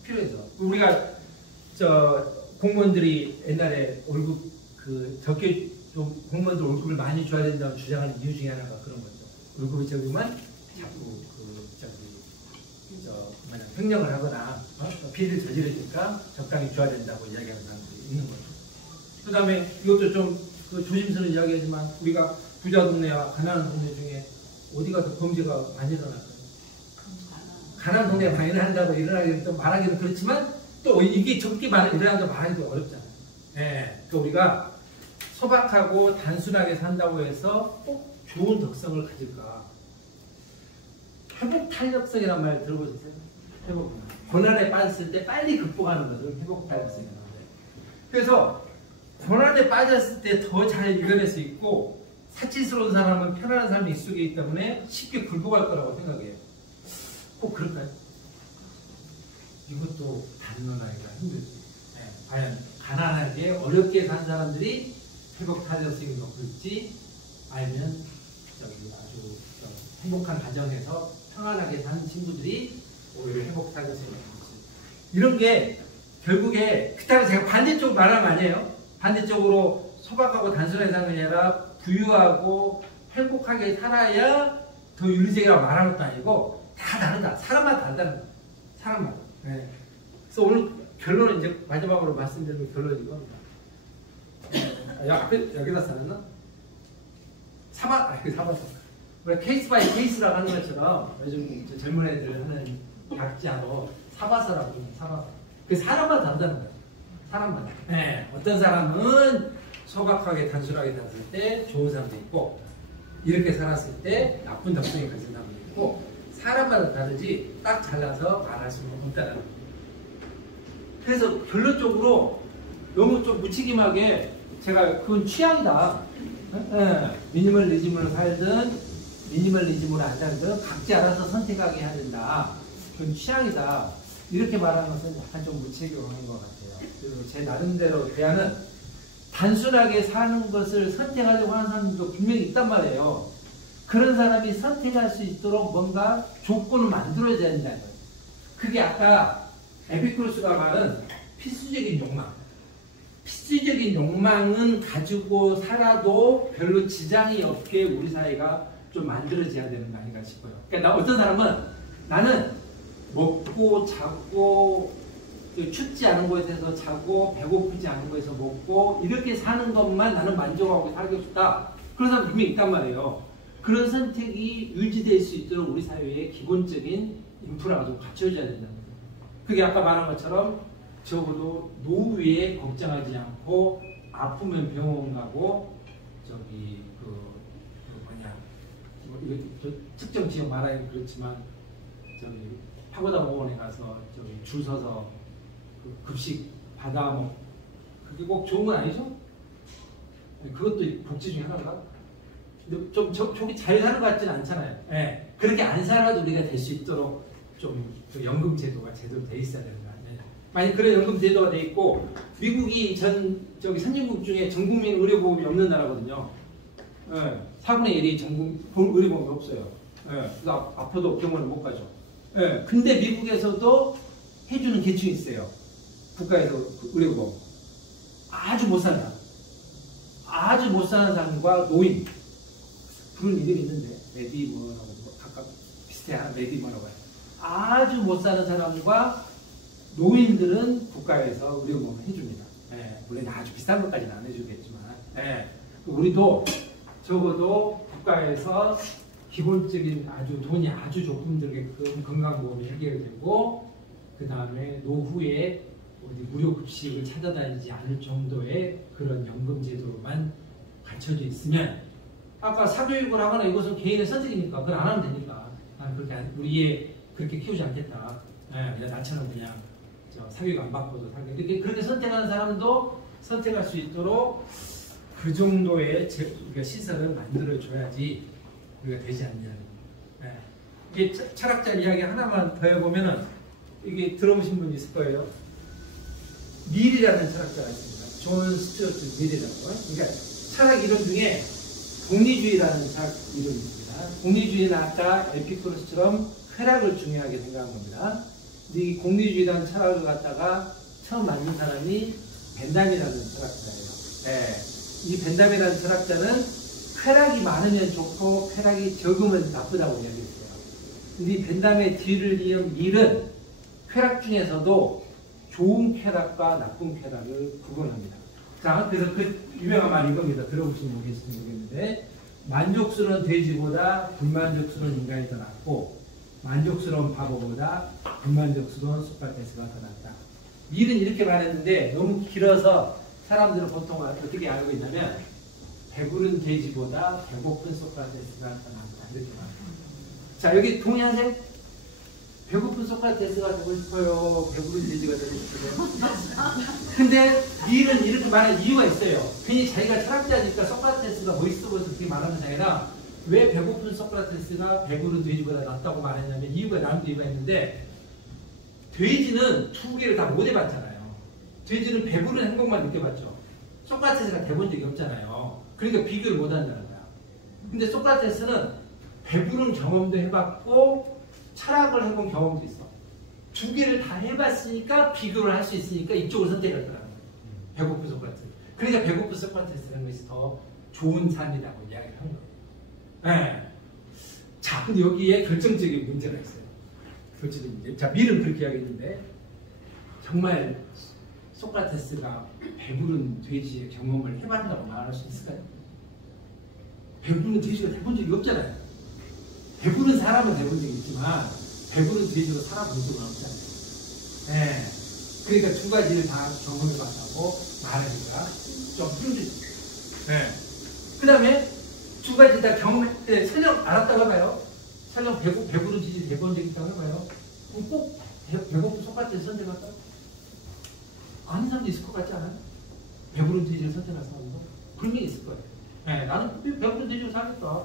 필요해서 우리가 공무원들이 옛날에 월급 적게 좀 공무원들 월급을 많이 줘야 된다고 주장하는 이유 중에 하나가 그런 거죠. 월급이 적으면 자꾸 횡령을 하거나 비리를 저지르니까 적당히 줘야 된다고 이야기하는 사람들이 있는 거죠. 그 다음에 이것도 좀 조심스러운 이야기하지만 우리가 부자 동네와 가난한 동네 중에 어디가 더 범죄가 많이 일어날까요? 가난한 동네에 많이 일어난다고 일어나기는 좀 말하기는 그렇지만 또 이게 적게 일어난다고 말하기도 어렵잖아요. 예, 그러니까 우리가 소박하고 단순하게 산다고 해서 꼭 좋은 덕성을 가질까? 회복 탄력성이라는 말 들어보셨어요? 회복. 고난에 빠졌을 때 빨리 극복하는 것을 회복 탄력성이라고 해요. 그래서 고난에 빠졌을 때 더 잘 이겨낼 수 있고 사치스러운 사람은 편안한 삶이 속에 있기 때문에 쉽게 굴복할 거라고 생각해요. 꼭 그럴까요? 이것도 단론하기가 힘들죠. 네, 과연 가난하게 어렵게 산 사람들이 회복 탄력성이 높을지 아니면 아주 행복한 가정에서 평안하게 사는 친구들이 오히려 회복 탄력성이 높을지 이런 게 결국에 그렇다고 제가 반대쪽으로 말하는 거 아니에요. 반대쪽으로 소박하고 단순하게 사는 게 아니라 부유하고 행복하게 살아야 더 윤리적이라고 말하는 것도 아니고 다 다르다. 사람마다 다르다는 거예요. 사람마다. 네. 그래서 오늘 결론은 이제 마지막으로 말씀드리는 결론이 이겁니다. 여기다 써놨나? 사봤어. 케이스 바이 케이스라고 하는 것처럼 요즘 젊은 애들 하는 약자로 사바사라고 해요. 사바사. 그 사람마다 다르다는 거예요. 사람마다. 네. 어떤 사람은 소박하게 단순하게 살았을 때 좋은 사람도 있고 이렇게 살았을 때 나쁜 덕성이 가진 사람도 있고 사람마다 다르지 딱 잘라서 말할 수는 없다는 거예요. 그래서 결론적으로 너무 좀 무책임하게 제가 그건 취향이다. 네. 미니멀리즘으로 살든 미니멀리즘으로 안 살든 각자 알아서 선택하게 해야 된다. 그건 취향이다. 이렇게 말하는 것은 약간 좀 무책임한 것 같아요. 그리고 제 나름대로 대안은 단순하게 사는 것을 선택하려고 하는 사람도 분명히 있단 말이에요. 그런 사람이 선택할 수 있도록 뭔가 조건을 만들어야 된다는 거예요. 그게 아까 에피쿠로스가 말한 필수적인 욕망. 필수적인 욕망은 가지고 살아도 별로 지장이 없게 우리 사회가 좀 만들어져야 되는 거 아닌가 싶어요. 그러니까 어떤 사람은 나는 먹고 자고 춥지 않은 곳에서 자고 배고프지 않은 곳에서 먹고 이렇게 사는 것만 나는 만족하고 살고 싶다. 그런 사람 분명히 있단 말이에요. 그런 선택이 유지될 수 있도록 우리 사회의 기본적인 인프라가 좀 갖춰져야 된다는 거예요. 그게 아까 말한 것처럼 적어도 노후에 걱정하지 않고 아프면 병원 가고 특정 지역 말하기는 그렇지만 파고다 병원에 가서 줄 서서 급식 받아 먹 그게 꼭 좋은 건 아니죠? 그것도 복지 중에 하나인가? 근데 좀 저기 잘 사는 것 같지는 않잖아요. 네. 그렇게 안 살아도 우리가 될 수 있도록 좀 연금 제도가 제대로 돼 있어야 되는 거 아니에요? 만약 그런 연금 제도가 돼 있고 미국이 선진국 중에 전국민 의료보험이 없는 나라거든요. 네. 4분의 1이 의료보험이 없어요. 네. 그래서 아파도 병원을 못 가죠. 네. 근데 미국에서도 해주는 계층이 있어요. 국가에서 의료보험. 아주 못 살다. 아주 못 사는 사람과 노인, 그런 이름이 있는데 메디머라고 각각 비슷해. 메디머라고 해요. 아주 못 사는 사람과 노인들은 국가에서 의료보험을 해줍니다. 예, 물론 아주 비싼 것까지는 안 해주겠지만, 예, 우리도 적어도 국가에서 기본적인 아주 돈이 아주 조금 들게끔 건강보험이 해결되고, 그 다음에 노후에 어디 무료급식을 찾아다니지 않을 정도의 그런 연금제도로만 갖춰져 있으면, 아까 사교육을 하거나 이것은 개인의 선택이니까 그걸 안 하면 되니까 난 그렇게 우리 애 그렇게 키우지 않겠다. 예, 그냥 나처럼 그냥 사교육 안 받고도 살게. 그렇게 선택하는 사람도 선택할 수 있도록 그 정도의 우리가 시설을 만들어줘야지 우리가 되지 않냐는. 예. 이게 철학자 이야기 하나만 더 해보면은 이게 들어보신 분 있을 거예요. 밀이라는 철학자가 있습니다. 존 스튜어트 밀이라고. 그러니까 철학 이론 중에 공리주의라는 철학 이론이 있습니다. 공리주의는 아까 에피쿠로스처럼 쾌락을 중요하게 생각한 겁니다. 근데 이 공리주의라는 철학을 갖다가 처음 만든 사람이 벤담이라는 철학자예요. 네. 이 벤담이라는 철학자는 쾌락이 많으면 좋고 쾌락이 적으면 나쁘다고 이야기했어요. 근데 이 벤담의 뒤를 이은 밀은 쾌락 중에서도 좋은 쾌락과 나쁜 쾌락을 구분합니다. 자, 그래서 그 유명한 말 이겁니다. 들어보시면 모르겠는데, 만족스러운 돼지보다 불만족스러운 인간이 더 낫고, 만족스러운 바보보다 불만족스러운 소크라테스가 더 낫다. 밀은 이렇게 말했는데 너무 길어서 사람들은 보통 어떻게 알고 있냐면, 배부른 돼지보다 배고픈 소크라테스가 더 낫다. 이렇게 말합니다. 자, 여기 동의하세요? 배고픈 소크라테스가 되고 싶어요? 배부른 돼지가 되고 싶어요? 근데 밀은 이렇게 말하는 이유가 있어요. 괜히 자기가 철학자니까 소크라테스가 멋있어 보여서 그렇게 말하는 게 아니라, 왜 배고픈 소크라테스가 배부른 돼지보다 낫다고 말했냐면 나름대로 이유가 있는데, 돼지는 두 개를 다 못 해봤잖아요. 돼지는 배부른 행복만 느껴봤죠. 소크라테스가 돼본 적이 없잖아요. 그러니까 비교를 못 한다는 거야. 근데 소크라테스는 배부른 경험도 해봤고 철학을 해본 경험도 있어. 두 개를 다 해봤으니까 비교를 할 수 있으니까 이쪽을 선택했더라고요. 배고픈 소크라테스. 그러니까 배고픈 소크라테스라는 것이 더 좋은 삶이라고 이야기를 한 거예요. 네. 자, 근데 여기에 결정적인 문제가 있어요. 결정적인 문제. 자, 밀은 그렇게 이야기했는데, 정말 소크라테스가 배부른 돼지의 경험을 해봤다고 말할 수 있을까요? 배부른 돼지가 돼본 적이 없잖아요. 배부른 사람은 돼본 적이 있지만 배부른 돼지로 살아본 적은 없잖아요. 네. 그러니까 두 가지를 다 경험해봤다고 말하기가 좀 힘들죠. 네. 그 다음에 두 가지 다 경험했는데 설령 알았다고 해봐요. 설령 배부른 돼지 돼본 적이 있다고 해봐요. 그럼 꼭 배고픈 소크라테스 선택할까요? 아닌 사람도 있을 것 같지 않아요? 배부른 돼지를 선택할 사람도? 그런 게 있을 거예요. 네. 나는 배부른 돼지로 살겠다.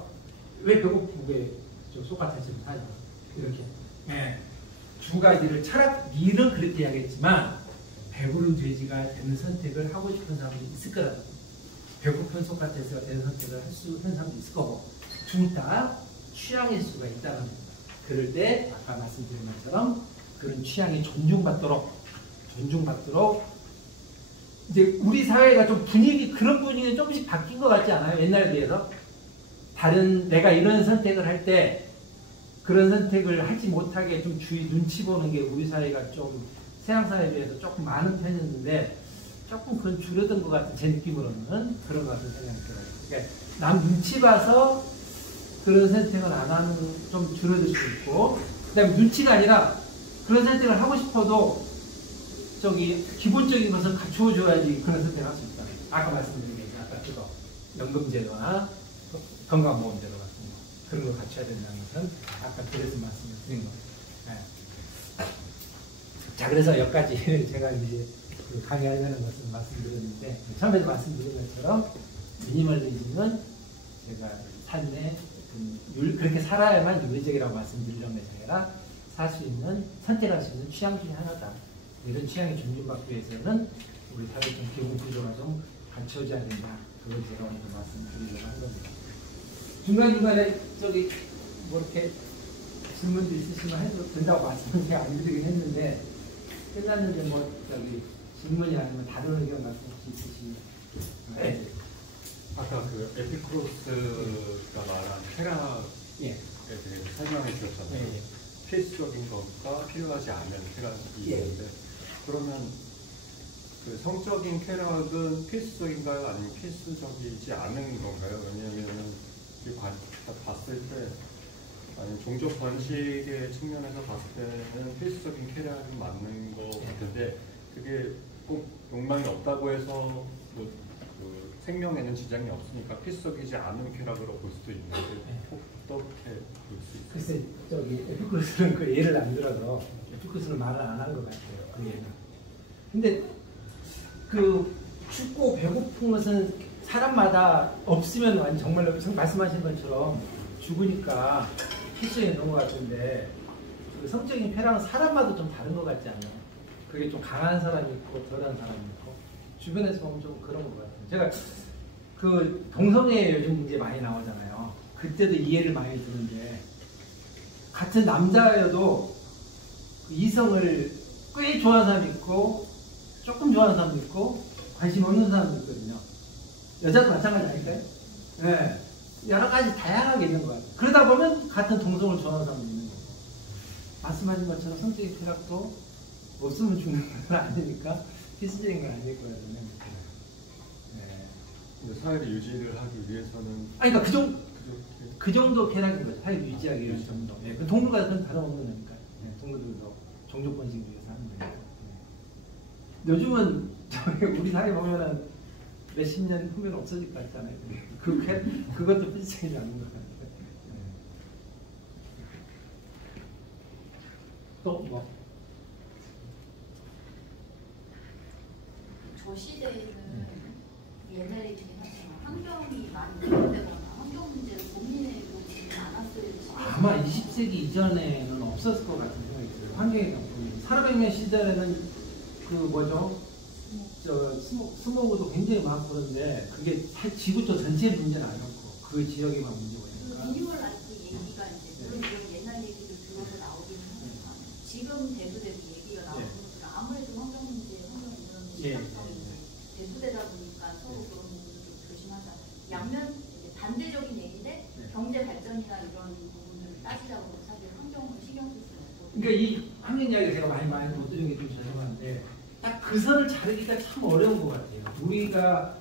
왜 배고프게 소크라테스를 하냐. 이렇게. 네. 두 가지를 밀은 그렇게 이야기했지만, 배부른 돼지가 되는 선택을 하고 싶은 사람도 있을 거라고. 배고픈 소크라테스가 되는 선택을 할 수 있는 사람도 있을 거고, 둘 다 취향일 수가 있다는 겁니다. 그럴 때 아까 말씀드린 것처럼 그런 취향이 존중받도록 이제 우리 사회가 좀 그런 분위기는 조금씩 바뀐 것 같지 않아요? 옛날에 비해서? 내가 이런 선택을 할 때 그런 선택을 하지 못하게 좀 눈치 보는 게 우리 사회가 좀 서양사회에 비해서 조금 많은 편이었는데, 조금 그건 줄어든 것 같은 제 느낌으로는 그런 것 같은 생각이 들어요. 그러니까 남 눈치 봐서 그런 선택을 안 하는 좀 줄어들 수 있고, 그 다음에 눈치가 아니라 그런 선택을 하고 싶어도 기본적인 것을 갖추어줘야지 그런 선택을 할 수 있다. 아까 말씀드린 게 아까 그거 연금제도나 건강보험제도 같은 거 그런 걸 갖춰야 된다는 것은 아까 그래서 말씀을 드린 거예요. 네. 자, 그래서 여기까지 제가 이제 강의하려는 것을 말씀드렸는데, 처음에도 말씀드린 것처럼 미니멀리즘은 제가 삶에 그렇게 살아야만 윤리적이라고 말씀드리려는 것이 아니라 선택할 수 있는 취향 중에 하나다. 이런 취향이 존중받기 위해서는 우리 사회 좀 기본 구조가 좀 갖춰져야 된다. 그걸 제가 오늘 말씀드리려고 한 겁니다. 중간중간에 이렇게 질문도 있으시면 해도 된다고 말씀을 제가 안 드리긴 했는데, 끝났는데 질문이 아니면 다른 의견 같은 거 혹시 있으시면. 네. 아까 그 에피쿠로스가 말한 쾌락에 예. 대해서 설명해 주셨잖아요. 예. 필수적인 것과 필요하지 않은 쾌락이 예. 있는데 그러면 그 성적인 쾌락은 필수적인가요? 아니면 필수적이지 않은 건가요? 왜냐하면 봤을 때 아니 종족 번식의 측면에서 봤을 때는 필수적인 쾌락이 맞는 것 같은데 그게 꼭 욕망이 없다고 해서 뭐, 그 생명에는 지장이 없으니까 필수적이지 않은 쾌락으로 볼 수도 있는데 어떻게 볼 수 있어요? 글쎄 저기 에피쿠로스는 그 예를 안 들어서 에피쿠로스는 말을 안 한 것 같아요. 그 예는. 근데 그 춥고 배고픈 것은 사람마다 없으면 정말로 말씀하신 것처럼 죽으니까 필수에 있는 것 같은데 그 성적인 쾌락은 사람마다 좀 다른 것 같지 않나요? 그게 좀 강한 사람이 있고 덜한 사람이 있고 주변에서 보면 좀 그런 것 같아요. 제가 그 동성애 요즘 문제 많이 나오잖아요. 그때도 이해를 많이 드는데 같은 남자여도 그 이성을 꽤 좋아하는 사람이 있고 조금 좋아하는 사람도 있고 관심 없는 사람도 있거든요. 여자도 마찬가지 아닐까요? 네. 여러 가지 다양하게 있는 것 같아요. 그러다 보면 같은 동성을 좋아하는 사람도 있는 거고 말씀하신 것처럼 성적인 쾌락도 없으면 죽는 건 아니니까 필수적인 건 아닐 거라는 생각이 들어요. 네. 근데 사회를 유지를 하기 위해서는 아니 그러니까 그렇게 그 정도 쾌락인 거죠. 사회 유지하기 위한 정도. 네. 그 동물과 그건 다름없는 거니까. 네. 동물들도 종족 번식 위해서 하는 거니까. 네. 요즘은 우리 사회 보면은 몇십 년 후면 없어질 것 같잖아요. 그것도 필수적이지 않는 것 같아요. 네. 또 뭐? 저 시대에는 옛날 얘기긴 하지만 환경이 많이 변화되거나 환경 문제를 고민해보지 않았을 시대. 아마 20세기 이전에는 없었을 것 같은 생각이 들어요. 환경의 경험이. 산업혁명 시절에는 그 뭐죠? 스모그도 굉장히 많고 그런데 그게 지구촌 전체 문제는 아니었고 그 지역에만 문제가 있으니까. 그 미니멀 라이프 얘기가 이제 물론 이런 옛날 얘기를 들어서 나오기는 하지만 지금 대두되는 얘기가 나오는 것들은 아무래도 환경 문제, 환경 이런 심각성이 대두되다 보니까 서로 그런 부분을 좀 조심하잖아요. 양면 이제 반대적인 얘기인데 경제 발전이나 이런 부분들을 따지자고 하면 사실 환경을 신경 쓸 수는 없고. 그러니까 이 환경 이야기 제가 많이 못 드린 게 좀 죄송한데 딱 그 선을 자르기가 참 어려운 것 같아요. 우리가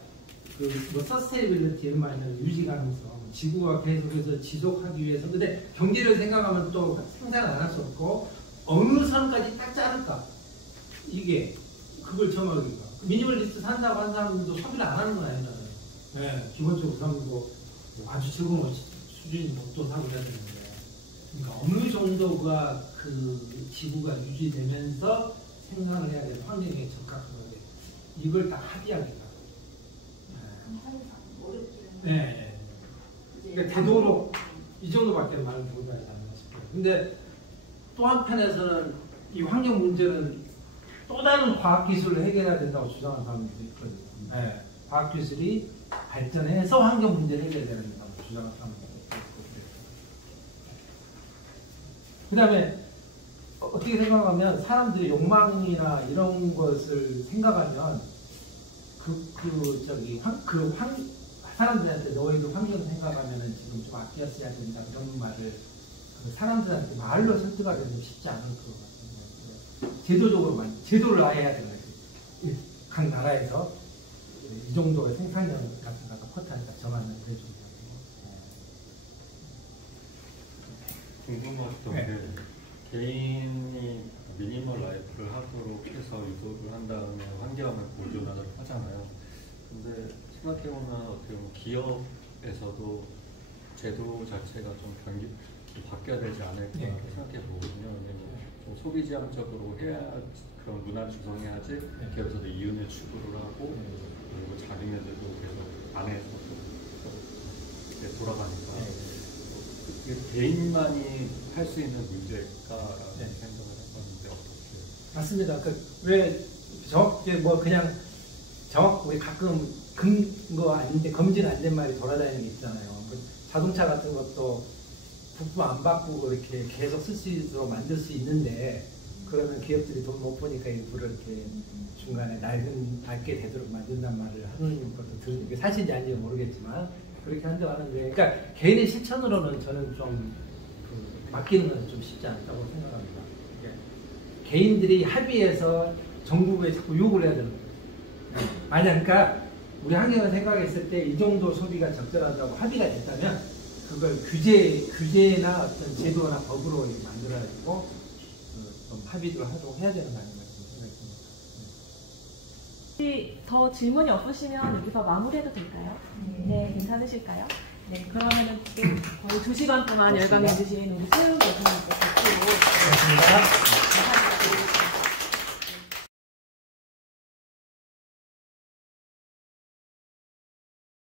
그뭐 서스테이빌리티 이런 말이나 유지 가능성, 지구가 계속해서 지속하기 위해서 근데 경제를 생각하면 또 생산 안 할 수 없고 어느 선까지 딱 자를까 이게 그걸 정하기가 미니멀리스트 산다고 한 사람들도 소비를 안 하는 건 아니잖아요. 네, 기본적으로 그 사람도 아주 즐거운 수준이 못도 사고 해야 되는데 그러니까 어느 정도가 그 지구가 유지되면서 생각을 해야 되는 환경에 적합하게 이걸 딱 합의하기가 네. 그러니까 되도록 이 정도밖에 말을 못하지 않나 싶어요. 근데 또 한편에서는 이 환경 문제는 또 다른 과학기술을 해결해야 된다고 주장하는 사람들도 있거든요. 네. 과학기술이 발전해서 환경 문제를 해결해야 된다고 주장하는 사람들도 있고 그 다음에 어떻게 생각하면 사람들이 욕망이나 이런 것을 생각하면 사람들한테 너희도 환경 생각하면은 지금 좀 아껴 써야 된다 이런 말을 사람들한테 말로 설득하기는 좀 쉽지 않을 것 같아요. 제도를 아예 해야 되는 거지. 각 나라에서 이 정도의 생산량 같은 거가 포탄이다 정하는 게 중요하고. 궁금했던 네. 게 개인이 미니멀 라이프를 하도록 해서 유도를 한 다음에 환경을 보존하도록 하잖아요. 근데 생각해보면 어떻게 보면 기업에서도 제도 자체가 좀 바뀌어야 되지 않을까 네. 생각해 보거든요. 왜냐면 좀 소비지향적으로 해야 그런 문화를 조성해야지 네. 기업에서도 이윤을 추구를 하고 그리고 자기네들도 계속 안에서 이렇게 돌아가니까 이게 개인만이 할 수 있는 문제일까라는 네. 생각을 해봤는데 어떻게? 맞습니다. 우리 가끔 근거 아닌데 검증 안 된 말이 돌아다니는 게 있잖아요. 자동차 같은 것도 부품 안 바꾸고 이렇게 계속 쓸 수 있도록 만들 수 있는데 그러면 기업들이 돈 못 버니까 일부러 이렇게 중간에 낡게 되도록 만든단 말을 하는 것도 들으니까 사실인지 아닌지 모르겠지만 그렇게 한다고 하는데, 그러니까 개인의 실천으로는 저는 좀 맡기는 건 좀 쉽지 않다고 생각합니다. 그러니까 개인들이 합의해서 정부에 자꾸 요구를 해야 되는 거예요. 만약 그러니까 우리 환경을 생각했을 때 이 정도 소비가 적절하다고 합의가 됐다면 그걸 규제나 어떤 제도나 법으로 만들어가지고 좀 합의를 하도록 해야 되는 거 아닌가 생각합니다. 혹시 더 질문이 없으시면 여기서 마무리해도 될까요? 네, 괜찮으실까요? 네, 그러면은 거의 2시간 동안 열강해 주신 우리 수영 교수님